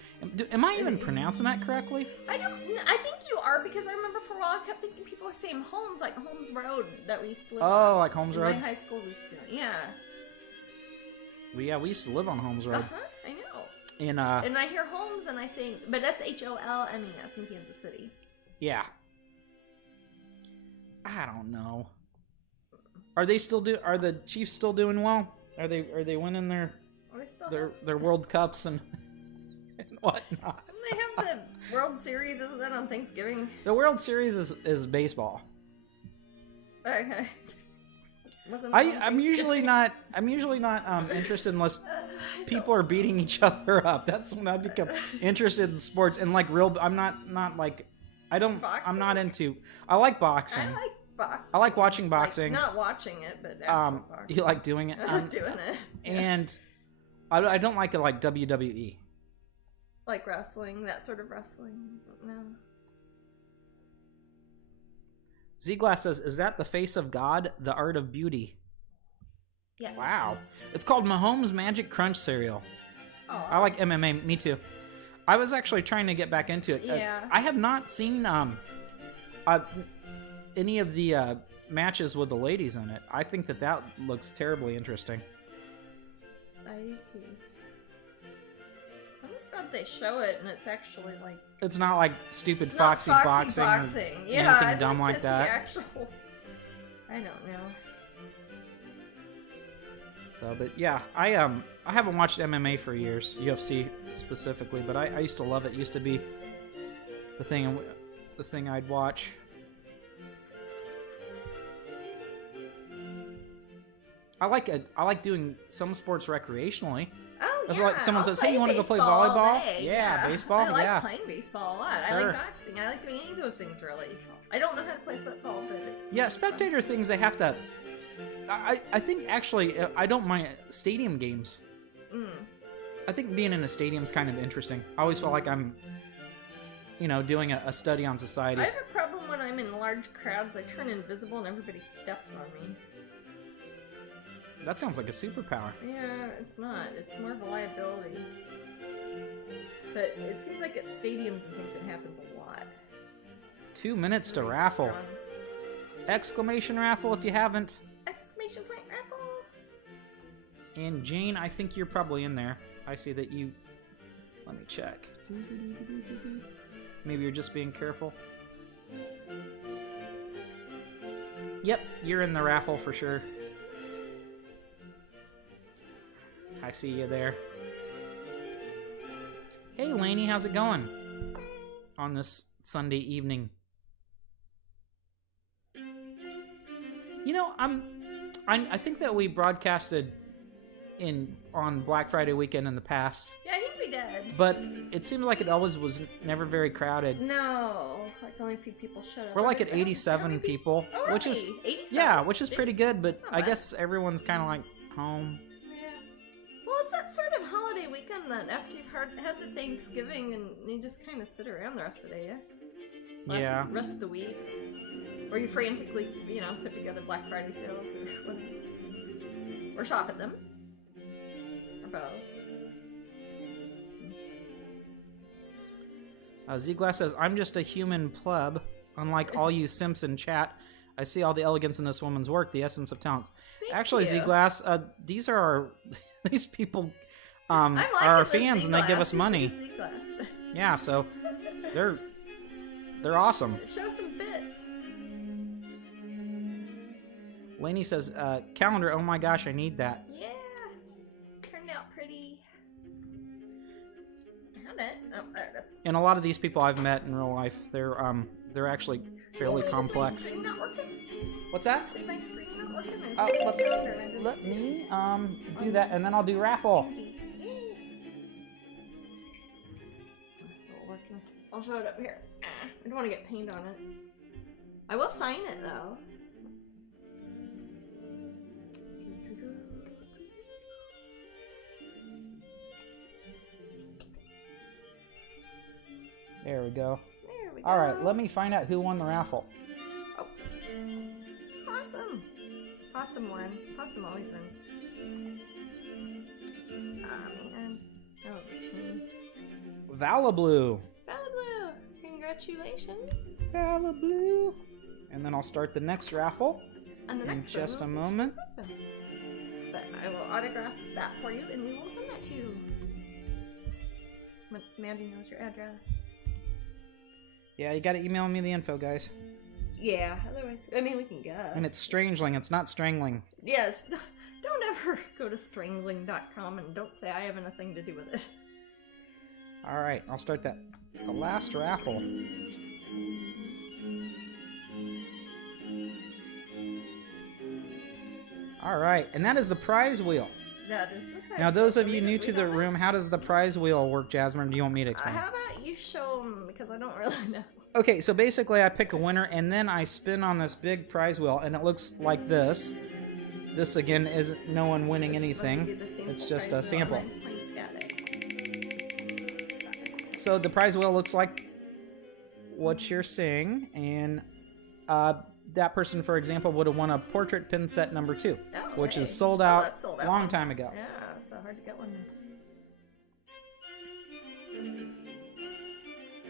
Am I even pronouncing that correctly? I think you are, because I remember for a while I kept thinking people were saying Holmes, like Holmes Road that we used to live on. Oh, like Holmes Road? In my high school we used to do it. Yeah. Well, we used to live on Holmes Road. I know. In And I hear Holmes and I think, but that's Holmes in Kansas City. Yeah. I don't know. Are the Chiefs still doing well? Are they winning their World Cups and whatnot? Don't they have the World Series? Isn't that on Thanksgiving? The World Series is baseball. Okay. I'm usually not interested unless people are beating each other up. That's when I become interested in sports and like real. I'm not like I don't. Boxing? I'm not into. I like boxing. I like boxing. I like watching boxing. Like, not watching it, but actual boxing. You like doing it? Doing it. Yeah. And I don't like it like WWE. Like wrestling, that sort of wrestling. No. Z-Glass says, "Is that the face of God, the art of beauty?" Yes. Wow. It's called Mahomes Magic Crunch cereal. Oh. I like MMA. Me too. I was actually trying to get back into it. Yeah. I have not seen any of the matches with the ladies in it. I think that looks terribly interesting. I do too. I'm just glad they show it and it's actually like... It's not like stupid It's Foxy not boxing or yeah, anything dumb like that. Actual... I don't know. So, but yeah, I haven't watched MMA for years, UFC specifically, but I used to love it. It used to be the thing I'd watch. I like doing some sports recreationally. Oh, It's yeah. like someone I'll says, "Hey, you want to go play baseball all volleyball?" day. Yeah, baseball. I like yeah, playing baseball a lot. I Sure. like boxing. I like doing any of those things, really. I don't know how to play football, but... yeah. Spectator things, they have to. I think actually I don't mind stadium games. I think being in a stadium is kind of interesting. I always feel like I'm, doing a study on society. I have a problem when I'm in large crowds. I turn invisible and everybody steps on me. That sounds like a superpower. Yeah, it's not. It's more of a liability. But it seems like at stadiums and things it happens a lot. 2 minutes to raffle. Exclamation raffle if you haven't. Exclamation point raffle! And Jane, I think you're probably in there. I see that you... Let me check. Maybe you're just being careful. Yep, you're in the raffle for sure. I see you there. Hey, Lainey, how's it going? On this Sunday evening. I think that we broadcasted on Black Friday weekend in the past. Yeah, I think we did. But it seemed like it always was never very crowded. No, like only a few people showed up. We're like at 87 people, Oh, which is 87? yeah, which is pretty good. But That's not I bad. guess everyone's kind of like home. Yeah. Well, it's that sort of holiday weekend then, after you've had the Thanksgiving and you just kind of sit around the rest of the day, yeah? Rest of the week. Or you frantically, you know, put together Black Friday sales or whatever. Or shop at them. Or both. Z-Glass says, I'm just a human pleb. Unlike all you simps in chat, I see all the elegance in this woman's work, the essence of talents. Actually, Z-Glass, these are these people are our fans and they give us money. Yeah, so they're awesome. Show some bits. Lainey says, calendar, oh my gosh, I need that. Yeah. Turned out pretty. Found it. Oh, there it is. And a lot of these people I've met in real life, they're actually fairly complex. Is my screen not working? What's that? Is my screen not working? Let me do that, and then I'll do raffle. I'll show it up here. I don't want to get paint on it. I will sign it though. There we go. There we go. All right, let me find out who won the raffle. Oh. Awesome. Awesome one. Awesome always wins. Man. Oh, Valablue. Valablue. Congratulations. Valablue. And then I'll start the next raffle in just a moment. But I will autograph that for you and we will send that to you. Once Mandy knows your address. Yeah, you gotta email me the info, guys. Yeah, otherwise, I mean, we can guess. And it's Strangeling, it's not Strangling. Yes, don't ever go to strangling.com and don't say I have anything to do with it. Alright, I'll start the last raffle. Alright, and that is the prize wheel. That is the prize. Now, those of you new to the room, how does the prize wheel work, Jasmine? Do you want me to explain? How about you show them, because I don't really know. Okay, so basically I pick a winner, and then I spin on this big prize wheel, and it looks like this. This, again, is no one winning anything. It's just a sample. So the prize wheel looks like what you're seeing, and that person, for example, would have won a portrait pin set number 2, which is sold out a long time ago. Yeah, it's so hard to get one.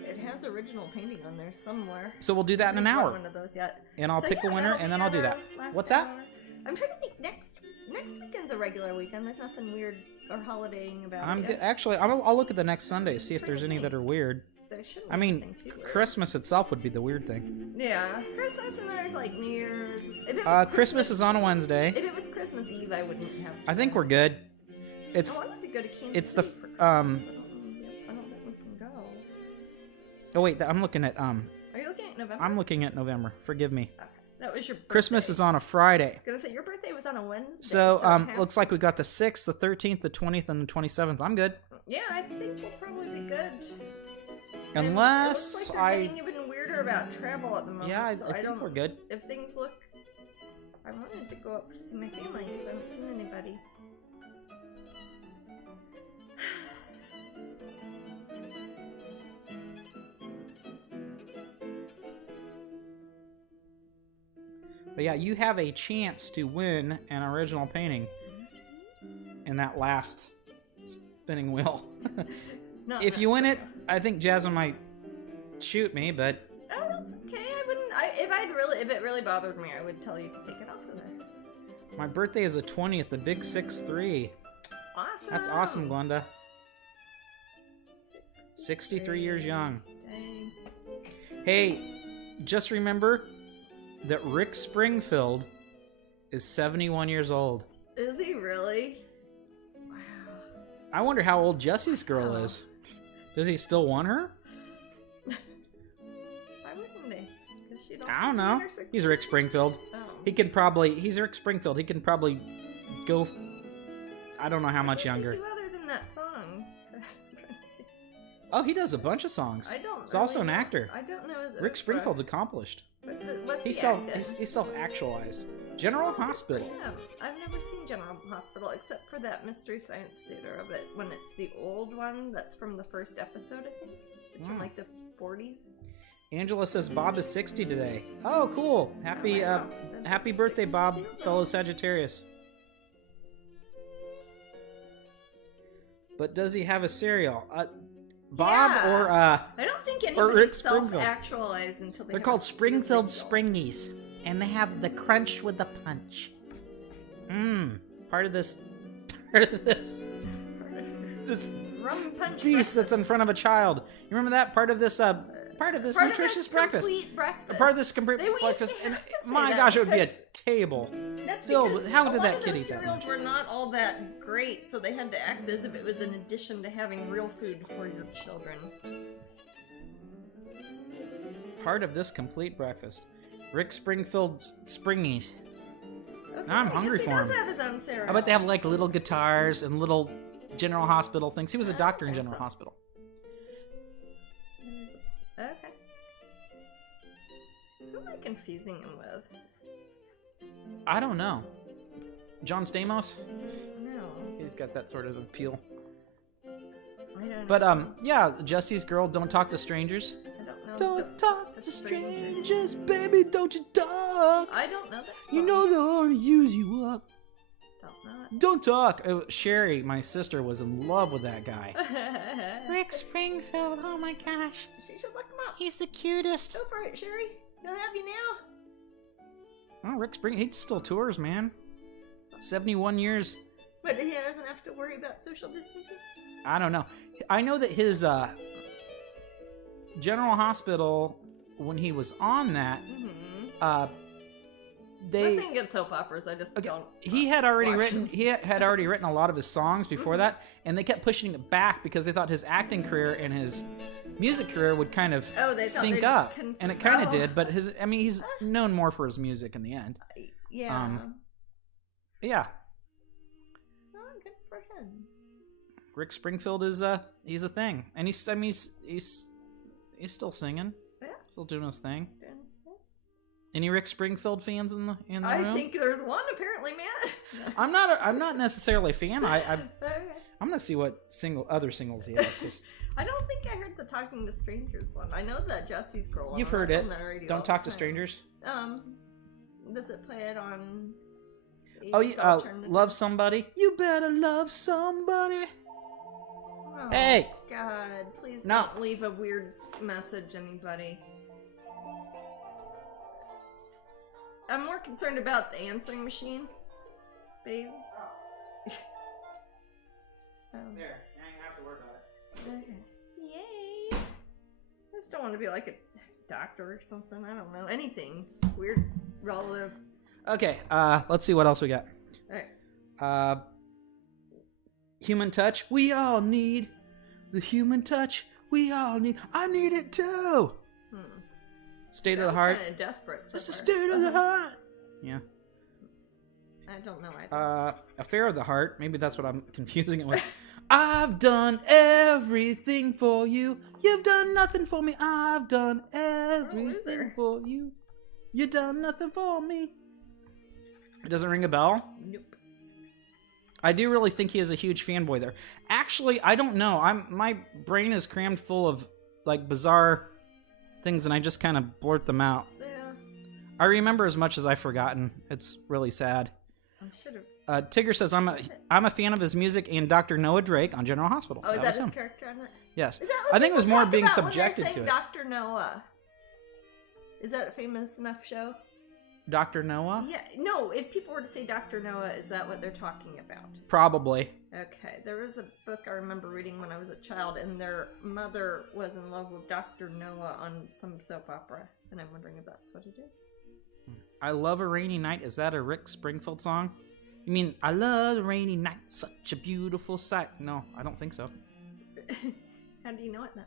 It has original painting on there somewhere. So we'll do that in an hour. One of those yet. And I'll pick a winner, and then I'll do that. What's that? I'm trying to think. Next weekend's a regular weekend. There's nothing weird or holidaying about it. I'm good. Actually, I'll look at the next Sunday, see if there's any that are weird. I mean, Christmas itself would be the weird thing. Yeah, Christmas, and there's like New Year's. Christmas is on a Wednesday. If it was Christmas Eve, I wouldn't have. I think we're good. I wanted to go to Kansas It's the City for Christmas, but I don't think we can go. Oh wait, I'm looking at Are you looking at November? I'm looking at November. Forgive me. Okay. That was your birthday. Christmas is on a Friday. I was gonna say your birthday was on a Wednesday. So looks like we got the 6th, the 13th, the 20th, and the 27th. I'm good. Yeah, I think we'll probably be good. Unless it looks like they're getting even weirder about travel at the moment. Yeah, I so think we're good. If things look, I wanted to go up to see my family because I haven't seen anybody. But yeah, you have a chance to win an original painting in that last spinning wheel. If you win it, I think Jasmine might shoot me, but... Oh, that's okay. I wouldn't... If it really bothered me, I would tell you to take it off of there. My birthday is the 20th, the big 6-3. Awesome! That's awesome, Glenda. 63 years young. Dang. Hey, just remember that Rick Springfield is 71 years old. Is he really? Wow. I wonder how old Jesse's girl is. Does he still want her? Why wouldn't they? I don't know. He's Rick Springfield. Oh. He's Rick Springfield. He can probably go, I don't know how much younger. What does he do other than that song? Oh, he does a bunch of songs. I don't He's also an actor. I don't know his Rick Springfield's accomplished. What's He's self-actualized. General Hospital. Yeah, I've never seen General Hospital except for that Mystery Science Theater of it when it's the old one that's from the first episode, I think. It's from like the 40s. Angela says Bob is 60 today. Oh, cool. Happy birthday, Bob, fellow Sagittarius. But does he have a cereal? Bob or I don't think anybody Rick self-actualized until they're called Springfield Springies, and they have the crunch with the punch. Part of this rum punch feast that's in front of a child. You remember that part of this nutritious breakfast? Part of this complete breakfast. And my gosh, it would be a table filled with. How did that kid eat that? Cereals were not all that great, so they had to act as if it was an addition to having real food for your children. Part of this complete breakfast. Rick Springfield Springies. Okay, Now I'm hungry for him. He does have his own cereal. I bet they have like little guitars and little General Hospital things. He was a doctor in General Hospital. Okay. Who am I confusing him with? I don't know. John Stamos? No. He's got that sort of appeal. I don't know. But yeah, Jesse's girl, Don't Talk to Strangers. I don't know. Don't talk to strangers, baby, don't you talk. I don't know that song. You know they'll only use you up. Don't know it. Don't talk. Sherry, my sister, was in love with that guy. Rick Springfield, oh my gosh. She should look him up. He's the cutest. Go for it, Sherry. He'll have you now. Oh, Rick Springfield, he still tours, man. 71 years. But he doesn't have to worry about social distancing? I don't know. I know that his General Hospital, when he was on that, they Nothing against soap operas. I just don't. He had already written a lot of his songs before that, and they kept pushing it back because they thought his acting career and his music career would kind of sync up, and it kind of did. But he's known more for his music in the end. Yeah. Yeah. Oh, good for him. Rick Springfield is he's a thing, and he's still singing, still doing his thing. Any Rick Springfield fans in the room? I think there's one apparently, man. I'm not necessarily a fan. I'm gonna see what other singles he has. 'Cause I don't think I heard the Talking to Strangers one. I know that Jesse's girl. You've heard it. Don't Talk to Strangers. Does it play it on? Oh, Love Somebody. You better love somebody. Oh, hey. God, please don't leave a weird message, anybody. I'm more concerned about the answering machine, babe. There, now you have to worry about it. Yay! I just don't want to be like a doctor or something. I don't know. Anything weird, relative. Okay, let's see what else we got. Alright. Human touch. We all need the human touch. We all need. I need it too. State of the heart. Kind of desperate. It's the state of the heart. Yeah. I don't know either. Affair of the heart. Maybe that's what I'm confusing it with. I've done everything for you. You've done nothing for me. I've done everything for you. You've done nothing for me. It doesn't ring a bell? Nope. I do really think he is a huge fanboy there. Actually, I don't know. My brain is crammed full of like bizarre things, and I just kind of blurt them out. Yeah. I remember as much as I've forgotten. It's really sad. I should have. Tigger says I'm a fan of his music and Dr. Noah Drake on General Hospital. Oh, is that his character on it? Yes. Is that what I think it was more talk being about subjected when to it. Dr. Noah. Is that a famous enough show? Dr. Noah? Yeah. No, if people were to say Dr. Noah, is that what they're talking about? Probably. Okay. There was a book I remember reading when I was a child, and their mother was in love with Dr. Noah on some soap opera, and I'm wondering if that's what it is. I Love a Rainy Night. Is that a Rick Springfield song? You mean, I love a rainy night, such a beautiful sight? No, I don't think so. How do you know it then?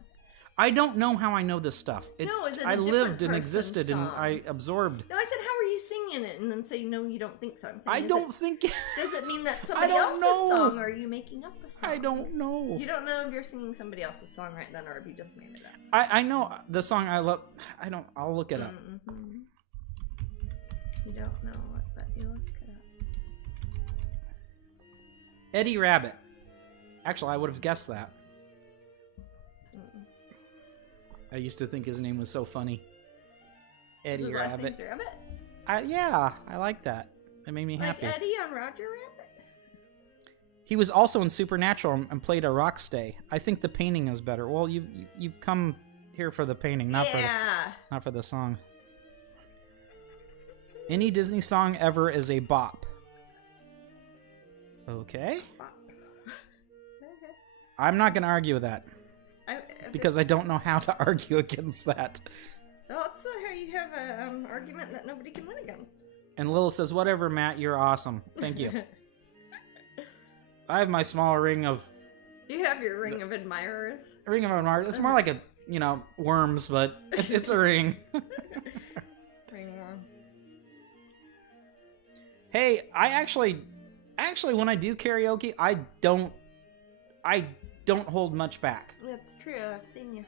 I don't know how I know this stuff. No, is it a I different lived and person's existed song? and I absorbed. No, I said, how are you singing it? And then say, no, you don't think so. I'm saying, I don't think... Does it mean that somebody don't else's know. song, or are you making up a song? I don't know. You don't know if you're singing somebody else's song right then, or if you just made it up. I know the song I love. I'll look it up. Mm-hmm. you don't know what, but you look it up. Eddie Rabbit. Actually, I would have guessed that. I used to think his name was so funny. Eddie His Rabbit. last name's Rabbit? Yeah, I like that. It made me happy. Like Eddie on Roger Rabbit? He was also in Supernatural and played a rockstay. I think the painting is better. Well, you've come here for the painting, not for the song. Any Disney song ever is a bop. Okay. Bop. Okay. I'm not going to argue with that. Because I don't know how to argue against that. Well, that's how you have an argument that nobody can win against. And Lil says, whatever, Matt, you're awesome. Thank you. I have my small ring of... You have your ring of admirers? Ring of admirers. It's more like a, worms, but it's a ring. Ring worm. Hey, I actually, when I do karaoke, I don't hold much back. That's true. I've seen you.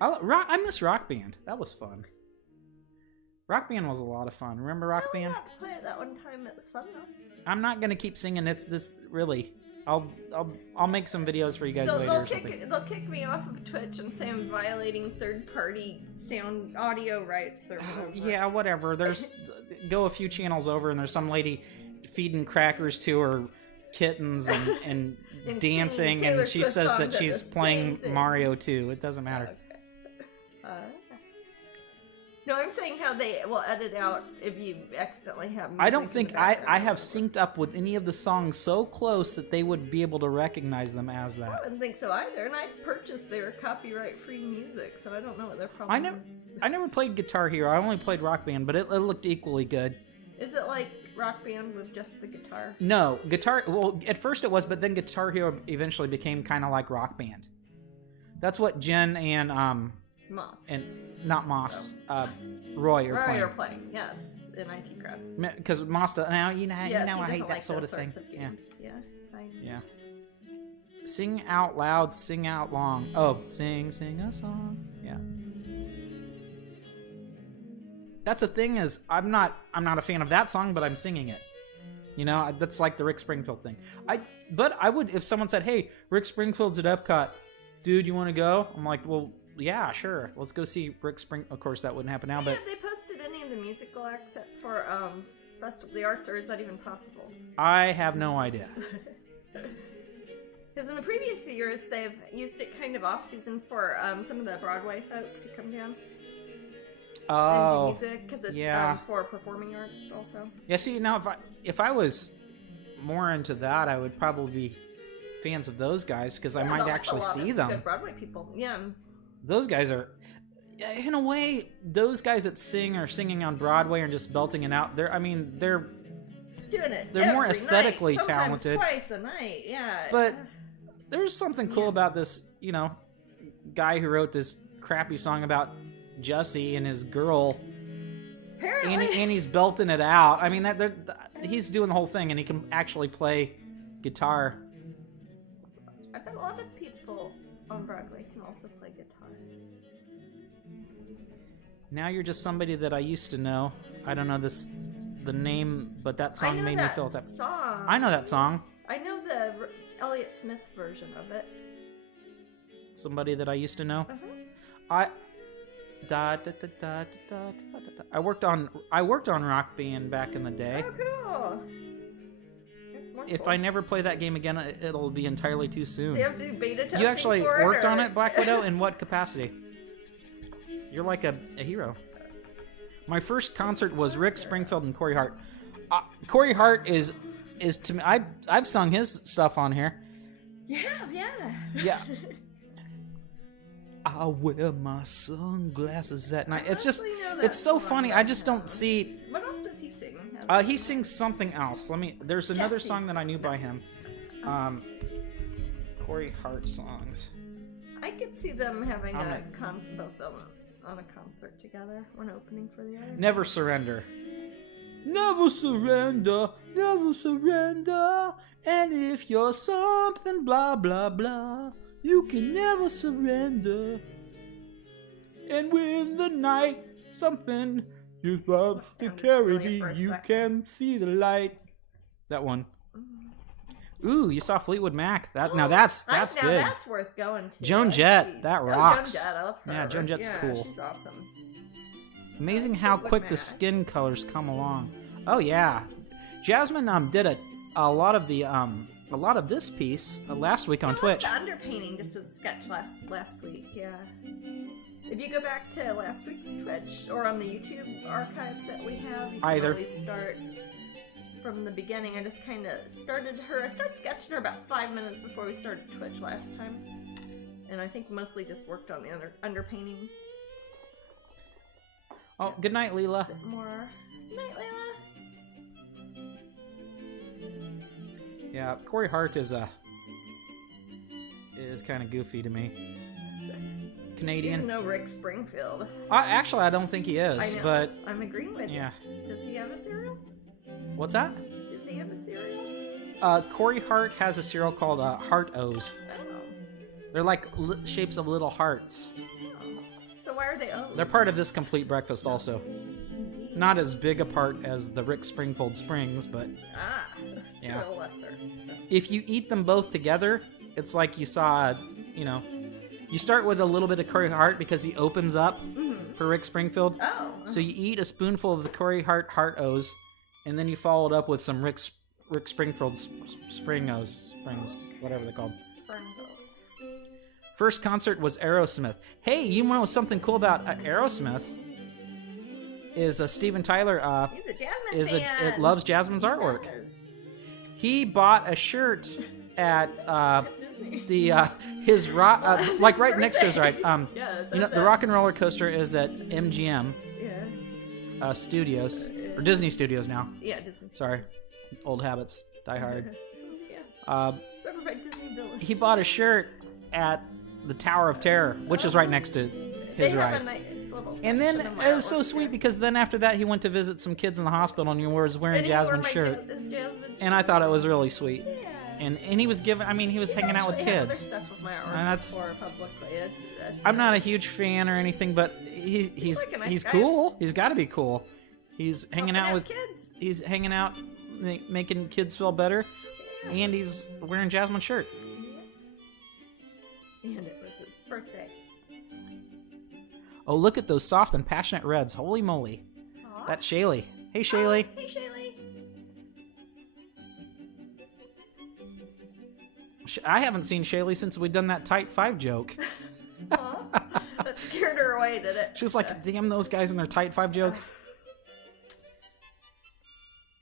I miss Rock Band. That was fun. Rock Band was a lot of fun. Remember Rock Band? I got to play it that one time. It was fun though. I'm not gonna keep singing. It's this really. I'll make some videos for you guys later. Or something. They'll kick me off of Twitch and say I'm violating third-party sound audio rights or whatever. Yeah, whatever. There's go a few channels over and there's some lady feeding crackers to her kittens and dancing, and she says that she's playing Mario 2. It doesn't matter. Okay. No, I'm saying how they will edit out if you accidentally have music. I don't think I have synced up with any of the songs so close that they would be able to recognize them as that. I wouldn't think so either, and I purchased their copyright-free music, so I don't know what their problem is. I never played Guitar Hero. I only played Rock Band, but it looked equally good. Is it like Rock Band with just the guitar? No, guitar. Well, at first it was, but then Guitar Hero eventually became kind of like Rock Band. That's what Jen and Moss. And not Moss. Roy are playing. Yes, in IT Crowd. Because Moss, now you know yes, I hate like that sort of those thing. Sorts of games. Yeah. Sing out loud, sing out long. Oh, sing a song. Yeah. That's the thing is, I'm not a fan of that song, but I'm singing it. That's like the Rick Springfield thing. But I would, if someone said, "Hey, Rick Springfield's at Epcot, dude, you want to go?" I'm like, well. Yeah, sure. Let's go see Rick Spring. Of course, that wouldn't happen now, but... Have they posted any of the musical acts for Festival of the Arts, or is that even possible? I have no idea. Because in the previous years, they've used it kind of off-season for some of the Broadway folks who come down. Oh, and do music, because it's for performing arts also. Yeah, see, now if I was more into that, I would probably be fans of those guys, because I might actually see them. Good Broadway people, yeah. Those guys are, in a way, those guys that sing or singing on Broadway are just belting it out. They're doing it. They're more aesthetically night, talented. Twice a night, yeah. But there's something cool about this, guy who wrote this crappy song about Jussie and his girl. Apparently. And he's belting it out. I mean, he's doing the whole thing, and he can actually play guitar. I bet a lot of people on Broadway can also play guitar. Now you're just somebody that I used to know. I don't know the name, but that song made me feel that. Song. I know that song. I know the Elliott Smith version of it. Somebody that I used to know. Uh-huh. I worked on Rock Band back in the day. Oh, cool. If I never play that game again, it'll be entirely too soon. They have to do beta testing. You actually worked on it, Black Widow? In what capacity? You're like a hero. My first concert was Rick Springfield and Corey Hart. Corey Hart is to me. I've sung his stuff on here. Yeah. I wear my sunglasses at night. It's so funny. I just don't see. What else does he sing? He sings something else. There's another song that I knew by him. Corey Hart songs. I could see them having both of them on a concert together, one opening for the other. Never surrender. Never surrender, never surrender. And if you're something blah blah blah, you can never surrender. And when the night something You love to carry familiar me, for a you second. can see the light. That one. Ooh, you saw Fleetwood Mac. That's Now good. that's worth going to. Joan I Jett, see. that Oh, rocks. Joan Jett, I love her. Yeah, Joan Jett's cool. She's awesome. Amazing how Fleetwood quick the Mac. skin colors come along. Oh yeah, Jasmine did a lot of this piece last week on I Twitch. liked the underpainting just as a sketch last week. Yeah. If you go back to last week's Twitch or on the YouTube archives that we have, you can Either. always start from the beginning. I just kind of started sketching her about 5 minutes before we started Twitch last time, and I think mostly just worked on the underpainting. Oh, good night, Leela. Bit more. Good night, Layla. Yeah, Corey Hart is kind of goofy to me. Canadian. He's no Rick Springfield. Actually, I don't think he is, I know. but I'm agreeing with yeah. you. Does he have a cereal? What's that? Does he have a cereal? Corey Hart has a cereal called Heart O's. Oh. They're like shapes of little hearts. Oh. So why are they O's? They're part of this complete breakfast also. Indeed. Not as big a part as the Rick Springfield Springs, but Ah. Yeah. To a lesser extent. if you eat them both together, it's like you saw, you start with a little bit of Corey Hart because he opens up for Rick Springfield. Oh. So you eat a spoonful of the Corey Hart Heart O's, and then you follow it up with some Rick Springfield Springs, whatever they're called. Springfield. First concert was Aerosmith. Hey, you know something cool about Aerosmith? Is Steven Tyler He's a Jasmine fan. loves Jasmine's artwork. Yes. He bought a shirt at his rock like right next to his right. Yeah, The Rock and Roller Coaster is at MGM Yeah. Studios or Disney Studios now. Yeah, Disney. Sorry, old habits die hard. Yeah. It's over by Disney Village. He bought a shirt at the Tower of Terror, which is right next to his They right. have a nice little And then section of my it was so artwork sweet there. because then after that he went to visit some kids in the hospital and he was wearing And he wore Jasmine's my shirt. Jasmine. And I thought it was really sweet. Yeah. And he was he was hanging out with Actually have kids. other stuff with my artwork And that's- for publicly. That's I'm not a nice. huge fan or anything, but he's like a nice he's guy. cool. He's got to be cool. He's hanging Helping out with kids. he's hanging out making kids feel better, and he's wearing Jasmine's shirt. And it was his birthday. Oh, look at those soft and passionate reds. Holy moly. Aw. That's Shaylee. Hey, Shaylee. Hey, Shaylee. I haven't seen Shaylee since we'd done that Type 5 joke. Aw. That scared her away, did it? She was like, damn those guys in their Type 5 joke.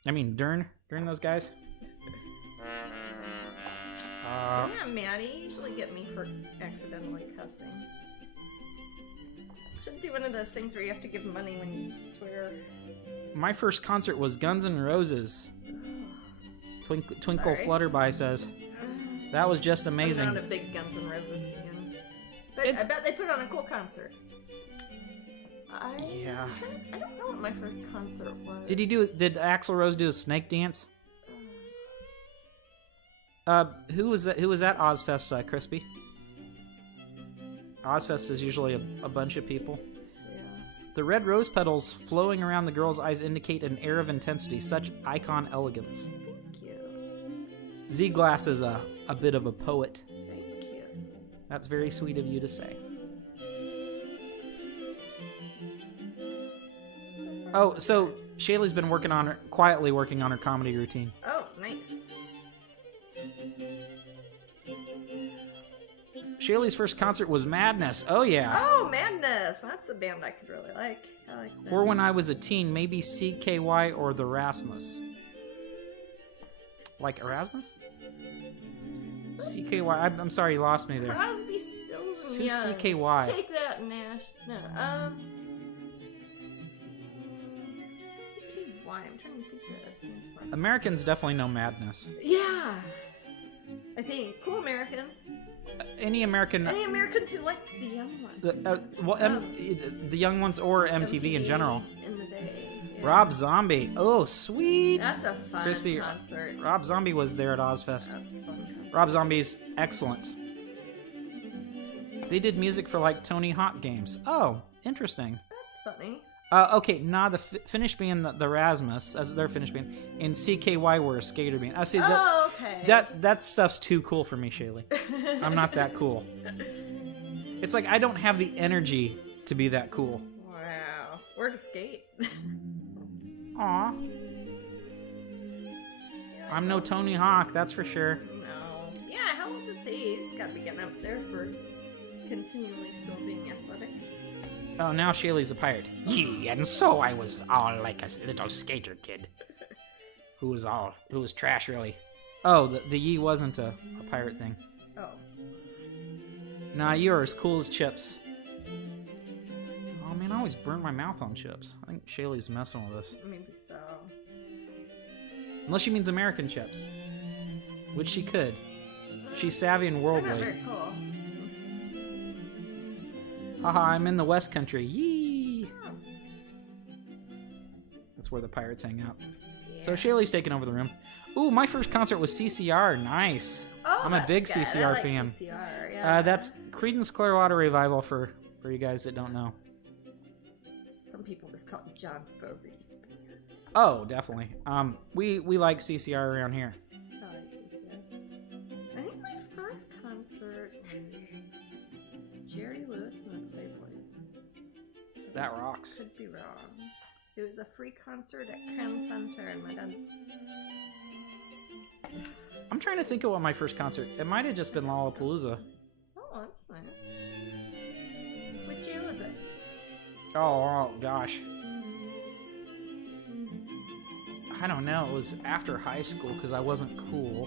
I mean, darn those guys. Yeah, Maddie, you usually get me for accidentally cussing. Should do one of those things where you have to give money when you swear. My first concert was Guns N' Roses. Twinkle Sorry. Flutterby says. That was just amazing. I'm not a big Guns N' Roses fan. But It's- I bet they put on a cool concert. Yeah. I don't know what my first concert was. Did Axl Rose do a snake dance? Who was that? Who was at Ozfest, Crispy? Ozfest is usually a bunch of people. Yeah. The red rose petals flowing around the girl's eyes indicate an air of intensity, such icon elegance. Thank you. Z-Glass is a bit of a poet. Thank you. That's very sweet of you to say. Oh, so Shaylee's been quietly working on her comedy routine. Oh, nice. Shaylee's first concert was Madness. Oh yeah. Oh, Madness! That's a band I could really like. I like that. Or when I was a teen, maybe CKY or the Rasmus. Like Erasmus? CKY. I'm sorry, you lost me there. Crosby, Stills, and Who's Young. CKY? Take that, Nash. No, CKY. I'm trying to think what that stands for. Americans definitely know Madness. Yeah. I think cool Americans. Any American, Any Americans who liked the young ones. the young ones or MTV in general. In the day. Yeah. Rob Zombie. Oh, sweet. That's a fun Crispy. concert. Rob Zombie was there at Ozfest. That's fun concert. Rob Zombie's excellent. They did music for like Tony Hawk games. Oh, interesting. That's funny. Okay, the Finnish band, the Rasmus, as their Finnish band, and CKY were a skater band. I see. Okay. That stuff's too cool for me, Shaylee. I'm not that cool. It's like I don't have the energy to be that cool. Wow. Or to skate. Aw. I'm no Tony Hawk, that's for sure. No. Yeah, how old is he? He's got to be getting up there for continually still being athletic. Oh, now Shaylee's a pirate. Yee, and so I was all like a little skater kid. Who was trash, really. Oh, the Yee wasn't a pirate thing. Oh. Nah, you're as cool as chips. Oh man, I always burn my mouth on chips. I think Shaylee's messing with us. Maybe so. Unless she means American chips. Which she could. She's savvy and They're worldly. not very cool. Haha, I'm in the West Country. Yee! Oh. That's where the pirates hang out. Yeah. So Shaylee's taking over the room. Ooh, my first concert was CCR. Nice. Oh, I'm a that's big good. CCR I like fan. CCR, yeah. That's Creedence Clearwater Revival for you guys that don't know. Some people just call it John Fogerty. Oh, definitely. We like CCR around here. I think my first concert was Jerry Lewis and the Playboys. That rocks. Could be wrong. It was a free concert at Cran Center, and my dad's. I'm trying to think of what my first concert. It might have just been Lollapalooza. Oh, that's nice. What year was it? Oh gosh. I don't know. It was after high school because I wasn't cool.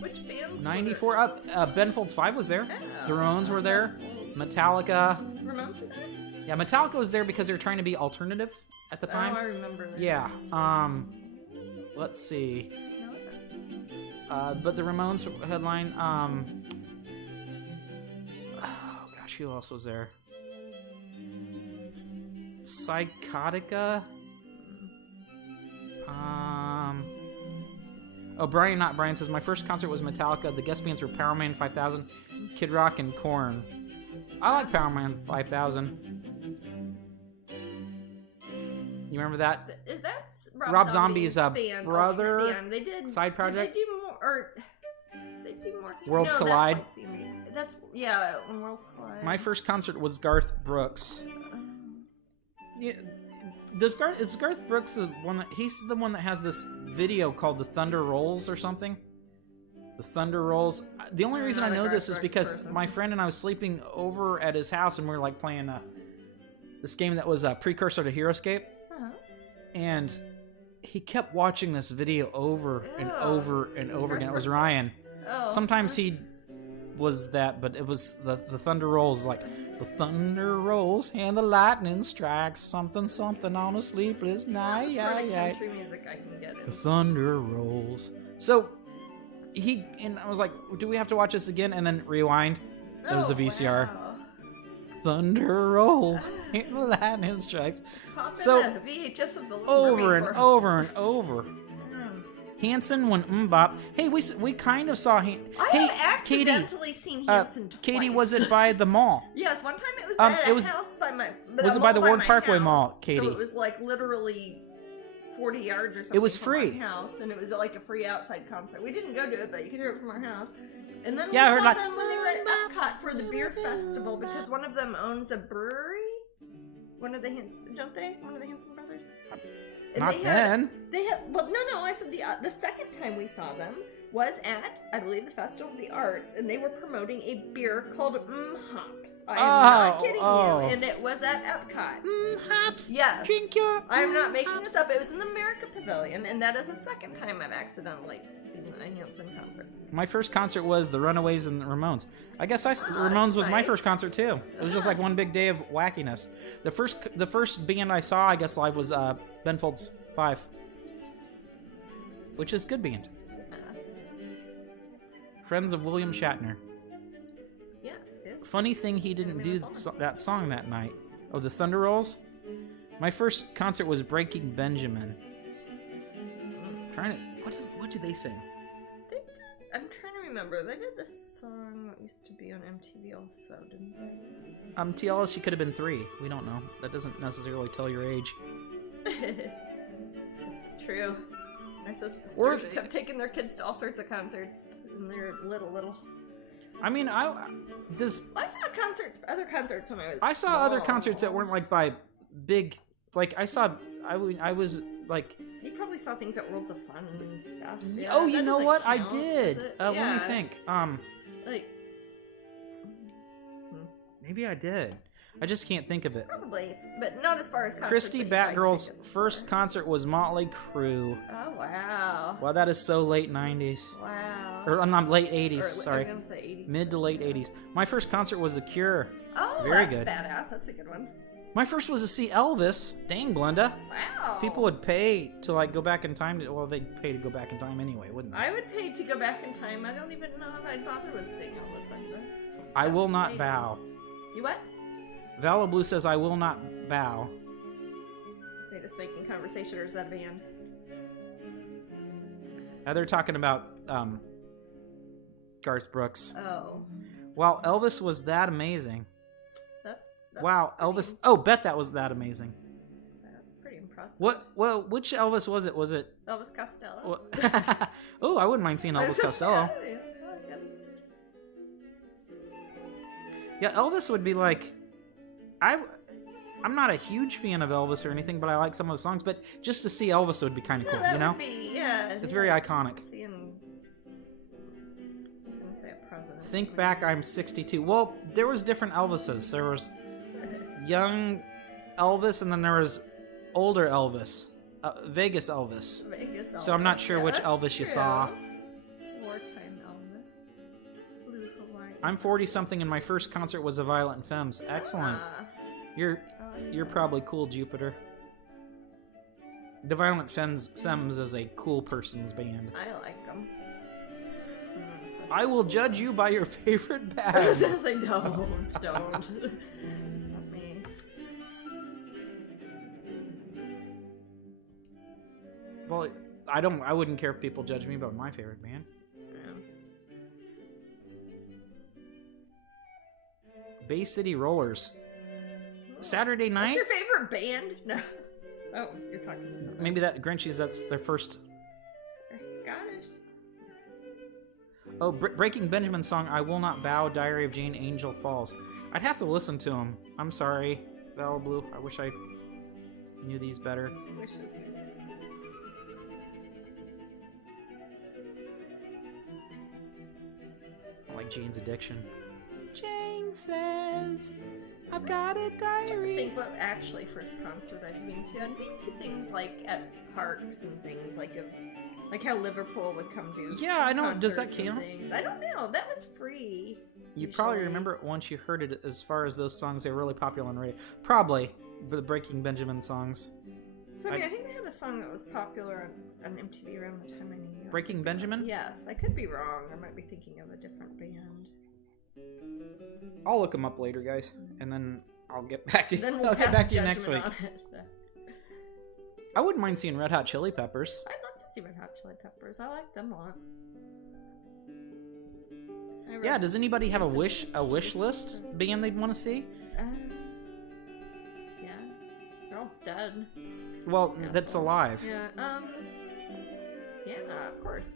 Which bands? 94. Ben Folds 5 was there. Oh, The Ramones were there. Metallica. Ramones were there? Yeah, Metallica was there because they were trying to be alternative at the time. Oh, I remember that. Yeah. Let's see. No, But the Ramones headline. Oh gosh, who else was there? Psychotica. Brian says my first concert was Metallica. The guest bands were Powerman 5000, Kid Rock, and Korn. I like Powerman 5000. You remember that? That's Rob Zombie's band, brother alternate band. They did side project? Did they do more? Or they do more? Worlds no, Collide? That's yeah, when Worlds Collide. My first concert was Garth Brooks. Yeah, is Garth Brooks the one that he's the one that has this video called The Thunder Rolls or something? The Thunder Rolls. The only reason I know this is because my friend and I was sleeping over at his house and we were like playing this game that was a precursor to HeroScape. Uh-huh. And he kept watching this video over and over and over again. It was Ryan. Oh. Sometimes he was that, but it was the thunder rolls, like the thunder rolls and the lightning strikes, something on a sleepless night. That's the sort of country music I can get The into. thunder rolls. So I was like, do we have to watch this again? And then rewind. It was a VCR. Wow. Thunder rolls and the lightning strikes. So VHS of the Little over Mermaid and for- over and over. Hmm. Hanson when Mbop. Hey, we kind of saw him. I Hey, have Katie, accidentally seen Hanson twice. Katie, was it by the mall? Yes, one time it was It at a was- house by my. was it by the Ward my Parkway house, Mall, Katie? So it was like literally 40 yards or something. It was from free. my house, and it was like a free outside concert. We didn't go to it, but you could hear it from our house. And then Yeah, I we heard saw like- them when they were at Epcot for the beer festival because one of them owns a brewery. One of the Hanson, don't they? One of the Hanson brothers. And Not they then. They have. Well, no. I said the second time we saw them was at, I believe, the Festival of the Arts, and they were promoting a beer called Hops. I am not kidding you, and it was at Epcot. Hops. Yes. Drink your. I am not making this up. It was in the America Pavilion, and that is the second time I've accidentally seen a Hanson concert. My first concert was the Runaways and the Ramones. I guess Ramones was my nice. first concert too. It was just like one big day of wackiness. The first band I saw, I guess, live was Ben Folds 5, which is good band. Friends of William Shatner. Yes. Funny thing, he didn't do that song that night. Oh, the Thunder Rolls. My first concert was Breaking Benjamin. What do they sing? I'm trying to remember. They did this song that used to be on MTV also, didn't they? TLS, she could have been 3. We don't know. That doesn't necessarily tell your age. That's true. My sisters have taken their kids to all sorts of concerts, and they're little. I mean, I saw other concerts when I was. I saw small. other concerts that weren't like by big. Like I was like. You probably saw things at Worlds of Fun and stuff. Yeah, oh, you know what? Count, I did. Yeah. Let me think. Like. Maybe I did. I just can't think of it. Probably, but not as far as concerts. Christy Batgirl's first concert was Motley Crue. Oh, wow. Wow, that is so late 90s. Wow. Or not late 80s, sorry. I was gonna say 80s. Mid to late 80s. My first concert was The Cure. Oh, very that's good. Badass. That's a good one. My first was to see Elvis. Dang, Glenda. Wow. People would pay to like go back in time. Well, they'd pay to go back in time anyway, wouldn't they? I would pay to go back in time. I don't even know if I'd bother with seeing Elvis like that. I will not bow. You what? Vala Blue says, I will not bow. They just making conversation, or is that a band? They're talking about Garth Brooks. Oh. Wow, Elvis was that amazing. That's wow, Elvis. Oh, bet that was that amazing. That's pretty impressive. What? Well, which Elvis was it? Was it Elvis Costello? Oh, I wouldn't mind seeing Elvis Costello. Yeah, Elvis would be like. I'm not a huge fan of Elvis or anything, but I like some of his songs. But just to see Elvis would be kind of cool, you know? Would be, yeah. It's very iconic. Seeing, I was gonna say a president. Think back, I'm 62. Well, there was different Elvises. There was young Elvis, and then there was older Elvis, Vegas Elvis. Vegas Elvis. So I'm not sure which Elvis true. you saw. Wartime Elvis. Blue Hawaii. I'm 40-something, and my first concert was a Violent Femmes. Excellent. You're probably cool, Jupiter. The Violent Femmes is a cool person's band. I like them. I will judge you by your favorite band. I was gonna say don't. Not me. Well, I wouldn't care if people judge me by my favorite band. Yeah. Bay City Rollers. Saturday night? What's your favorite band? No. Oh, you're talking to somebody. Maybe that Grinchies, that's their first. They're Scottish. Oh, Breaking Benjamin's song, I Will Not Bow, Diary of Jane, Angel Falls. I'd have to listen to them. I'm sorry, Val Blue. I wish I knew these better. Wishes. I like Jane's Addiction. Jane says, I've got a diary. I think what actually first concert I've been to. I've been to things like at parks and things like how Liverpool would come do. Yeah, I know. Does that count? I don't know. That was free. You probably remember it once you heard it. As far as those songs, they were really popular on radio. Probably the Breaking Benjamin songs. So I think they had a song that was popular on MTV around the time I knew you. Breaking Benjamin? Yes, I could be wrong. I might be thinking of a different band. I'll look them up later, guys, and then I'll get back to you. Then we'll I'll get back to you pass next week. judgment on it. I wouldn't mind seeing Red Hot Chili Peppers. I'd love to see Red Hot Chili Peppers. I like them a lot. Yeah, does anybody have a wish list band they'd want to see? Yeah, they're all dead. Well, that's alive. Yeah, yeah, of course.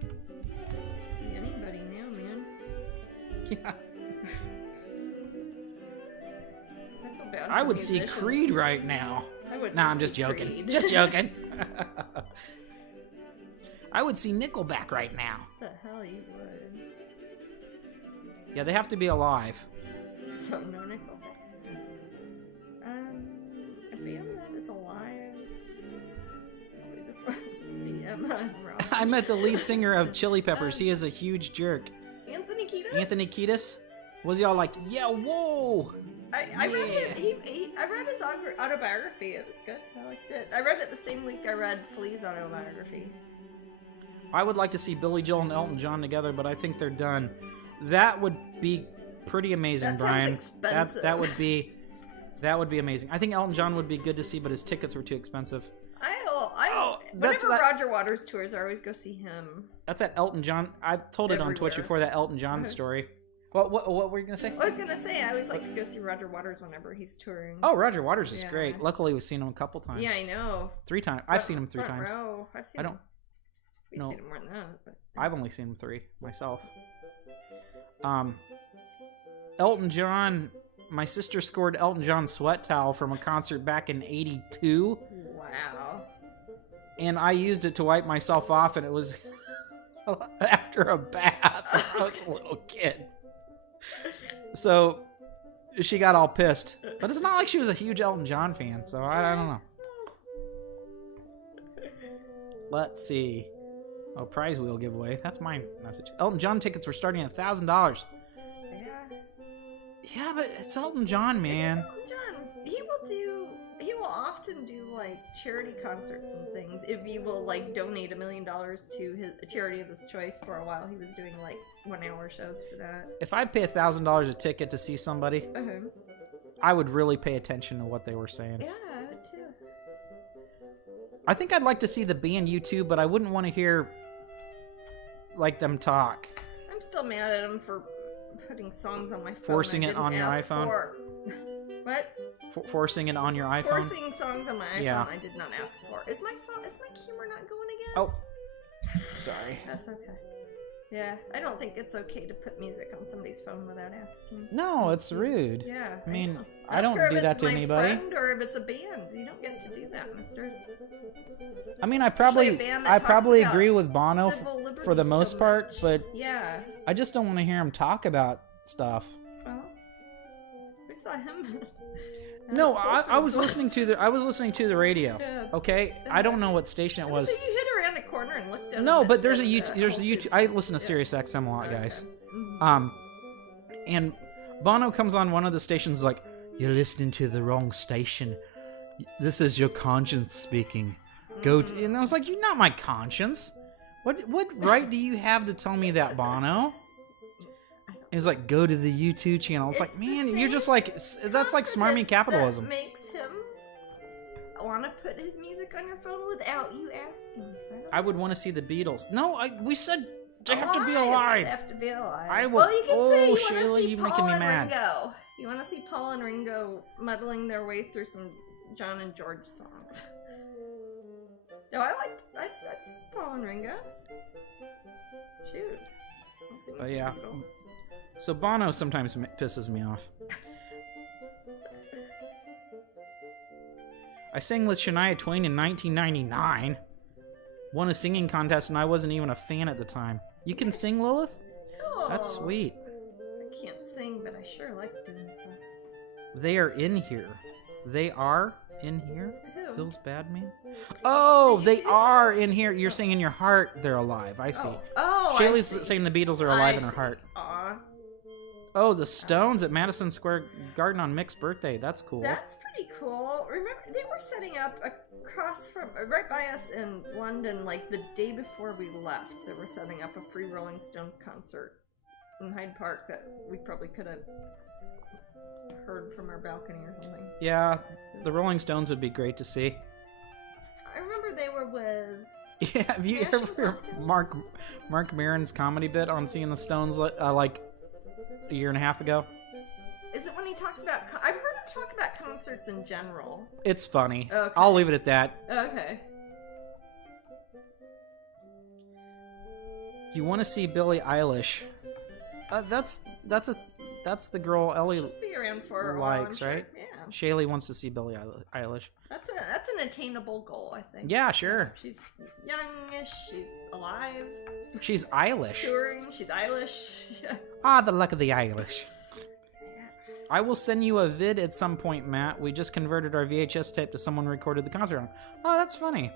See anybody now, man. Yeah. I feel bad I for would see musicians. Creed right now. I would. Nah, I'm just joking. Creed. Just joking. I would see Nickelback right now. The hell you would. Yeah, they have to be alive. So no Nickelback. A band that is alive. We just want to see Emma and Rob. I met the lead singer of Chili Peppers. He is a huge jerk. Anthony Kiedis? Anthony Kiedis? Was he all like, yeah, whoa? I read I read his autobiography. It was good. I liked it. I read it the same week I read Flea's autobiography. I would like to see Billy Joel and Elton John together, but I think they're done. That would be pretty amazing, That Brian. sounds expensive. That would be amazing. I think Elton John would be good to see, but his tickets were too expensive. Whenever Roger Waters tours, I always go see him. That's that Elton John. I've told it on Twitch before, that Elton John story. What were you gonna say? I was gonna say I always like to go see Roger Waters whenever he's touring. Oh, Roger Waters is great. Luckily, we've seen him a couple times. Yeah, I know. 3 times. I've seen him 3 times. Row. I've seen him. We've seen him more than that. But... I've only seen him 3 myself. Elton John. My sister scored Elton John sweat towel from a concert back in '82. Wow. And I used it to wipe myself off, and it was after a bath. I was a little kid. So she got all pissed. But it's not like she was a huge Elton John fan, so I don't know. Let's see. Oh, prize wheel giveaway. That's my message. Elton John tickets were starting at $1,000. Yeah, but it's Elton John, man. Elton John. He will often do like charity concerts and things. If he will like donate $1 million to a charity of his choice. For a while, he was doing like 1-hour shows for that. If I pay $1,000 a ticket to see somebody, I would really pay attention to what they were saying. Yeah, I would too. I think I'd like to see the band U2, but I wouldn't want to hear like them talk. I'm still mad at him for putting songs on my phone. Forcing it on your iPhone? What? Forcing it on your iPhone? Forcing songs on my iPhone I did not ask for. Is my camera not going again? Oh. Sorry. That's okay. Yeah, I don't think it's okay to put music on somebody's phone without asking. No, it's rude. Yeah. I mean, I don't do that to anybody. Friend or if it's a band, you don't get to do that, misters. I mean, I probably agree with Bono for the most part, but yeah, I just don't want to hear him talk about stuff. Well, we saw him. No, I was listening to the radio. Yeah. Okay, I don't know what station it was. So you hid around a corner and looked at. No, but there's a YouTube. I listen to Sirius XM a lot, guys. And Bono comes on one of the stations like, "You're listening to the wrong station. This is your conscience speaking. Go." And I was like, "You're not my conscience. What right do you have to tell me that, Bono?" He's like, "Go to the YouTube channel." It's like, man, you're just like, that's like smarmy capitalism. That makes him want to put his music on your phone without you asking. I would want to see the Beatles. No, we said they have to be alive. They have to be alive. I will. Well, you can say you Shayla, want to see you're Paul making me and mad. Ringo. You want to see Paul and Ringo muddling their way through some John and George songs. No, that's Paul and Ringo. Shoot. Oh yeah. So Bono sometimes pisses me off. I sang with Shania Twain in 1999. Won a singing contest and I wasn't even a fan at the time. You can sing, Lilith? Oh, that's sweet. I can't sing, but I sure like doing stuff. They are in here. They are in here? Who? Feels bad, man? Oh, they are in here. You're saying in your heart they're alive. I see. Oh, Shaylee's saying the Beatles are alive in her heart. Aw. Oh, the Stones at Madison Square Garden on Mick's birthday. That's cool. That's pretty cool. Remember, they were setting up across from, right by us in London, like the day before we left. They were setting up a free Rolling Stones concert in Hyde Park that we probably could have heard from our balcony or something. Yeah, the Rolling Stones would be great to see. I remember they were with... Yeah, have you ever heard Mark Maron's comedy bit on seeing the Stones like a year and a half ago? Is it when he talks about... I've heard him talk about concerts in general. It's funny. Okay. I'll leave it at that. Okay. You want to see Billie Eilish? That's the girl Ellie be around for a while, likes, sure. right? Yeah. Shaylee wants to see Billie Eilish. That's an attainable goal, I think. Yeah, sure. She's youngish. She's alive. She's Eilish. Touring. She's Eilish. Ah, the luck of the Eilish. I will send you a vid at some point, Matt. We just converted our VHS tape to someone recorded the concert on. Oh, that's funny.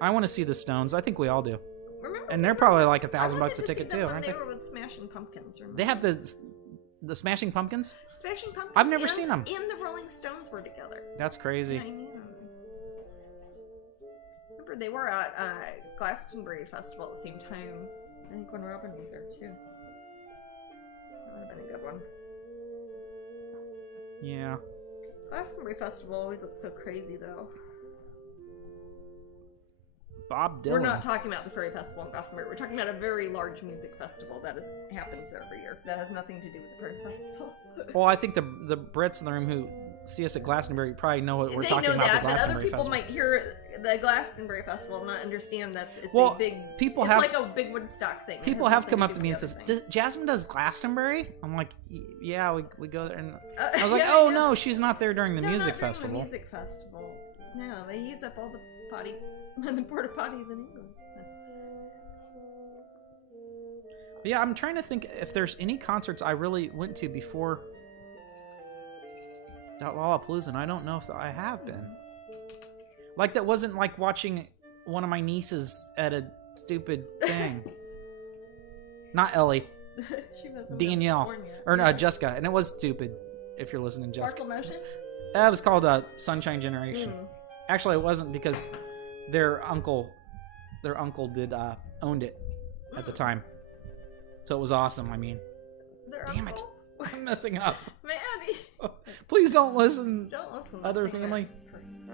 I want to see the Stones. I think we all do. Remember, and they're probably like $1,000 a ticket too, aren't they? They were with Smashing Pumpkins. Remember? They have the Smashing Pumpkins? Smashing Pumpkins. I've never seen them. And the Rolling Stones were together. That's crazy. Yeah, I know. Remember, they were at Glastonbury Festival at the same time. I think when Robin was there too. That would have been a good one. Yeah. Glastonbury Festival always looks so crazy, though. Bob Dylan. We're not talking about the Fairy Festival in Glastonbury. We're talking about a very large music festival that happens every year. That has nothing to do with the Fairy Festival. Well, I think the Brits in the room who see us at Glastonbury probably know what we're talking about. The Glastonbury but other people Festival. might hear the Glastonbury Festival and not understand that it's Well, a big. people it's have- like a big Woodstock thing. It People has have nothing come to up do to with me the and other says, thing. Jasmine does Glastonbury? I'm like, yeah, we go there. And I was like, Yeah, oh yeah. no, she's not there during the No, music not during festival. The music festival. No, they use up all the porta potties in England. But yeah, I'm trying to think if there's any concerts I really went to before that Lollapalooza, and I don't know if I have been. Like, that wasn't like watching one of my nieces at a stupid thing. Not Ellie. She was in Danielle. California. Or no, Yeah. Jessica. And it was stupid, if you're listening, Jessica. Sparkle Motion? That was called Sunshine Generation. Actually, it wasn't, because their uncle did owned it at the time. So it was awesome. I mean, Their damn it. uncle? I'm messing up. Maddie! Please don't listen. Don't listen to Other that family? person.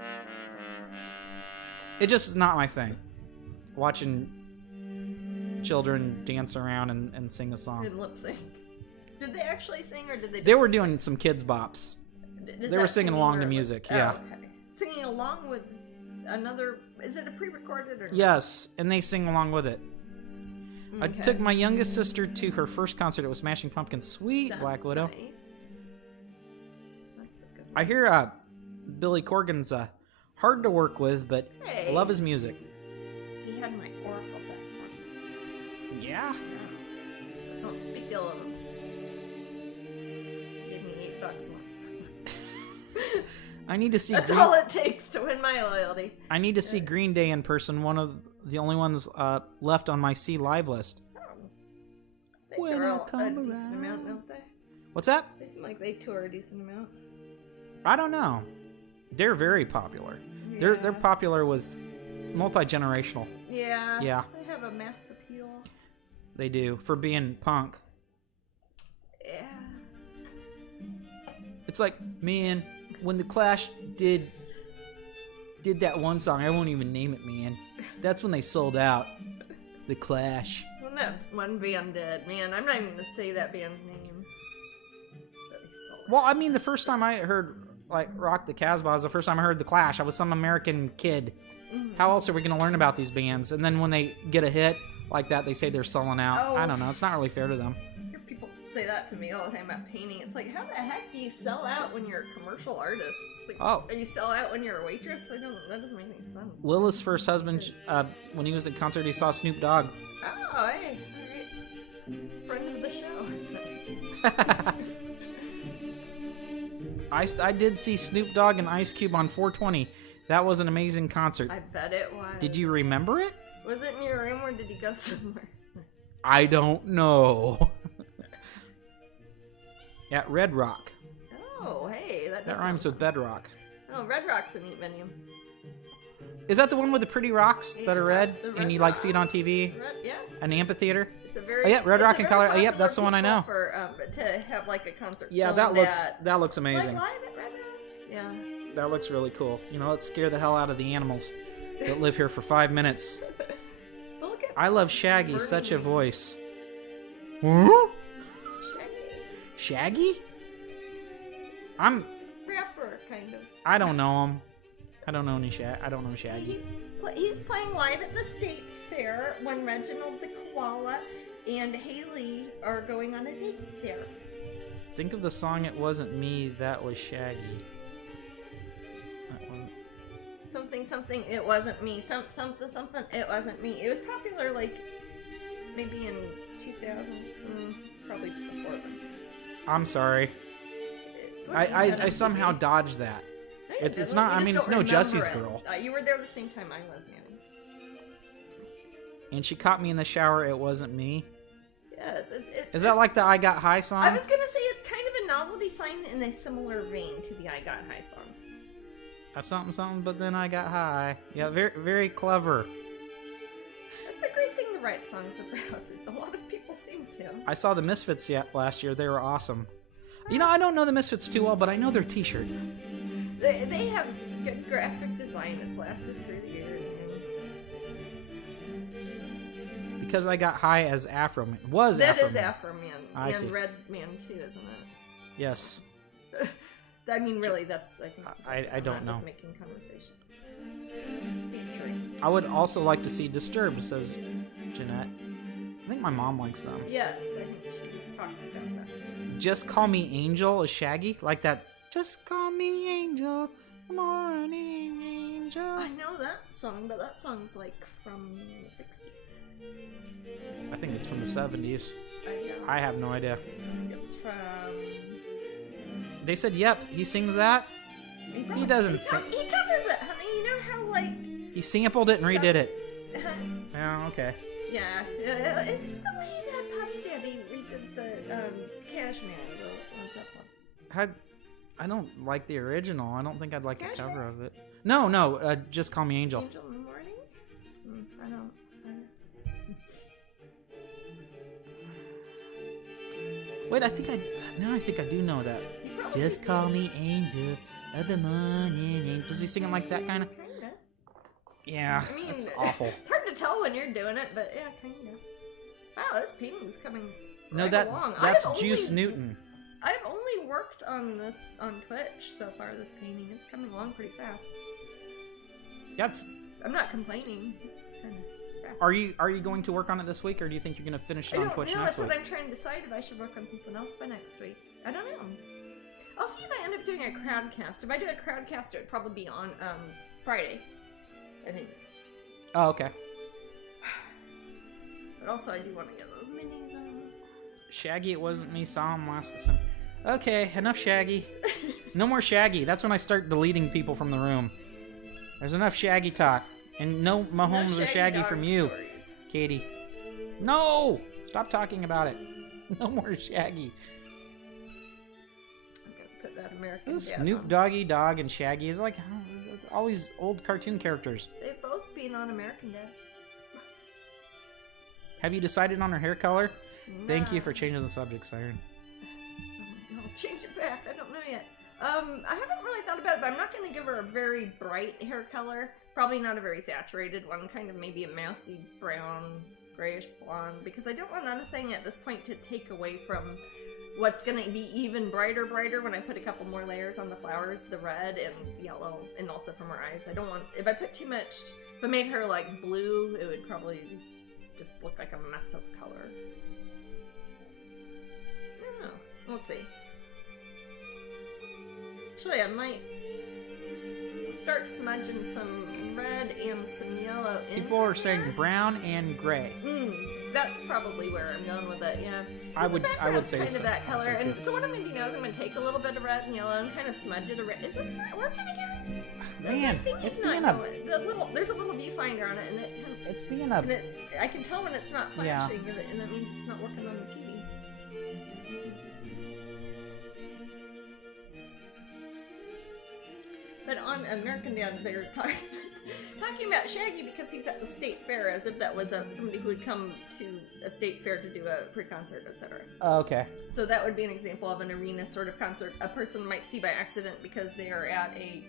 It just is not my thing. Watching children dance around and sing a song. And lip sync. Did they actually sing or did they? They were doing some kids bops. Is they were that singing along to or music, oh, yeah. okay. Singing along with another. Is it a pre-recorded or? Yes, and they sing along with it. I Okay. took my youngest sister to her first concert. It was Smashing Pumpkins' Sweet That's Black Widow. nice. That's a good I hear Billy Corgan's hard to work with, but Hey. I love his music. He had my oracle that morning. Yeah. Don't speak ill of him. He gave me $8 once. I need to see. That's all it takes to win my loyalty. I need to see Green Day in person. One of the only ones left on my See Live list. They When tour I a come decent around. amount, don't they? What's that? They seem like they tour a decent amount. I don't know. They're very popular. They're Yeah. popular with multi-generational. Yeah. Yeah. They have a mass appeal. They do for being punk. Yeah. It's like, man, when the Clash did that one song, I won't even name it, man. That's when they sold out. The Clash. Well, no, one band did. Man, I'm not even gonna say that band's name. But they sold Well, I mean, the first time I heard like Rock the Casbah was the first time I heard the Clash. I was some American kid. How else are we going to learn about these bands? And then when they get a hit like that, they say they're selling out. Oh. I don't know. It's not really fair to them. I hear people say that to me all the time about painting. It's like, how the heck do you sell out when you're a commercial artist? It's like, Oh. Or you sell out when you're a waitress? That doesn't make any sense. Lila's first husband, when he was at concert, he saw Snoop Dogg. Oh, hey. All right. Friend of the show. I did see Snoop Dogg and Ice Cube on 420. That was an amazing concert. I bet it was. Did you remember it? Was it in your room or did he go somewhere? I don't know. At Red Rock. Oh, hey. That rhymes with bedrock. Oh, Red Rock's a neat venue. Is that the one with the pretty rocks that are red? The And you Red like see it on Rocks. TV? Yes. An amphitheater? It's a very. Oh, yeah, Red it's Rock a in very Colorado. Yep, popular that's the one I people know. For to have like a concert. Yeah, filmed that looks at, amazing. Like live at Red Rock. Yeah. That looks really cool. You know, let's scare the hell out of the animals that live here for 5 minutes. But look at I love Shaggy, Burning such a Me. voice. Shaggy. Shaggy? Rapper, kind of. I don't know him. I don't know any I don't know Shaggy. He's playing live at the state fair when Reginald the Koala and Haley are going on a date there. Think of the song It Wasn't Me, That Was Shaggy. That one. Something, it wasn't me. Something, it wasn't me. It was popular like maybe in 2000, probably before then. I'm sorry. It's what you had I on somehow TV. dodged that. I It's didn't. not. You I just mean, it's don't no remember Jesse's it. Girl. You were there the same time I was, man. And she caught me in the shower. It wasn't me. Yes. Is that like the I Got High song? I was gonna say it's kind of a novelty song in a similar vein to the I Got High song. Something, but then I got high. Yeah, very, very clever. That's a great thing to write songs about. A lot of people seem to. I saw the Misfits last year. They were awesome. You know, I don't know the Misfits too well, but I know their T-shirt. They have good graphic design. It's lasted through the years. because I got high as Afro Man. Was That Afro is Man. Afro Man. I And see. Red Man too, isn't it? Yes. I mean, really, that's, I think... I don't I'm know. just making conversation. I would also like to see Disturbed, says Jeanette. I think my mom likes them. Yes, I think she's talking about that. Just Call Me Angel is Shaggy. Like that. Just call me Angel. Morning Angel. I know that song, but that song's like from the 60s. I think it's from the 70s. I know. I have no idea. It's from... They said, yep, he sings that. He doesn't sing. He covers it, honey. You know how, like... He sampled it and redid it. Oh, okay. Yeah, it's the way that Puff Daddy redid the Cashman. What's that one? I don't like the original. I don't think I'd like a Cashmere? cover of it. No, Just Call Me Angel. Angel in the Morning? I don't... Wait, I think I do know that. Just call me Angel of the Morning. Does he sing it like that, kind of? Kinda. Yeah, I mean, that's awful. It's hard to tell when you're doing it, but yeah, kinda. Wow, this painting's coming No, right along. that's Juice Newton. I've only worked on this on Twitch so far, this painting. It's coming along pretty fast. I'm not complaining. It's kind of fast. Are you going to work on it this week, or do you think you're going to finish it on Twitch next That's week? what I'm trying to decide if I should work on something else by next week. I don't know. I'll see if I end up doing a crowdcast. If I do a crowdcast, it would probably be on Friday, I think. Oh, okay. But also, I do want to get those minis on. Shaggy, it wasn't me. Saw him last December. Okay, enough Shaggy. No more Shaggy. That's when I start deleting people from the room. There's enough Shaggy talk. And no Mahomes or Shaggy from you, stories. Katie. No! Stop talking about it. No more Shaggy. I'm gonna put that American This Dad Snoop on. Doggy Dog and Shaggy is like it's always old cartoon characters. They've both been on American Dad. Have you decided on her hair color? Thank you Nah. for changing the subject, Siren. I'll change it back. I don't know yet. I haven't really thought about it, but I'm not going to give her a very bright hair color. Probably not a very saturated one. Kind of maybe a mousy brown, grayish blonde. Because I don't want anything at this point to take away from what's going to be even brighter when I put a couple more layers on the flowers. The red and yellow, and also from her eyes. I don't want... If I put too much... If I made her like blue, it would probably just look like a mess of color. I don't know. We'll see. Actually, I might start smudging some red and some yellow in People are here. saying brown and gray. That's probably where I'm going with it, yeah. I would background's say kind so. of that color. Also, And too. so what I'm going to do now is I'm going to take a little bit of red and yellow and kind of smudge it around. Is this not working again? Man, The thing it's is not being a going. There's a little viewfinder on it, and it kind of, it's being a and I can tell when it's not Yeah. flashing, and that means it's not working on the TV. But on American Dad, they were talking about Shaggy because he's at the state fair, as if that was somebody who would come to a state fair to do a pre-concert, etc. Oh, okay. So that would be an example of an arena sort of concert a person might see by accident because they are at a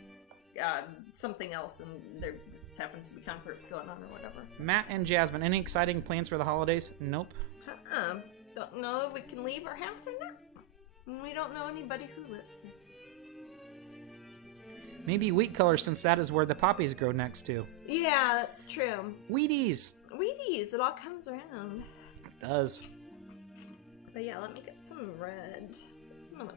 something else and there just happens to be concerts going on or whatever. Matt and Jasmine, any exciting plans for the holidays? Nope. Don't know if we can leave our house or not. We don't know anybody who lives there. Maybe wheat color, since that is where the poppies grow next to. Yeah, that's true. Wheaties. Wheaties, it all comes around. It does. But yeah, let me get some red. Some of the...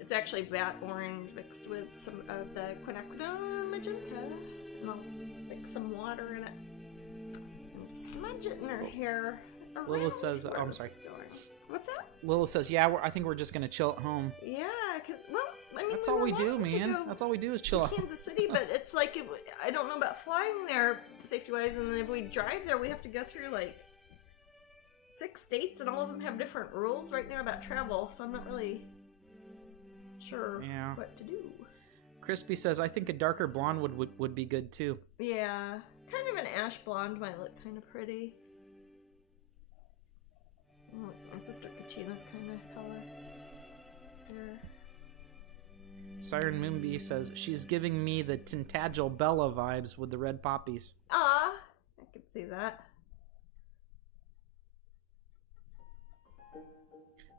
It's actually bat orange mixed with some of the quinacridone magenta. And I'll mix some water in it. And smudge it in her hair. Lilith says, where I'm this sorry. is going. What's that? Lilith says, yeah, I think we're just going to chill at home. Yeah, because, well, I mean, That's all we do, wanting to man. go That's all we do is chill to at home. Kansas City, but it's like, I don't know about flying there safety-wise, and then if we drive there, we have to go through, like, 6 states, and all of them have different rules right now about travel, so I'm not really sure what to do. Crispy says, I think a darker blonde would be good, too. Yeah, kind of an ash blonde might look kind of pretty. Oh, my sister Kachina's kind of color. There. Siren Moonbee says, she's giving me the Tintagel Bella vibes with the red poppies. Ah, I could see that.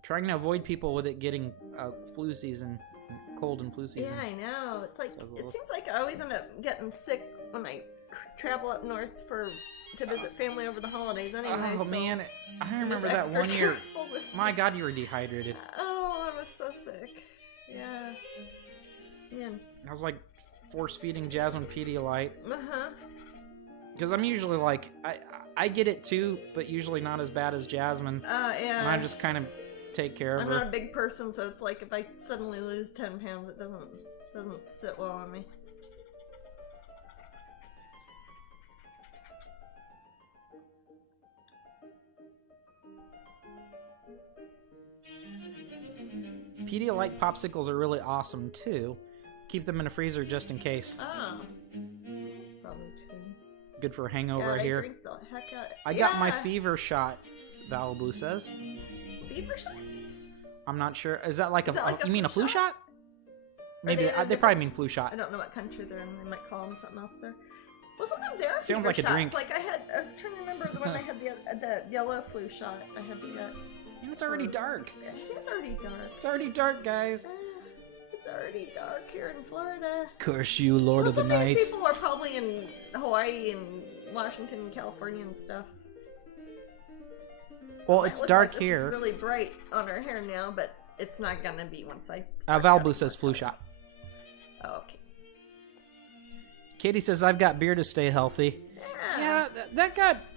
Trying to avoid people with it getting flu season, cold and flu season. Yeah, I know. It's like it seems like I always end up getting sick when I travel up north to visit family over the holidays. Anyway. Oh man, I remember that one year. My God, you were dehydrated. Oh, I was so sick. Yeah. Man. I was like force feeding Jasmine Pedialyte. Uh-huh. Because I'm usually like I get it too, but usually not as bad as Jasmine. Yeah. And I just kind of take care of her. I'm not a big person, so it's like if I suddenly lose 10 pounds, it doesn't sit well on me. Pedialyte popsicles are really awesome too. Keep them in a freezer just in case. Oh. Probably true. Good for a hangover God, here. I drink the heck out. I got my fever shot, Valibu says. Fever shots? I'm not sure. Is that like you mean a flu shot? Maybe they probably mean flu shot. I don't know what country they're in. They might call them something else there. Well, sometimes they are Sounds fever like shots. a drink. Like I was trying to remember the one I had the yellow flu shot. I had to get. And it's already dark. It is already dark. It's already dark, guys. It's already dark here in Florida. Curse you, Lord of the Night. Some of these people are probably in Hawaii and Washington and California and stuff. Well, it's dark like here. It's really bright on our hair now, but it's not gonna be once I. Valbu says flu shot. Oh, okay. Katie says I've got beer to stay healthy. Yeah,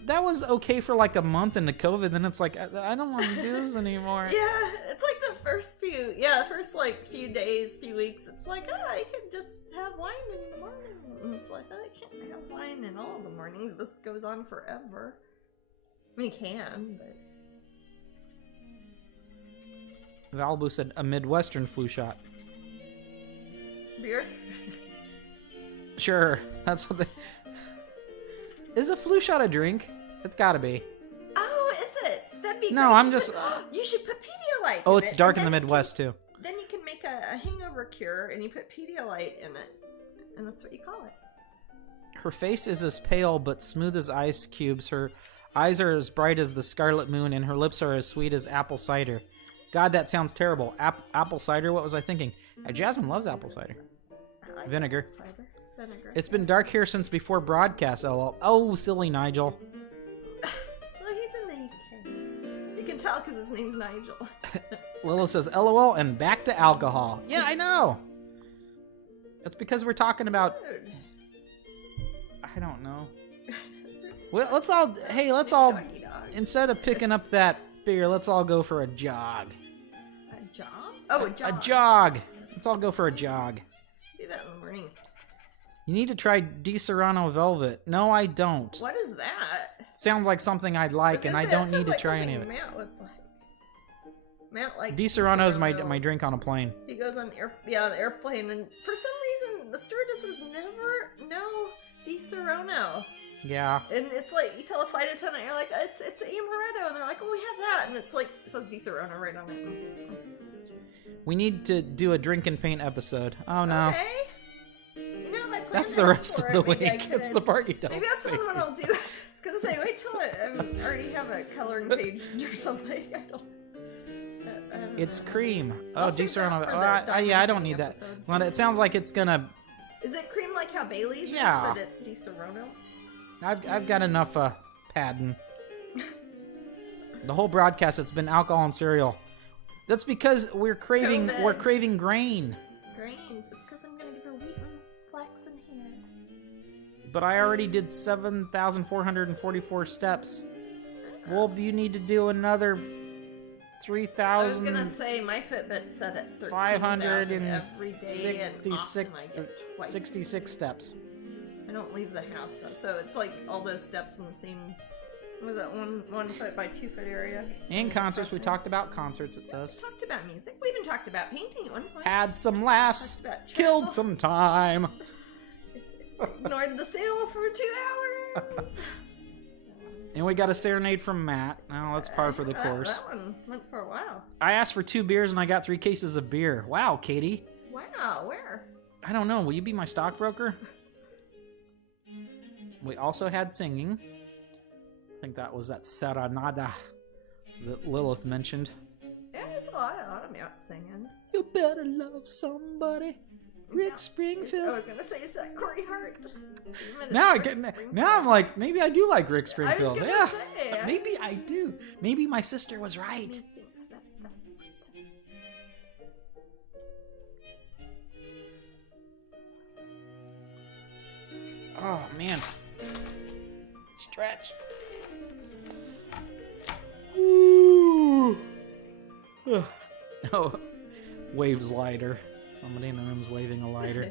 that was okay for like a month into COVID. Then it's like I don't want to do this anymore. Yeah, it's like the first few days, few weeks. It's like I can just have wine in the morning. And it's like I can't have wine in all the mornings. This goes on forever. I mean, you can, but. Valbu said a Midwestern flu shot. Beer? Sure, that's what they... Is a flu shot a drink? It's gotta be. Oh, is it? That'd be No, great. I'm just... You should put Pedialyte Oh, in it's it, dark in the Midwest, too. Then you can make a hangover cure, and you put Pedialyte in it. And that's what you call it. Her face is as pale but smooth as ice cubes. Her eyes are as bright as the scarlet moon, and her lips are as sweet as apple cider. God, that sounds terrible. Apple cider? What was I thinking? Jasmine loves apple cider. I like Vinegar. apple cider. Vinegar. It's been dark here since before broadcast, lol. Oh, silly Nigel. Well, he's in the UK. You can tell because his name's Nigel. Lila says, LOL, and back to alcohol. Yeah, I know. That's because we're talking about... Dude. I don't know. Well, let's all... Hey, let's all... Doggy dog. Instead of picking up that beer, let's all go for a jog. A jog? Oh, a jog. A jog. Let's all go for a jog. Do that in the morning. You need to try Di Serrano Velvet. No, I don't. What is that? Sounds like something I'd like, and I don't need to try any of it. Matt would like. Matt likes Di Serrano's my drink on a plane. He goes on the airplane, and for some reason the stewardesses never know Di Serrano. Yeah. And it's like you tell a flight attendant, you're like, it's amaretto, and they're like, oh, we have that, and it's like it says Di Serrano right on it. We need to do a drink and paint episode. Oh no. Okay. You know, I That's the rest of the week. It's the part you don't Maybe that's see. what I'll do. I was gonna say, wait till I already have a coloring page or something. I don't It's know. cream. I'll Oh, Di save that Serrano. for Oh, the yeah, I don't documentary need that. episode. Well, it sounds like it's gonna... Is it cream like how Bailey's Yeah. is, but it's Di Serrano? I've got enough padding. The whole broadcast, it's been alcohol and cereal. That's because we're craving grain. Grains. It's because I'm gonna give her wheat and flax and hair. But I already did 7,444 steps. Well, you need to do another 3,000. I was gonna say my Fitbit set at 13,000 every day, and often I get twice. 66 steps. I don't leave the house though, so it's like all those steps in the same. Was that 1 foot by 2 foot area? And concerts. We talked about concerts, it says. We talked about music. We even talked about painting at one point. Had some laughs. Talked about Killed travel. some time. Ignored the sale for 2 hours. And we got a serenade from Matt. Oh, that's par for the course. That one went for a while. I asked for 2 beers and I got 3 cases of beer. Wow, Katie. Wow, where? I don't know. Will you be my stockbroker? We also had singing. I think that was that serenada that Lilith mentioned. Yeah, it's not singing. You better love somebody. Rick I Springfield. was gonna say, is that Corey Hart? Now I'm like, maybe I do like Rick Springfield. I was Yeah, gonna say, maybe I do. Maybe my sister was right. He thinks that doesn't. Oh man, stretch. Ooh. Oh, waves lighter. Somebody in the room's waving a lighter.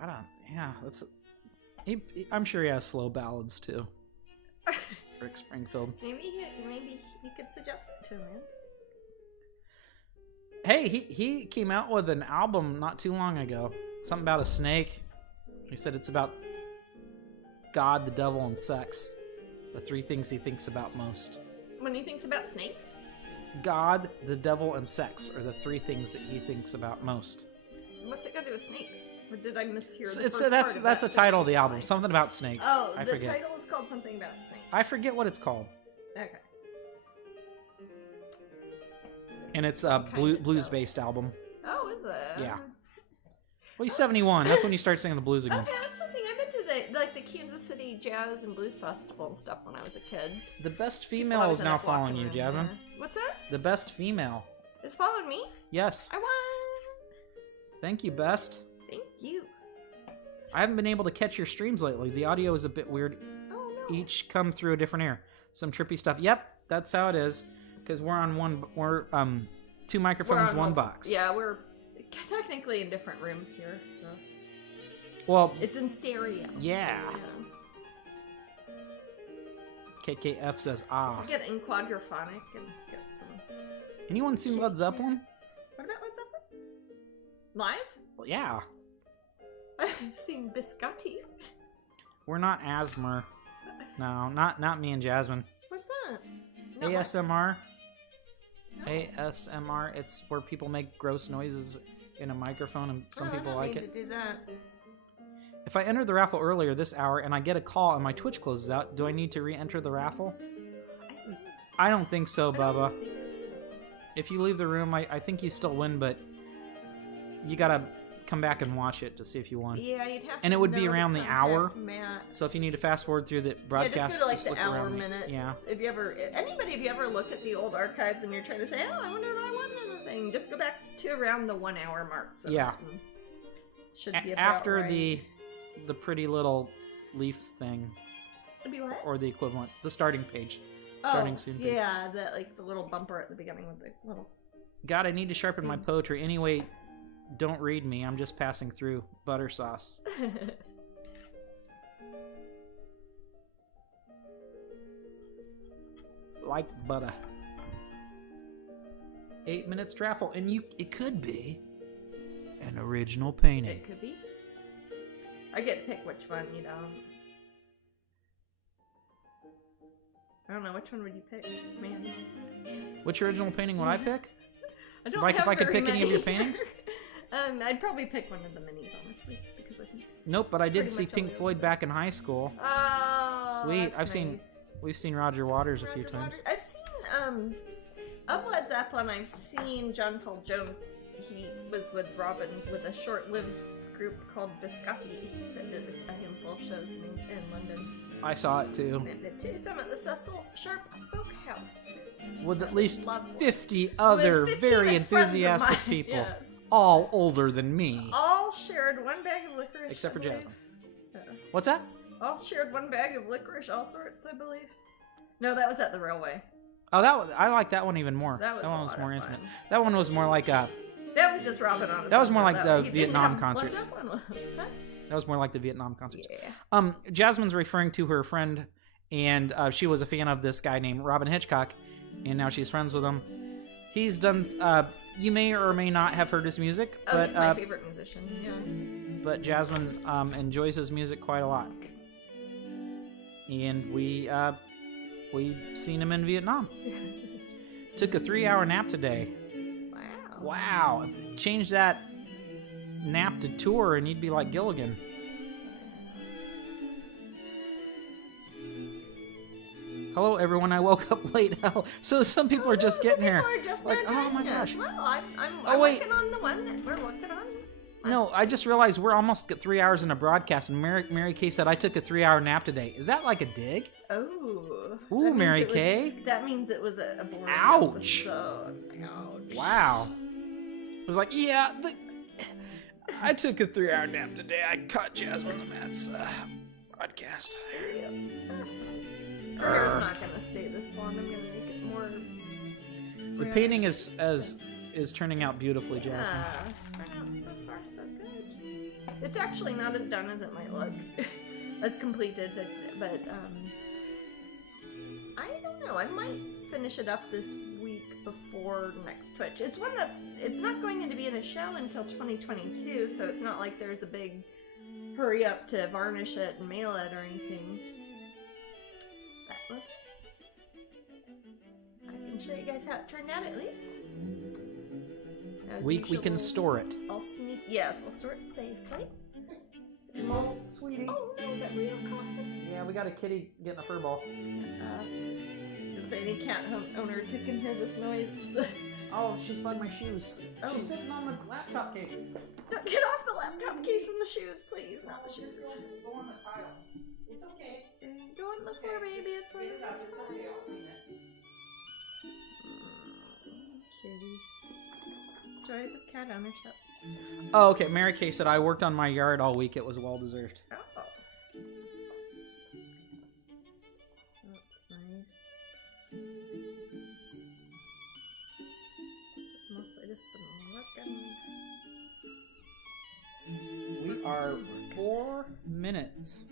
I don't. Yeah, that's. I'm sure he has slow ballads too. Rick Springfield. Maybe you could suggest it to him, man. Hey, he came out with an album not too long ago. Something about a snake. He said it's about God, the devil, and sex. The three things he thinks about most. When he thinks about snakes? God, the devil, and sex are the three things that he thinks about most. What's it got to do with snakes? Or did I mishear So the first part of that's that a title of the sentence? album. Something about snakes. Oh, I the forget. title is called something about snakes. I forget what it's called. Okay. And it's a Kind of blues-based album. Oh, is it? Yeah. Well, he's 71. That's when you start singing the blues again. Okay, that's something. I've been to the Kansas City Jazz and Blues Festival and stuff when I was a kid. The best People female always is end now up walking following you, around Jasmine. there. What's that? The best female. It's following me? Yes. I won! Thank you, best. Thank you. I haven't been able to catch your streams lately. The audio is a bit weird. Oh, no. Each come through a different air. Some trippy stuff. Yep, that's how it is. Because we're two microphones, We're on one multi- box. Yeah, we're technically in different rooms here, so. Well, It's in stereo. yeah. KKF says, ah. Get it in quadraphonic and get some. Anyone seen Led Zeppelin? What about Led Zeppelin? Live? Well, yeah. I've seen Biscotti. We're not Asmer. No, not me and Jasmine. What's that? No, what? ASMR. No. ASMR. It's where people make gross noises in a microphone, and some people I like don't it. need to do that. If I entered the raffle earlier this hour and I get a call and my Twitch closes out, do I need to re-enter the raffle? I don't think so, Bubba. If you leave the room, I think you still win, but you gotta come back and watch it to see if you won. Yeah, you'd have to. And it would be know to around the contact hour. Matt. So if you need to fast forward through the broadcast, Yeah, just go to like just the look hour around. minutes. Yeah. If you ever, if you ever look at the old archives and you're trying to say, oh, I wonder if I won anything, just go back to around the 1 hour mark. So Yeah. Should be about After right. the pretty little leaf thing, It'd be what? or the equivalent, the starting page. Starting soon page. Yeah, the little bumper at the beginning with the little. God, I need to sharpen my poetry. Anyway, don't read me. I'm just passing through. Butter sauce. Like butter. 8 minutes raffle, and it could be an original painting. It could be. I get to pick which one, you know. I don't know, which one would you pick, man? Which original painting would I pick? I don't Like have if I could very pick any of your many. paintings? I'd probably pick one of the minis, honestly, because I think. Nope, but I did Pretty see much Pink all Floyd back in high school. Oh, Sweet. that's nice. We've seen Roger Waters a few Roger times. Waters. I've seen of Led Zeppelin. I've seen John Paul Jones. He was with Robin with a short-lived group called Biscotti that did a handful of shows in London. I saw it too. And did too. Some at the Cecil Sharp Folk House. With at least Lovely. 50 other 50 very friends of enthusiastic mine, people, yeah. all older than me. All shared one bag of licorice. Except for I believe. Jasmine. What's that? All shared one bag of licorice, all sorts, I believe. No, that was at the railway. Oh, I like that one even more. That was a one was lot more of intimate. fun. That one was more like That was just Robin on his That was own, more though. like the He didn't Vietnam have concerts. Led Zeppelin. Huh? that was more like the Vietnam concerts. Yeah. Jasmine's referring to her friend, and she was a fan of this guy named Robin Hitchcock, and now she's friends with him. He's done. You may or may not have heard his music, Oh, but he's my favorite musician. but Jasmine enjoys his music quite a lot, and we've seen him in Vietnam. Yeah. Took a 3-hour nap today. Wow. Wow! Change that nap to tour, and you'd be like Gilligan. Hello, everyone. I woke up late. So some people are just getting here. People are just Like, now oh my joining us. gosh. Well, I'm Oh, wait. working on the one that we're working on. No, I just realized we're almost at 3 hours in a broadcast, and Mary Kay said I took a 3-hour nap today. Is that like a dig? Oh. Ooh, Mary Kay. That means it was a boring Ouch. episode. Ouch. Wow. I was like, yeah, I took a 3-hour nap today. I caught Jasmine the Matt's broadcast. Her hair's not gonna stay this blonde. I'm gonna make it more. The painting is turning out beautifully, Jasmine. So far, so good. It's actually not as done as it might look, as completed, but I don't know. I might finish it up this week before next Twitch. It's one it's not going to be in a show until 2022, so it's not like there's a big hurry up to varnish it and mail it or anything. But we'll see. I can show you guys how it turned out at least. As We usual, can store it. I'll sneak. Yes, we'll store it safely. Sweetie. Oh no, is that real cotton? Yeah, we got a kitty getting a fur ball. Is there any cat owners who can hear this noise? Oh, she's bugged my shoes. Oh. She's sitting on the laptop case. Don't get off the laptop case and the shoes, please. Not the shoes. Go on the tile. It's okay. Go on the floor, baby. It's fine. It's okay. I'll clean it. Kitties. Joys of cat ownership. Oh, okay. Mary Kay said I worked on my yard all week. It was well deserved. Oh. That's nice. Mostly just been looking. We are 4 minutes.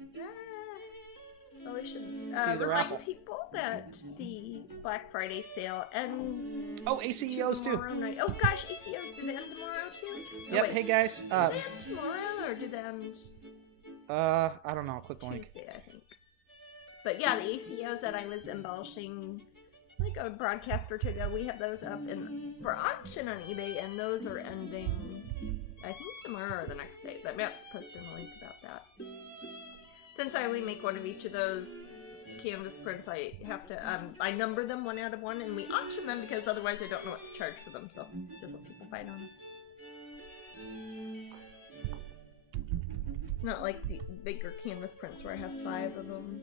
Well, we should See the remind raffle. people that the Black Friday sale ends. Oh, ACEOs too. tomorrow night. Oh gosh, ACOs, do they end tomorrow too? Oh, Yep. wait. Hey guys. Do they end tomorrow or do they end I don't know. Click the link. Tuesday, I think. But yeah, the ACOs that I was embellishing like a broadcast or two ago, we have those up for auction on eBay, and those are ending, I think, tomorrow or the next day. But Matt's posting a link about that. Since I only make one of each of those canvas prints, I have to, I number them 1 out of 1, and we auction them because otherwise I don't know what to charge for them, so just let people fight on them. It's not like the bigger canvas prints where I have 5 of them.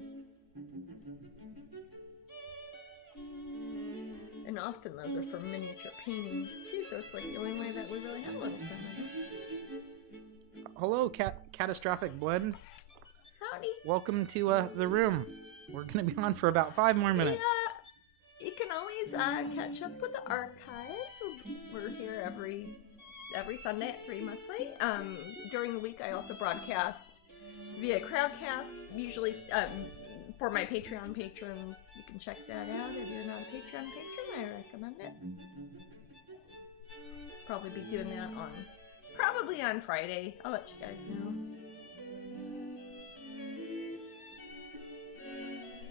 And often those are for miniature paintings too, so it's like the only way that we really have a little fun with them. Hello, Catastrophic Blend. Howdy. Welcome to the room. We're gonna be on for about 5 more minutes. Yeah, you can always catch up with the archives. We're here every Sunday at 3 mostly. During the week I also broadcast via Crowdcast, usually for my Patreon patrons. You can check that out if you're not a Patreon patron. I recommend it. Probably be doing that probably on Friday. I'll let you guys know.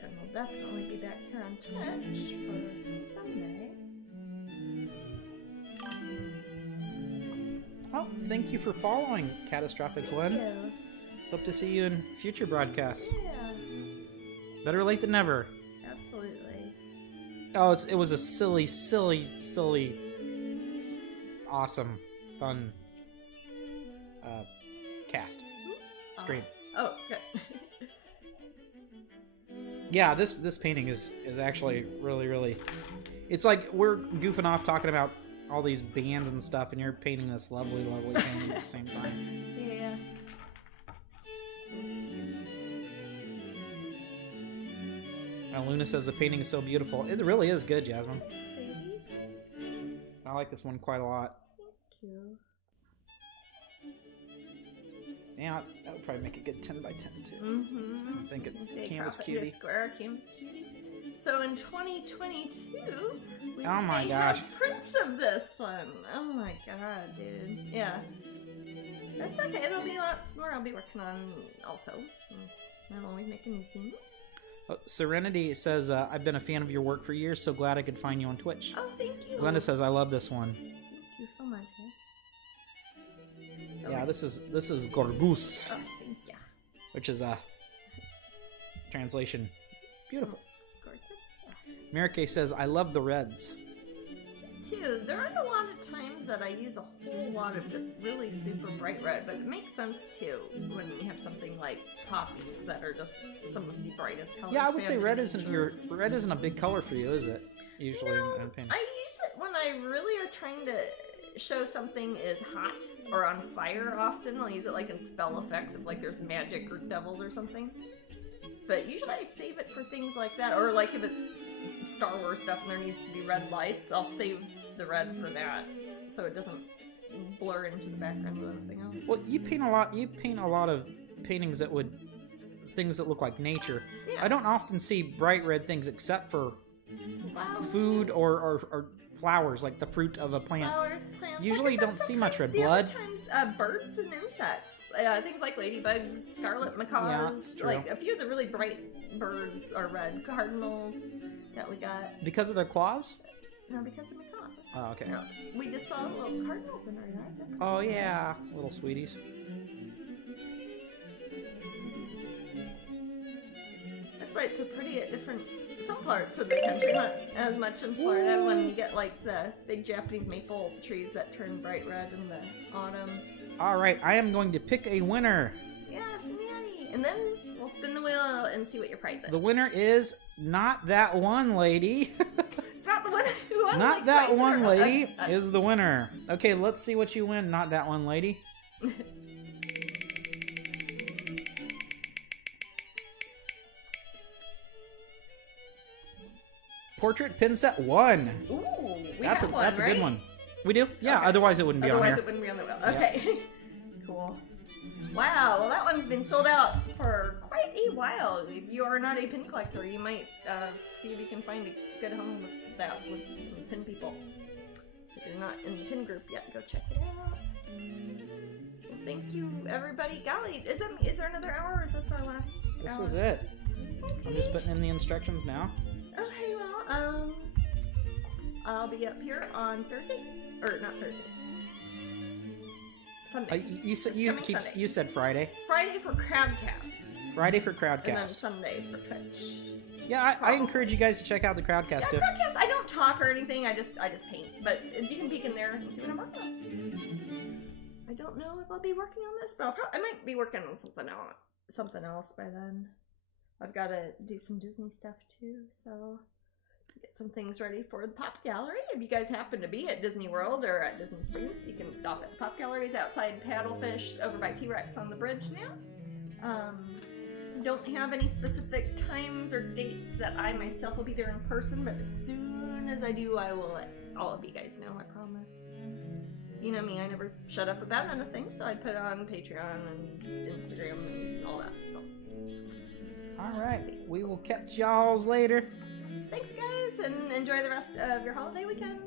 And we'll definitely be back here on Twitch for Sunday. Oh, thank you for following, Catastrophic Blend. Thank you. Hope to see you in future broadcasts. Yeah, Better late than never. absolutely. Oh, it was a silly, awesome, fun cast stream. Oh, good. Yeah, this painting is actually really. It's like we're goofing off talking about all these bands and stuff, and you're painting this lovely painting at the same time. Yeah. Luna says the painting is so beautiful. It really is good, Jasmine. Baby. I like this one quite a lot. Thank you. Yeah, that would probably make a good 10 by 10 too. Mm-hmm. I think it Say canvas crop it to a cutie. square canvas cutie. So in 2022, we Oh my may gosh. have prints of this one. Oh my god, dude. Yeah. That's okay. There'll be lots more I'll be working on also. I'm always making new things. Oh, Serenity says, I've been a fan of your work for years, so glad I could find you on Twitch. Oh, thank you. Glenda says, I love this one. Thank you so much. Yeah, this is Gorgus, Oh, thank you. which is translation. Beautiful. Gorgeous. Mary Kay says, I love the reds. Too. There aren't a lot of times that I use a whole lot of just really super bright red, but it makes sense too when you have something like poppies that are just some of the brightest colors. Yeah, I would say found in red isn't nature. red isn't a big color for you, is it? Usually No, in painting. I use it when I really are trying to show something is hot or on fire often. I'll use it like in spell effects if like there's magic or devils or something. But usually I save it for things like that. Or like if it's Star Wars stuff and there needs to be red lights, I'll save the red for that. So it doesn't blur into the background with anything else. Well, you paint a lot of paintings that would things that look like nature. Yeah. I don't often see bright red things except for Wow. food or flowers, like the fruit of a plant. Flowers, plants. Usually Like you I don't said, see much sometimes red blood. Sometimes birds and insects. Things like ladybugs, scarlet macaws. it's true. Like a few of the really bright birds are red. Cardinals that we got. Because of their claws? No, because of macaws. Oh, okay. No, we just saw little cardinals in our yard. They're pretty Oh yeah, little sweeties. That's why it's so pretty at some parts of the country, not as much in Florida when you get like the big Japanese maple trees that turn bright red in the autumn. Alright, I am going to pick a winner. Yes, Maddie. And then we'll spin the wheel and see what your prize is. The winner is not that one lady. It's not the one who won. Not like, that twice in a one row. lady is the winner. Okay, let's see what you win. Not that one lady. Portrait pin set 1. Ooh, we That's have one, that's a right? good one. We do? Yeah, Okay. otherwise it wouldn't be Otherwise on it here. wouldn't be on the wheel. Okay. Cool. Wow, well that one's been sold out for quite a while. If you are not a pin collector, you might see if you can find a good home with that with some pin people. If you're not in the pin group yet, go check it out. Well, thank you, everybody. Golly, is there another hour or is this our last This hour? is it. I'm just putting in the instructions now. Okay, well, I'll be up here on Thursday, or not Thursday, Sunday. You said This coming Sunday. you said Friday. Friday for Crowdcast, Friday for and then Crowdcast. Sunday for Twitch. Yeah, I encourage you guys to check out the Crowdcast Yeah, too. Crowdcast. I don't talk or anything. I just paint. But you can peek in there and see what I'm working on. I don't know if I'll be working on this, but I might be working on something else by then. I've got to do some Disney stuff too, so get some things ready for the Pop Gallery. If you guys happen to be at Disney World or at Disney Springs, you can stop at the Pop Galleries outside Paddlefish over by T-Rex on the bridge now. Don't have any specific times or dates that I myself will be there in person, but as soon as I do, I will let all of you guys know, I promise. You know me, I never shut up about anything, so I put it on Patreon and Instagram and all that, so. Alright, we will catch y'alls later. Thanks, guys, and enjoy the rest of your holiday weekend.